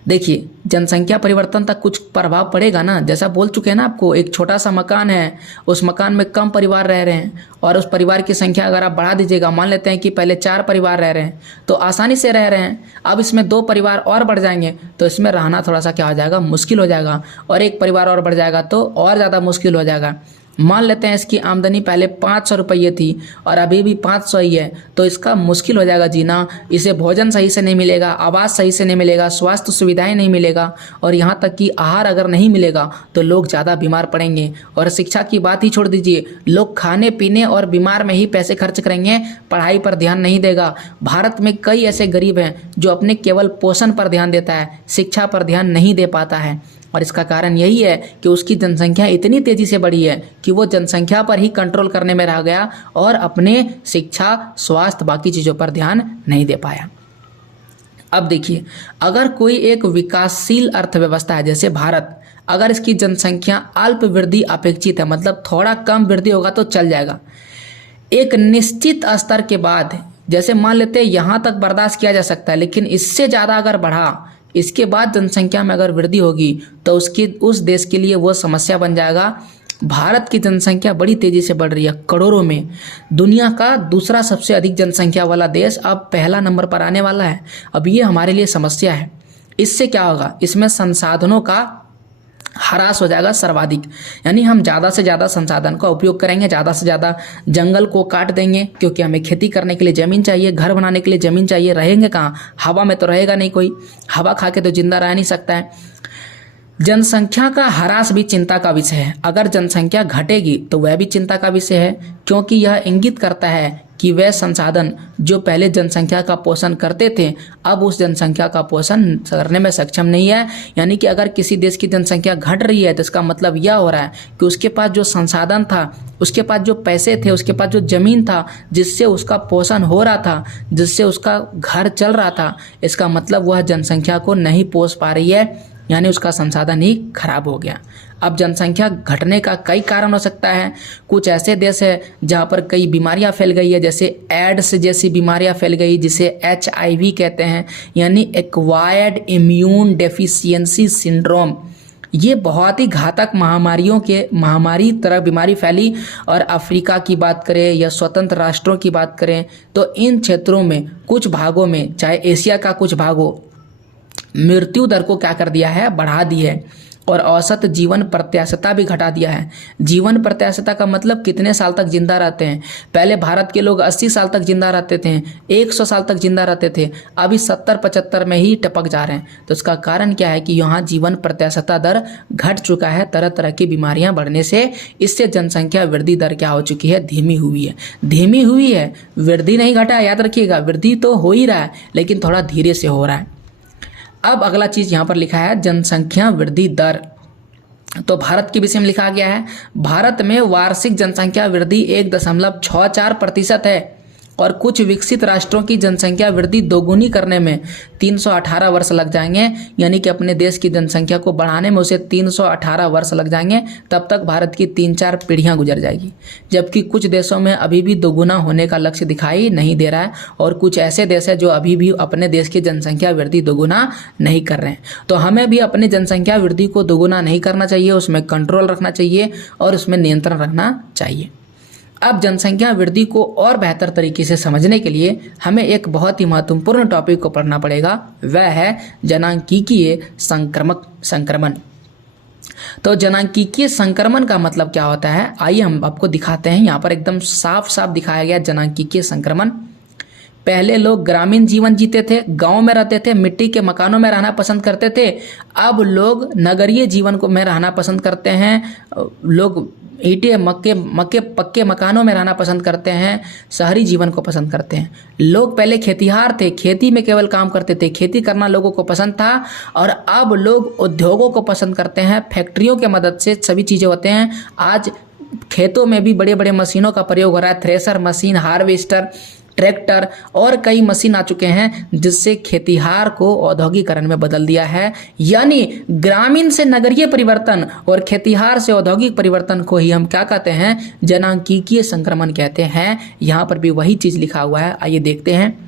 देखिए, जनसंख्या परिवर्तन तक कुछ प्रभाव पड़ेगा ना। जैसा बोल चुके हैं ना आपको, एक छोटा सा मकान है, उस मकान में कम परिवार रह रहे हैं और उस परिवार की संख्या अगर आप बढ़ा दीजिएगा, मान लेते हैं कि पहले 4 परिवार रह रहे हैं तो आसानी से रह रहे हैं, अब इसमें 2 परिवार और बढ़ जाएंगे तो इसमें रहना थोड़ा सा क्या हो जाएगा, मुश्किल हो जाएगा। और 1 परिवार और बढ़ जाएगा तो और ज़्यादा मुश्किल हो जाएगा। मान लेते हैं इसकी आमदनी पहले 500 रुपये थी और अभी भी 500 ही है, तो इसका मुश्किल हो जाएगा जीना। इसे भोजन सही से नहीं मिलेगा, आवास सही से नहीं मिलेगा, स्वास्थ्य सुविधाएं नहीं मिलेगा और यहाँ तक कि आहार अगर नहीं मिलेगा तो लोग ज़्यादा बीमार पड़ेंगे। और शिक्षा की बात ही छोड़ दीजिए, लोग खाने पीने और बीमार में ही पैसे खर्च करेंगे, पढ़ाई पर ध्यान नहीं देगा। भारत में कई ऐसे गरीब हैं जो अपने केवल पोषण पर ध्यान देता है, शिक्षा पर ध्यान नहीं दे पाता है। और इसका कारण यही है कि उसकी जनसंख्या इतनी तेज़ी से बढ़ी है कि वो जनसंख्या पर ही कंट्रोल करने में रह गया और अपने शिक्षा, स्वास्थ्य, बाकी चीज़ों पर ध्यान नहीं दे पाया। अब देखिए, अगर कोई एक विकासशील अर्थव्यवस्था है जैसे भारत, अगर इसकी जनसंख्या अल्प वृद्धि अपेक्षित है, मतलब थोड़ा कम वृद्धि होगा तो चल जाएगा, एक निश्चित स्तर के बाद, जैसे मान लेते हैं यहाँ तक बर्दाश्त किया जा सकता है, लेकिन इससे ज़्यादा अगर बढ़ा, इसके बाद जनसंख्या में अगर वृद्धि होगी तो उस देश के लिए वो समस्या बन जाएगा। भारत की जनसंख्या बड़ी तेज़ी से बढ़ रही है, करोड़ों में। दुनिया का दूसरा सबसे अधिक जनसंख्या वाला देश अब पहला नंबर पर आने वाला है। अब ये हमारे लिए समस्या है। इससे क्या होगा, इसमें संसाधनों का ह्रास हो जाएगा सर्वाधिक। यानी हम ज़्यादा से ज़्यादा संसाधन का उपयोग करेंगे, ज़्यादा से ज़्यादा जंगल को काट देंगे, क्योंकि हमें खेती करने के लिए ज़मीन चाहिए, घर बनाने के लिए ज़मीन चाहिए। रहेंगे कहाँ, हवा में तो रहेगा नहीं कोई, हवा खा के तो जिंदा रह नहीं सकता है। जनसंख्या का ह्रास भी चिंता का विषय है। अगर जनसंख्या घटेगी तो वह भी चिंता का विषय है, क्योंकि यह इंगित करता है कि वे संसाधन जो पहले जनसंख्या का पोषण करते थे अब उस जनसंख्या का पोषण करने में सक्षम नहीं है। यानी कि अगर किसी देश की जनसंख्या घट रही है तो इसका मतलब यह हो रहा है कि उसके पास जो संसाधन था, उसके पास जो पैसे थे, उसके पास जो ज़मीन था जिससे उसका पोषण हो रहा था, जिससे उसका घर चल रहा था, इसका मतलब वह जनसंख्या को नहीं पोष पा रही है, यानी उसका संसाधन ही खराब हो गया। अब जनसंख्या घटने का कई कारण हो सकता है। कुछ ऐसे देश है जहाँ पर कई बीमारियाँ फैल गई है, जैसे एड्स जैसी बीमारियाँ फैल गई, जिसे HIV कहते हैं, यानी एक्वायर्ड इम्यून डेफिशिएंसी सिंड्रोम। ये बहुत ही घातक महामारी तरह बीमारी फैली। और अफ्रीका की बात करें या स्वतंत्र राष्ट्रों की बात करें तो इन क्षेत्रों में कुछ भागों में, चाहे एशिया का कुछ भाग हो, मृत्यु दर को क्या कर दिया है, बढ़ा दी है। और औसत जीवन प्रत्याशिता भी घटा दिया है। जीवन प्रत्याशिता का मतलब कितने साल तक जिंदा रहते हैं। पहले भारत के लोग 80 साल तक जिंदा रहते थे, 100 साल तक जिंदा रहते थे, अभी 70-75 में ही टपक जा रहे हैं। तो इसका कारण क्या है कि यहाँ जीवन प्रत्याशिता दर घट चुका है तरह तरह की बीमारियां बढ़ने से। इससे जनसंख्या वृद्धि दर क्या हो चुकी है, धीमी हुई है। धीमी हुई है, वृद्धि नहीं घटा है, याद रखिएगा, वृद्धि तो हो ही रहा है लेकिन थोड़ा धीरे से हो रहा है। अब अगला चीज यहां पर लिखा है जनसंख्या वृद्धि दर। तो भारत के विषय में लिखा गया है भारत में वार्षिक जनसंख्या वृद्धि 1.64% है और कुछ विकसित राष्ट्रों की जनसंख्या वृद्धि दोगुनी करने में 318 वर्ष लग जाएंगे। यानी कि अपने देश की जनसंख्या को बढ़ाने में उसे 318 वर्ष लग जाएंगे। तब तक भारत की 3-4 पीढ़ियां गुजर जाएगी। जबकि कुछ देशों में अभी भी दोगुना होने का लक्ष्य दिखाई नहीं दे रहा है और कुछ ऐसे देश हैं जो अभी भी अपने देश की जनसंख्या वृद्धि दोगुना नहीं कर रहे हैं। तो हमें भी अपनी जनसंख्या वृद्धि को दोगुना नहीं करना चाहिए, उसमें कंट्रोल रखना चाहिए और उसमें नियंत्रण रखना चाहिए। अब जनसंख्या वृद्धि को और बेहतर तरीके से समझने के लिए हमें एक बहुत ही महत्वपूर्ण टॉपिक को पढ़ना पड़ेगा, वह है जनांकीय संक्रमण। तो जनांकीय संक्रमण का मतलब क्या होता है, आइए हम आपको दिखाते हैं। यहाँ पर एकदम साफ साफ दिखाया गया जनांकीय संक्रमण। पहले लोग ग्रामीण जीवन जीते थे, गांव में रहते थे, मिट्टी के मकानों में रहना पसंद करते थे। अब लोग नगरीय जीवन को में रहना पसंद करते हैं। लोग ईंटे मक्के पक्के मकानों में रहना पसंद करते हैं, शहरी जीवन को पसंद करते हैं। लोग पहले खेतीहार थे, खेती में केवल काम करते थे, खेती करना लोगों को पसंद था। और अब लोग उद्योगों को पसंद करते हैं, फैक्ट्रियों के मदद से सभी चीज़ें होते हैं। आज खेतों में भी बड़े बड़े मशीनों का प्रयोग हो रहा है, थ्रेशर मशीन, हार्वेस्टर, ट्रैक्टर और कई मशीन आ चुके हैं जिससे खेतीहार को औद्योगिकरण में बदल दिया है। यानी ग्रामीण से नगरीय परिवर्तन और खेतीहार से औद्योगिक परिवर्तन को ही हम क्या कहते हैं, जनांकीय संक्रमण कहते हैं। यहाँ पर भी वही चीज लिखा हुआ है, आइए देखते हैं।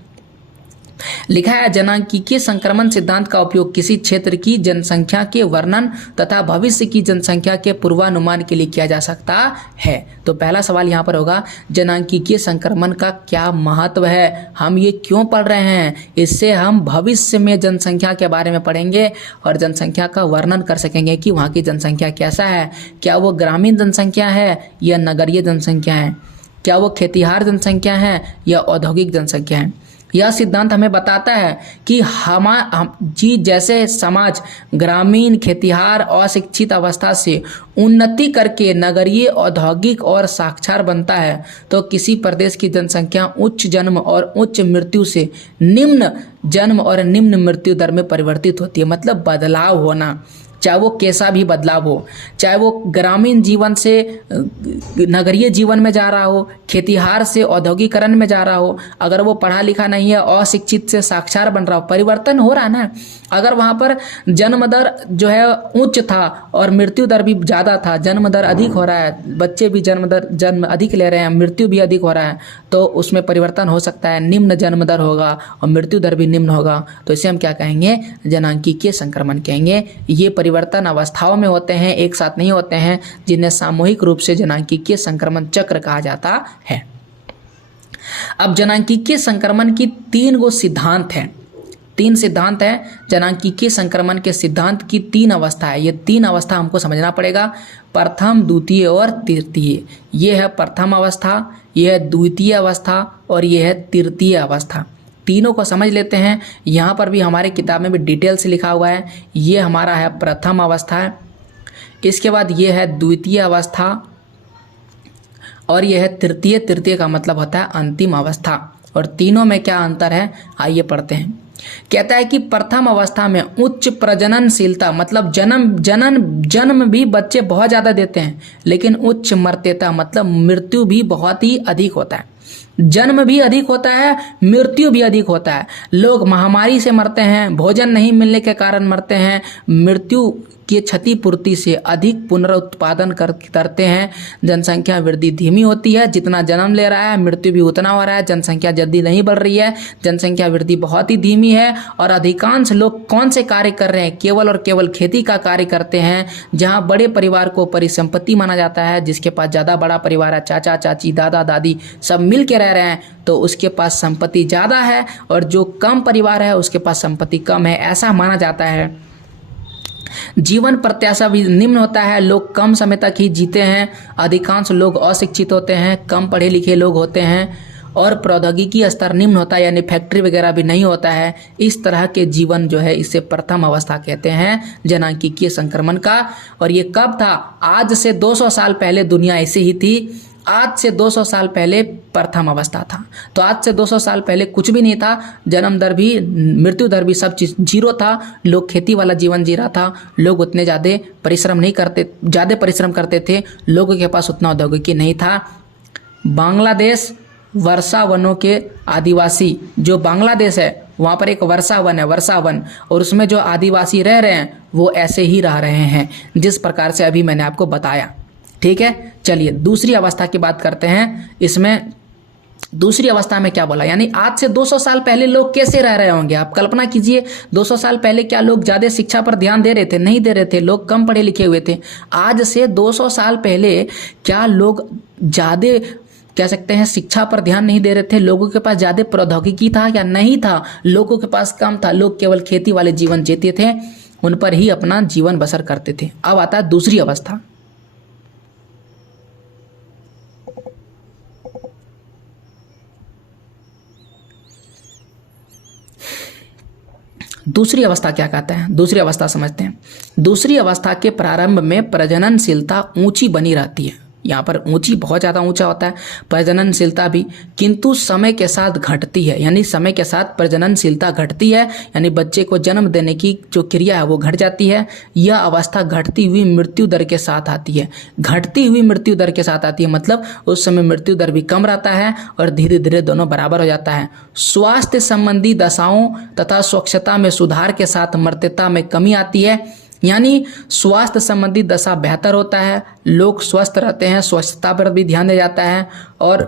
लिखा है जनांकीय संक्रमण सिद्धांत का उपयोग किसी क्षेत्र की जनसंख्या के वर्णन तथा भविष्य की जनसंख्या के पूर्वानुमान के लिए किया जा सकता है। तो पहला सवाल यहाँ पर होगा, जनांकीय संक्रमण का क्या महत्व है, हम ये क्यों पढ़ रहे हैं। इससे हम भविष्य में जनसंख्या के बारे में पढ़ेंगे और जनसंख्या का वर्णन कर सकेंगे कि वहाँ की जनसंख्या कैसा है, क्या वो ग्रामीण जनसंख्या है या नगरीय जनसंख्या है, क्या वो खेतीहार जनसंख्या है या औद्योगिक जनसंख्या है। यह सिद्धांत हमें बताता है कि जैसे समाज ग्रामीण खेतीहार अशिक्षित अवस्था से उन्नति करके नगरीय औद्योगिक और साक्षर बनता है, तो किसी प्रदेश की जनसंख्या उच्च जन्म और उच्च मृत्यु से निम्न जन्म और निम्न मृत्यु दर में परिवर्तित होती है। मतलब बदलाव होना, चाहे वो कैसा भी बदलाव हो, चाहे वो ग्रामीण जीवन से नगरीय जीवन में जा रहा हो, खेतीहार से औद्योगिकरण में जा रहा हो, अगर वो पढ़ा लिखा नहीं है, अशिक्षित से साक्षर बन रहा हो, परिवर्तन हो रहा है ना। अगर वहाँ पर जन्म दर जो है उच्च था और मृत्यु दर भी ज़्यादा था, जन्म दर अधिक हो रहा है, बच्चे भी जन्म अधिक ले रहे हैं, मृत्यु भी अधिक हो रहा है, तो उसमें परिवर्तन हो सकता है, निम्न जन्म दर होगा और मृत्यु दर भी निम्न होगा। तो इसे हम क्या कहेंगे, जनांकीय संक्रमण कहेंगे। ये परिवर्तन अवस्थाओं में होते हैं, एक साथ नहीं होते हैं, जिन्हें सामूहिक रूप से जनांकीय संक्रमण चक्र कहा जाता है। अब जनांकीय संक्रमण की 3 गो सिद्धांत हैं, 3 सिद्धांत है। जनांकीय संक्रमण के सिद्धांत की 3 अवस्था है। ये 3 अवस्था हमको समझना पड़ेगा, प्रथम, द्वितीय और तृतीय। ये है प्रथम अवस्था, ये है द्वितीय अवस्था और ये है तृतीय अवस्था। तीनों को समझ लेते हैं। यहाँ पर भी हमारे किताब में भी डिटेल से लिखा हुआ है। ये हमारा है प्रथम अवस्था है, इसके बाद ये है द्वितीय अवस्था और यह है तृतीय। तृतीय का मतलब होता है अंतिम अवस्था। और तीनों में क्या अंतर है, आइए पढ़ते हैं। कहता है कि प्रथम अवस्था में उच्च प्रजननशीलता, मतलब जन्म भी बच्चे बहुत ज़्यादा देते हैं, लेकिन उच्च मृत्यता मतलब मृत्यु भी बहुत ही अधिक होता है। जन्म भी अधिक होता है, मृत्यु भी अधिक होता है। लोग महामारी से मरते हैं, भोजन नहीं मिलने के कारण मरते हैं, मृत्यु की क्षतिपूर्ति से अधिक पुनरुत्पादन करते हैं। जनसंख्या वृद्धि धीमी होती है, जितना जन्म ले रहा है मृत्यु भी उतना हो रहा है। जनसंख्या जल्दी नहीं बढ़ रही है, जनसंख्या वृद्धि बहुत ही धीमी है। और अधिकांश लोग कौन से कार्य कर रहे हैं, केवल और केवल खेती का कार्य करते हैं। जहाँ बड़े परिवार को परिसंपत्ति माना जाता है, जिसके पास ज़्यादा बड़ा परिवार है, चाचा चाची दादा दादी सब मिल के रह रहे हैं, तो उसके पास संपत्ति ज़्यादा है। और जो कम परिवार है उसके पास संपत्ति कम है, ऐसा माना जाता है। जीवन प्रत्याशा भी निम्न होता है, लोग कम समय तक ही जीते हैं, अधिकांश लोग अशिक्षित होते हैं, कम पढ़े लिखे लोग होते हैं और प्रौद्योगिकी स्तर निम्न होता है, यानी फैक्ट्री वगैरह भी नहीं होता है। इस तरह के जीवन जो है इसे प्रथम अवस्था कहते हैं जनांकीय संक्रमण का। और ये कब था? आज से 200 साल पहले दुनिया ऐसी ही थी। आज से 200 साल पहले प्रथम अवस्था था। तो आज से 200 साल पहले कुछ भी नहीं था, जन्म दर भी मृत्यु दर भी सब चीज़ जीरो था। लोग खेती वाला जीवन जी रहा था, लोग उतने ज़्यादा परिश्रम नहीं करते, ज़्यादा परिश्रम करते थे, लोगों के पास उतना औद्योगिकी नहीं था। बांग्लादेश वर्षा वनों के आदिवासी, जो बांग्लादेश है वहाँ पर एक वर्षा वन है, वर्षा वन, और उसमें जो आदिवासी रह रहे हैं वो ऐसे ही रह रहे हैं जिस प्रकार से अभी मैंने आपको बताया। ठीक है, चलिए दूसरी अवस्था की बात करते हैं। इसमें दूसरी अवस्था में क्या बोला, यानी आज से 200 साल पहले लोग कैसे रह रहे होंगे। आप कल्पना कीजिए, 200 साल पहले क्या लोग ज़्यादा शिक्षा पर ध्यान दे रहे थे? नहीं दे रहे थे, लोग कम पढ़े लिखे हुए थे। आज से 200 साल पहले क्या लोग ज़्यादा कह सकते हैं शिक्षा पर ध्यान नहीं दे रहे थे? लोगों के पास ज़्यादा प्रौद्योगिकी था या नहीं था? लोगों के पास कम था, लोग केवल खेती वाले जीवन जीते थे, उन पर ही अपना जीवन बसर करते थे। अब आता है दूसरी अवस्था। दूसरी अवस्था क्या कहते हैं? दूसरी अवस्था समझते हैं। दूसरी अवस्था के प्रारंभ में प्रजननशीलता ऊंची बनी रहती है। यहाँ पर ऊंची बहुत ज़्यादा ऊंचा होता है प्रजननशीलता भी, किंतु समय के साथ घटती है, यानी समय के साथ प्रजननशीलता घटती है, यानी बच्चे को जन्म देने की जो क्रिया है वो घट जाती है। यह अवस्था घटती हुई मृत्यु दर के साथ आती है। घटती हुई मृत्यु दर के साथ आती है मतलब उस समय मृत्यु दर भी कम रहता है और धीरे धीरे दोनों बराबर हो जाता है। स्वास्थ्य संबंधी दशाओं तथा स्वच्छता में सुधार के साथ मृत्यता में कमी आती है, यानी स्वास्थ्य संबंधी दशा बेहतर होता है, लोग स्वस्थ रहते हैं, स्वच्छता पर भी ध्यान दिया जाता है, और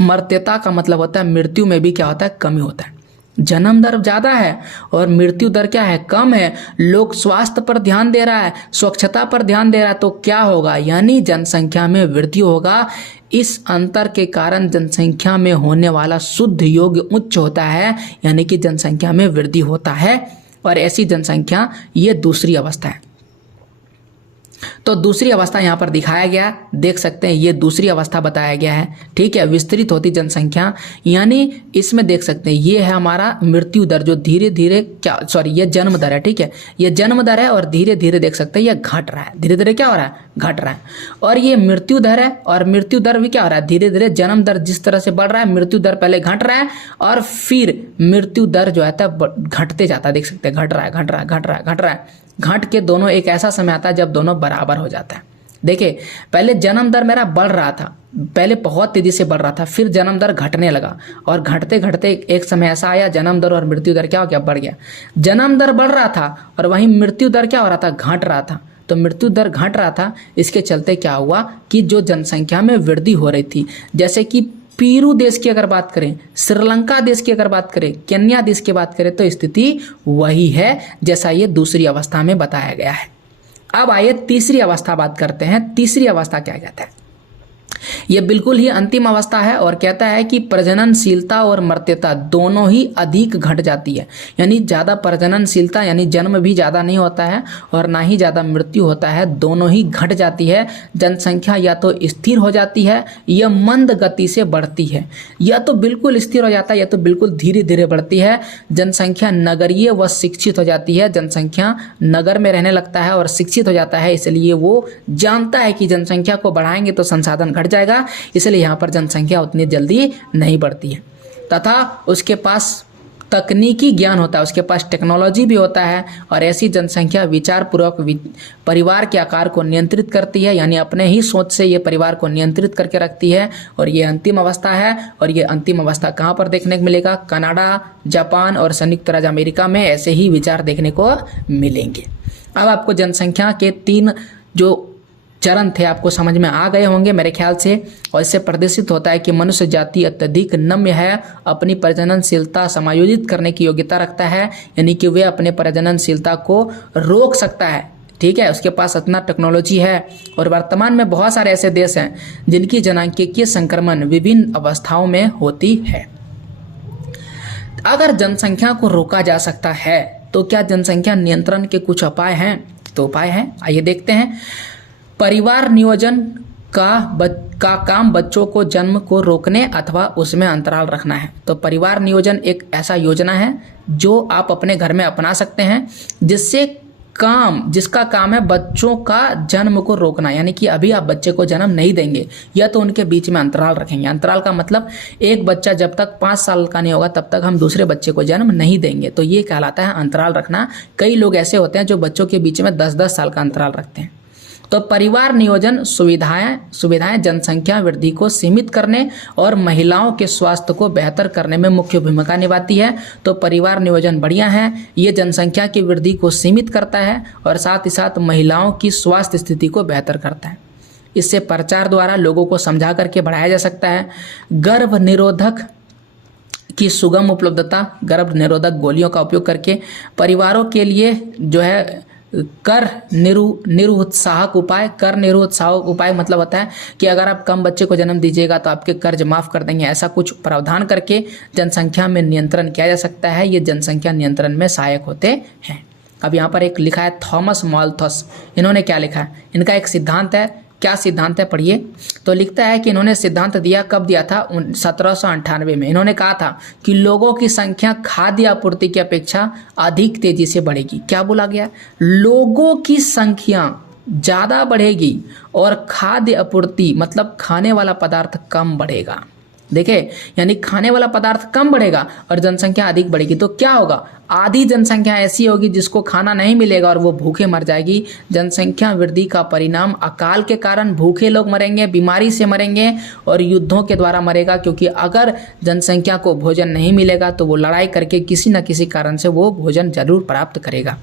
मृत्यता का मतलब होता है मृत्यु में भी क्या होता है? कमी होता है। जन्म दर ज़्यादा है और मृत्यु दर क्या है? कम है। लोग स्वास्थ्य पर ध्यान दे रहा है, स्वच्छता पर ध्यान दे रहा है, तो क्या होगा? यानी जनसंख्या में वृद्धि होगा। इस अंतर के कारण जनसंख्या में होने वाला शुद्ध योग उच्च होता है, यानी कि जनसंख्या में वृद्धि होता है, और ऐसी जनसंख्या ये दूसरी अवस्था है। तो दूसरी अवस्था यहाँ पर दिखाया गया, देख सकते हैं, ये दूसरी अवस्था बताया गया है। ठीक है, विस्तृत होती जनसंख्या, यानी इसमें देख सकते हैं ये है हमारा मृत्यु दर जो धीरे धीरे ये जन्म दर है। ठीक है, ये जन्म दर है और धीरे धीरे देख सकते हैं ये घट रहा है, धीरे धीरे क्या हो रहा है? घट रहा है। और ये मृत्यु दर है, और मृत्यु दर भी क्या हो रहा है? धीरे धीरे जन्म दर जिस तरह से बढ़ रहा है, मृत्यु दर पहले घट रहा है और फिर मृत्यु दर जो है घटते जाता है। देख सकते हैं घट रहा है, घट रहा है, घट रहा है, घट रहा है, घट के दोनों एक ऐसा समय आता है जब दोनों बराबर हो जाता है। देखिए, पहले जन्म दर मेरा बढ़ रहा था, पहले बहुत तेजी से बढ़ रहा था, फिर जन्म दर घटने लगा, और घटते घटते एक समय ऐसा आया जन्म दर और मृत्यु दर क्या हो गया? बढ़ गया। जन्म दर बढ़ रहा था और वहीं मृत्यु दर क्या हो रहा था? घट रहा था। तो मृत्यु दर घट रहा था, इसके चलते क्या हुआ कि जो जनसंख्या में वृद्धि हो रही थी, जैसे कि पीरू देश की अगर बात करें, श्रीलंका देश की अगर बात करें, केन्या देश की बात करें, तो स्थिति वही है जैसा ये दूसरी अवस्था में बताया गया है। अब आइए तीसरी अवस्था बात करते हैं। तीसरी अवस्था क्या कहता है? यह बिल्कुल ही अंतिम अवस्था है और कहता है कि प्रजननशीलता और मर्त्यता दोनों ही अधिक घट जाती है, यानी ज़्यादा प्रजननशीलता यानी जन्म भी ज़्यादा नहीं होता है और ना ही ज़्यादा मृत्यु होता है, दोनों ही घट जाती है। जनसंख्या या तो स्थिर हो जाती है या मंद गति से बढ़ती है, या तो बिल्कुल स्थिर हो जाता है या तो बिल्कुल धीरे धीरे बढ़ती है। जनसंख्या नगरीय व शिक्षित हो जाती है, जनसंख्या नगर में रहने लगता है और शिक्षित हो जाता है, इसलिए वो जानता है कि जनसंख्या को बढ़ाएंगे तो संसाधन घट जाएगा, इसलिए यहाँ पर जनसंख्या उतनी जल्दी नहीं बढ़ती है। तथा उसके पास तकनीकी ज्ञान होता है, उसके पास टेक्नोलॉजी भी होता है, और ऐसी जनसंख्या विचार पूर्वक परिवार के आकार को नियंत्रित करती है, यानी अपने ही सोच से ये परिवार को नियंत्रित करके रखती है। और ये अंतिम अवस्था है, और ये अंतिम अवस्था कहाँ पर देखने को मिलेगा? कनाडा, जापान और संयुक्त राज्य अमेरिका में ऐसे ही विचार देखने को मिलेंगे। अब आपको जनसंख्या के 3 जो चरण थे आपको समझ में आ गए होंगे मेरे ख्याल से, और इससे प्रदर्शित होता है कि मनुष्य जाति अत्यधिक नम्य है, अपनी प्रजननशीलता समायोजित करने की योग्यता रखता है, यानी कि वे अपने प्रजननशीलता को रोक सकता है। ठीक है, उसके पास इतना टेक्नोलॉजी है। और वर्तमान में बहुत सारे ऐसे देश हैं जिनकी जनांकीय संक्रमण विभिन्न अवस्थाओं में होती है। अगर जनसंख्या को रोका जा सकता है तो क्या जनसंख्या नियंत्रण के कुछ उपाय हैं? तो उपाय है, आइए देखते हैं। परिवार नियोजन का काम बच्चों को जन्म को रोकने अथवा उसमें अंतराल रखना है। तो परिवार नियोजन एक ऐसा योजना है जो आप अपने घर में अपना सकते हैं, जिसका काम है बच्चों का जन्म को रोकना। यानी कि अभी आप बच्चे को जन्म नहीं देंगे या तो उनके बीच में अंतराल रखेंगे। अंतराल का मतलब एक बच्चा जब तक 5 साल का नहीं होगा तब तक हम दूसरे बच्चे को जन्म नहीं देंगे, तो ये कहलाता है अंतराल रखना। कई लोग ऐसे होते हैं जो बच्चों के बीच में 10-10 साल का अंतराल रखते हैं। तो परिवार नियोजन सुविधाएं जनसंख्या वृद्धि को सीमित करने और महिलाओं के स्वास्थ्य को बेहतर करने में मुख्य भूमिका निभाती है। तो परिवार नियोजन बढ़िया है, ये जनसंख्या की वृद्धि को सीमित करता है और साथ ही साथ महिलाओं की स्वास्थ्य स्थिति को बेहतर करता है। इससे प्रचार द्वारा लोगों को समझा करके बढ़ाया जा सकता है। गर्भ निरोधक की सुगम उपलब्धता, गर्भ निरोधक गोलियों का उपयोग करके परिवारों के लिए जो है कर निरुत्साहक उपाय मतलब होता है कि अगर आप कम बच्चे को जन्म दीजिएगा तो आपके कर्ज माफ कर देंगे। ऐसा कुछ प्रावधान करके जनसंख्या में नियंत्रण किया जा सकता है। ये जनसंख्या नियंत्रण में सहायक होते हैं। अब यहाँ पर एक लिखा है थॉमस माल्थस, इन्होंने क्या लिखा है, इनका एक सिद्धांत है। क्या सिद्धांत है पढ़िए। तो लिखता है कि इन्होंने सिद्धांत दिया, कब दिया था, 1798 में। इन्होंने कहा था कि लोगों की संख्या खाद्य आपूर्ति की अपेक्षा अधिक तेजी से बढ़ेगी। क्या बोला गया, लोगों की संख्या ज़्यादा बढ़ेगी और खाद्य आपूर्ति मतलब खाने वाला पदार्थ कम बढ़ेगा। देखिए, यानी खाने वाला पदार्थ कम बढ़ेगा और जनसंख्या अधिक बढ़ेगी। तो क्या होगा, आधी जनसंख्या ऐसी होगी जिसको खाना नहीं मिलेगा और वो भूखे मर जाएगी। जनसंख्या वृद्धि का परिणाम अकाल के कारण भूखे लोग मरेंगे, बीमारी से मरेंगे और युद्धों के द्वारा मरेगा। क्योंकि अगर जनसंख्या को भोजन नहीं मिलेगा तो वो लड़ाई करके किसी न किसी कारण से वो भोजन जरूर प्राप्त करेगा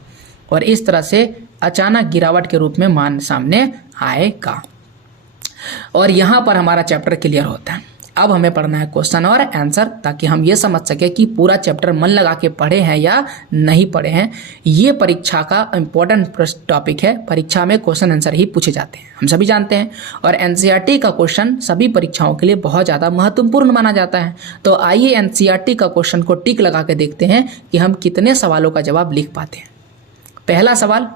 और इस तरह से अचानक गिरावट के रूप में मान सामने आएगा। और यहाँ पर हमारा चैप्टर क्लियर होता है। अब हमें पढ़ना है क्वेश्चन और आंसर, ताकि हम ये समझ सके कि पूरा चैप्टर मन लगा के पढ़े हैं या नहीं पढ़े हैं। ये परीक्षा का इम्पोर्टेंट टॉपिक है, परीक्षा में क्वेश्चन आंसर ही पूछे जाते हैं, हम सभी जानते हैं। और एनसीईआरटी का क्वेश्चन सभी परीक्षाओं के लिए बहुत ज़्यादा महत्वपूर्ण माना जाता है। तो आइए एनसीईआरटी का क्वेश्चन को टिक लगा के देखते हैं कि हम कितने सवालों का जवाब लिख पाते हैं। पहला सवाल,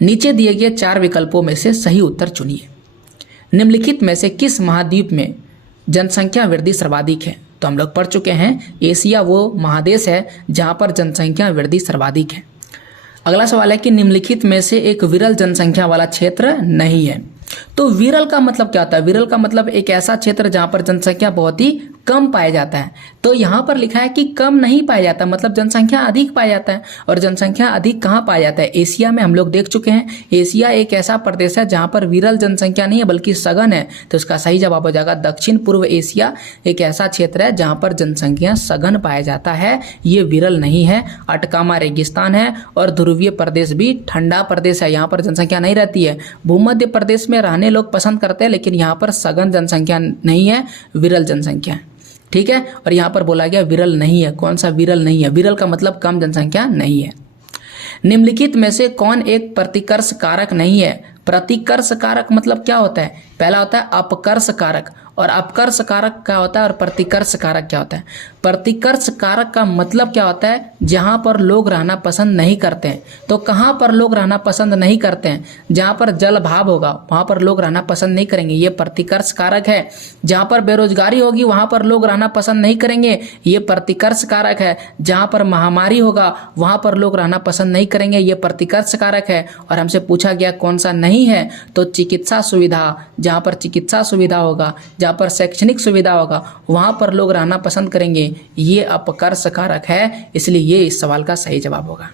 नीचे दिए गए 4 विकल्पों में से सही उत्तर चुनिए। निम्नलिखित में से किस महाद्वीप में जनसंख्या वृद्धि सर्वाधिक है? तो हम लोग पढ़ चुके हैं, एशिया वो महादेश है जहां पर जनसंख्या वृद्धि सर्वाधिक है। अगला सवाल है कि निम्नलिखित में से एक विरल जनसंख्या वाला क्षेत्र नहीं है। तो विरल का मतलब क्या होता है? विरल का मतलब एक ऐसा क्षेत्र जहां पर जनसंख्या बहुत ही कम पाया जाता है। तो यहाँ पर लिखा है कि कम नहीं पाया जाता, मतलब जनसंख्या अधिक पाया जाता है। और जनसंख्या अधिक कहाँ पाया जाता है? एशिया में। हम लोग देख चुके हैं एशिया एक ऐसा प्रदेश है जहाँ पर विरल जनसंख्या नहीं है बल्कि सघन है। तो इसका सही जवाब हो जाएगा दक्षिण पूर्व एशिया एक ऐसा क्षेत्र है जहाँ पर जनसंख्या सघन पाया जाता है, ये विरल नहीं है। अटकामा रेगिस्तान है और ध्रुवीय प्रदेश भी ठंडा प्रदेश है, यहाँ पर जनसंख्या नहीं रहती है। भूमध्य प्रदेश में रहने लोग पसंद करते हैं लेकिन यहाँ पर सघन जनसंख्या नहीं है, विरल जनसंख्या है। ठीक है, और यहाँ पर बोला गया विरल नहीं है। कौन सा विरल नहीं है? विरल का मतलब कम जनसंख्या नहीं है। निम्नलिखित में से कौन एक प्रतिकर्ष कारक नहीं है? प्रतिकर्ष कारक मतलब क्या होता है? पहला होता है अपकर्ष कारक, और अपकर्ष कारक क्या होता है और प्रतिकर्ष कारक क्या होता है? प्रतिकर्ष कारक का मतलब क्या होता है? जहाँ पर लोग रहना पसंद नहीं करते हैं। तो कहाँ पर लोग रहना पसंद नहीं करते हैं? जहाँ पर जल भाव होगा वहाँ पर लोग रहना पसंद नहीं करेंगे, ये प्रतिकर्ष कारक है। जहाँ पर बेरोजगारी होगी वहाँ पर लोग रहना पसंद नहीं करेंगे, ये प्रतिकर्ष कारक है। जहाँ पर महामारी होगा वहाँ पर लोग रहना पसंद नहीं करेंगे, ये प्रतिकर्ष कारक है। और हमसे पूछा गया कौन सा नहीं है, तो चिकित्सा सुविधा, जहाँ पर चिकित्सा सुविधा होगा, जहाँ पर शैक्षणिक सुविधा होगा वहाँ पर लोग रहना पसंद करेंगे, ये अपकर्ष कारक है। इसलिए ये इस सवाल का सही जवाब होगा।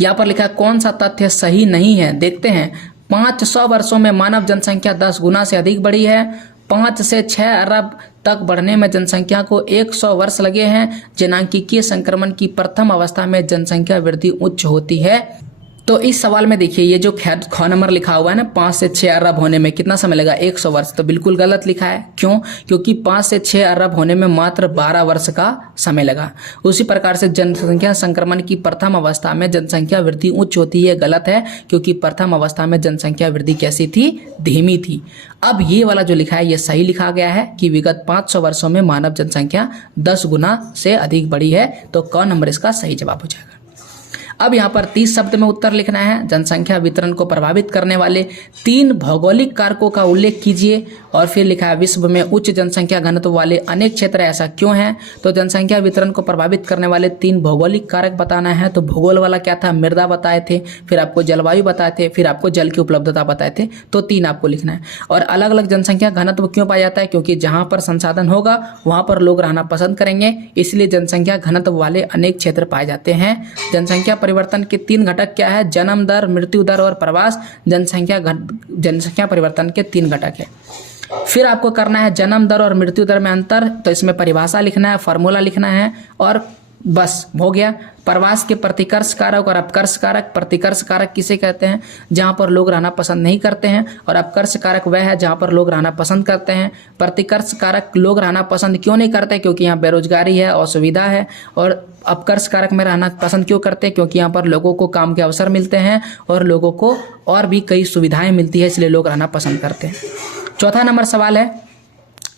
यहाँ पर लिखा है कौन सा तथ्य सही नहीं है? देखते हैं। 500 वर्षों में मानव जनसंख्या 10 गुना से अधिक बढ़ी है। 5 से 6 अरब तक बढ़ने में जनसंख्या को 100 वर्ष लगे हैं। जनांकीय संक्रमण की प्रथम अवस्था में जनसंख्या वृद्धि उच्च होती है। तो इस सवाल में देखिए ये जो ख नंबर लिखा हुआ है ना, 5 से 6 अरब होने में कितना समय लगा? 100 वर्ष। तो बिल्कुल गलत लिखा है। क्यों? क्योंकि 5 से 6 अरब होने में मात्र 12 वर्ष का समय लगा। उसी प्रकार से जनसंख्या संक्रमण की प्रथम अवस्था में जनसंख्या वृद्धि उच्च होती है, गलत है, क्योंकि प्रथम अवस्था में जनसंख्या वृद्धि कैसी थी? धीमी थी। अब ये वाला जो लिखा है ये सही लिखा गया है कि विगत 500 वर्षों में मानव जनसंख्या 10 गुना से अधिक बढ़ी है। तो क नंबर इसका सही जवाब हो जाएगा। अब यहाँ पर 30 शब्द में उत्तर लिखना है। जनसंख्या वितरण को प्रभावित करने वाले 3 भौगोलिक कारकों का उल्लेख कीजिए। और फिर लिखा है विश्व में उच्च जनसंख्या घनत्व वाले अनेक क्षेत्र ऐसा क्यों हैं। तो जनसंख्या वितरण को प्रभावित करने वाले 3 भौगोलिक कारक बताना है। तो भूगोल वाला क्या था, मृदा बताए थे, फिर आपको जलवायु बताए थे, फिर आपको जल की उपलब्धता बताए थे। तो 3 आपको लिखना है। और अलग अलग जनसंख्या घनत्व क्यों पाया जाता है, क्योंकि जहां पर संसाधन होगा वहां पर लोग रहना पसंद करेंगे, इसलिए जनसंख्या घनत्व वाले अनेक क्षेत्र पाए जाते हैं। जनसंख्या परिवर्तन के 3 घटक क्या है, जन्म दर, मृत्यु दर और प्रवास जनसंख्या परिवर्तन के 3 घटक है। फिर आपको करना है जन्म दर और मृत्यु दर में अंतर। तो इसमें परिभाषा लिखना है, फॉर्मूला लिखना है और बस हो गया। प्रवास के प्रतिकर्ष कारक और अपकर्ष कारक। प्रतिकर्ष कारक किसे कहते हैं, जहां पर लोग रहना पसंद नहीं करते हैं, और अपकर्ष कारक वह है जहां पर लोग रहना पसंद करते हैं। प्रतिकर्ष कारक लोग रहना पसंद क्यों नहीं करते, क्योंकि यहाँ बेरोजगारी है, असुविधा है। और अपकर्ष कारक में रहना पसंद क्यों करते हैं, क्योंकि यहाँ पर लोगों को काम के अवसर मिलते हैं और लोगों को और भी कई सुविधाएं मिलती है, इसलिए लोग रहना पसंद करते हैं। चौथा नंबर सवाल है,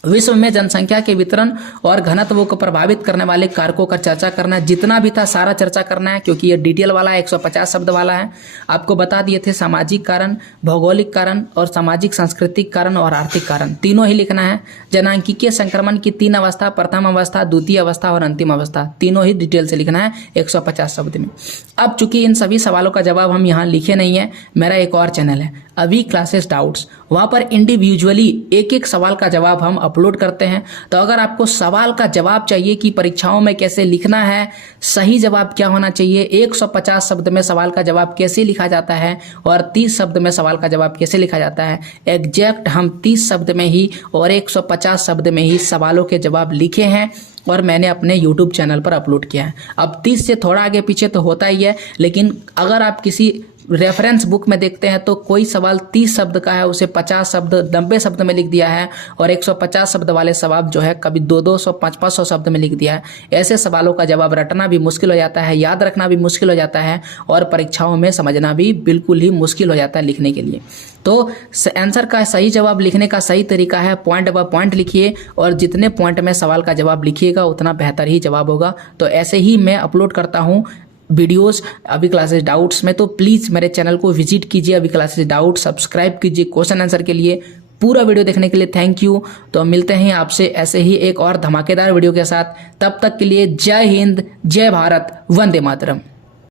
विश्व में जनसंख्या के वितरण और घनत्व को प्रभावित करने वाले कारकों का चर्चा करना है। जितना भी था सारा चर्चा करना है, क्योंकि ये डिटेल वाला है, 150 शब्द वाला है। आपको बता दिए थे सामाजिक कारण, भौगोलिक कारण और सामाजिक सांस्कृतिक कारण और आर्थिक कारण, तीनों ही लिखना है। जनांकीय संक्रमण की 3 अवस्था, प्रथम अवस्था, द्वितीय अवस्था और अंतिम अवस्था, तीनों ही डिटेल से लिखना है 150 शब्द में। अब चूंकि इन सभी सवालों का जवाब हम यहाँ लिखे नहीं है, मेरा एक और चैनल है अभी क्लासेस डाउट्स, वहाँ पर इंडिविजुअली एक एक सवाल का जवाब हम अपलोड करते हैं। तो अगर आपको सवाल का जवाब चाहिए कि परीक्षाओं में कैसे लिखना है, सही जवाब क्या होना चाहिए, 150 शब्द में सवाल का जवाब कैसे लिखा जाता है और 30 शब्द में सवाल का जवाब कैसे लिखा जाता है, एग्जैक्ट हम 30 शब्द में ही और 150 शब्द में ही सवालों के जवाब लिखे हैं और मैंने अपने YouTube चैनल पर अपलोड किया है। अब 30 से थोड़ा आगे पीछे तो होता ही है, लेकिन अगर आप किसी रेफरेंस बुक में देखते हैं तो कोई सवाल 30 शब्द का है, उसे 50 शब्द 90 शब्द में लिख दिया है, और 150 शब्द वाले सवाल जो है कभी 200 500 शब्द में लिख दिया है। ऐसे सवालों का जवाब रटना भी मुश्किल हो जाता है, याद रखना भी मुश्किल हो जाता है, और परीक्षाओं में समझना भी बिल्कुल ही मुश्किल हो जाता है लिखने के लिए। तो आंसर का सही जवाब लिखने का सही तरीका है, पॉइंट बाय पॉइंट लिखिए, और जितने पॉइंट में सवाल का जवाब लिखिएगा उतना बेहतर ही जवाब होगा। तो ऐसे ही मैं अपलोड करता हूँ वीडियोस अभी क्लासेस डाउट्स में, तो प्लीज़ मेरे चैनल को विजिट कीजिए, अभी क्लासेस डाउट सब्सक्राइब कीजिए क्वेश्चन आंसर के लिए। पूरा वीडियो देखने के लिए थैंक यू। तो मिलते हैं आपसे ऐसे ही एक और धमाकेदार वीडियो के साथ, तब तक के लिए जय हिंद, जय भारत, वंदे मातरम।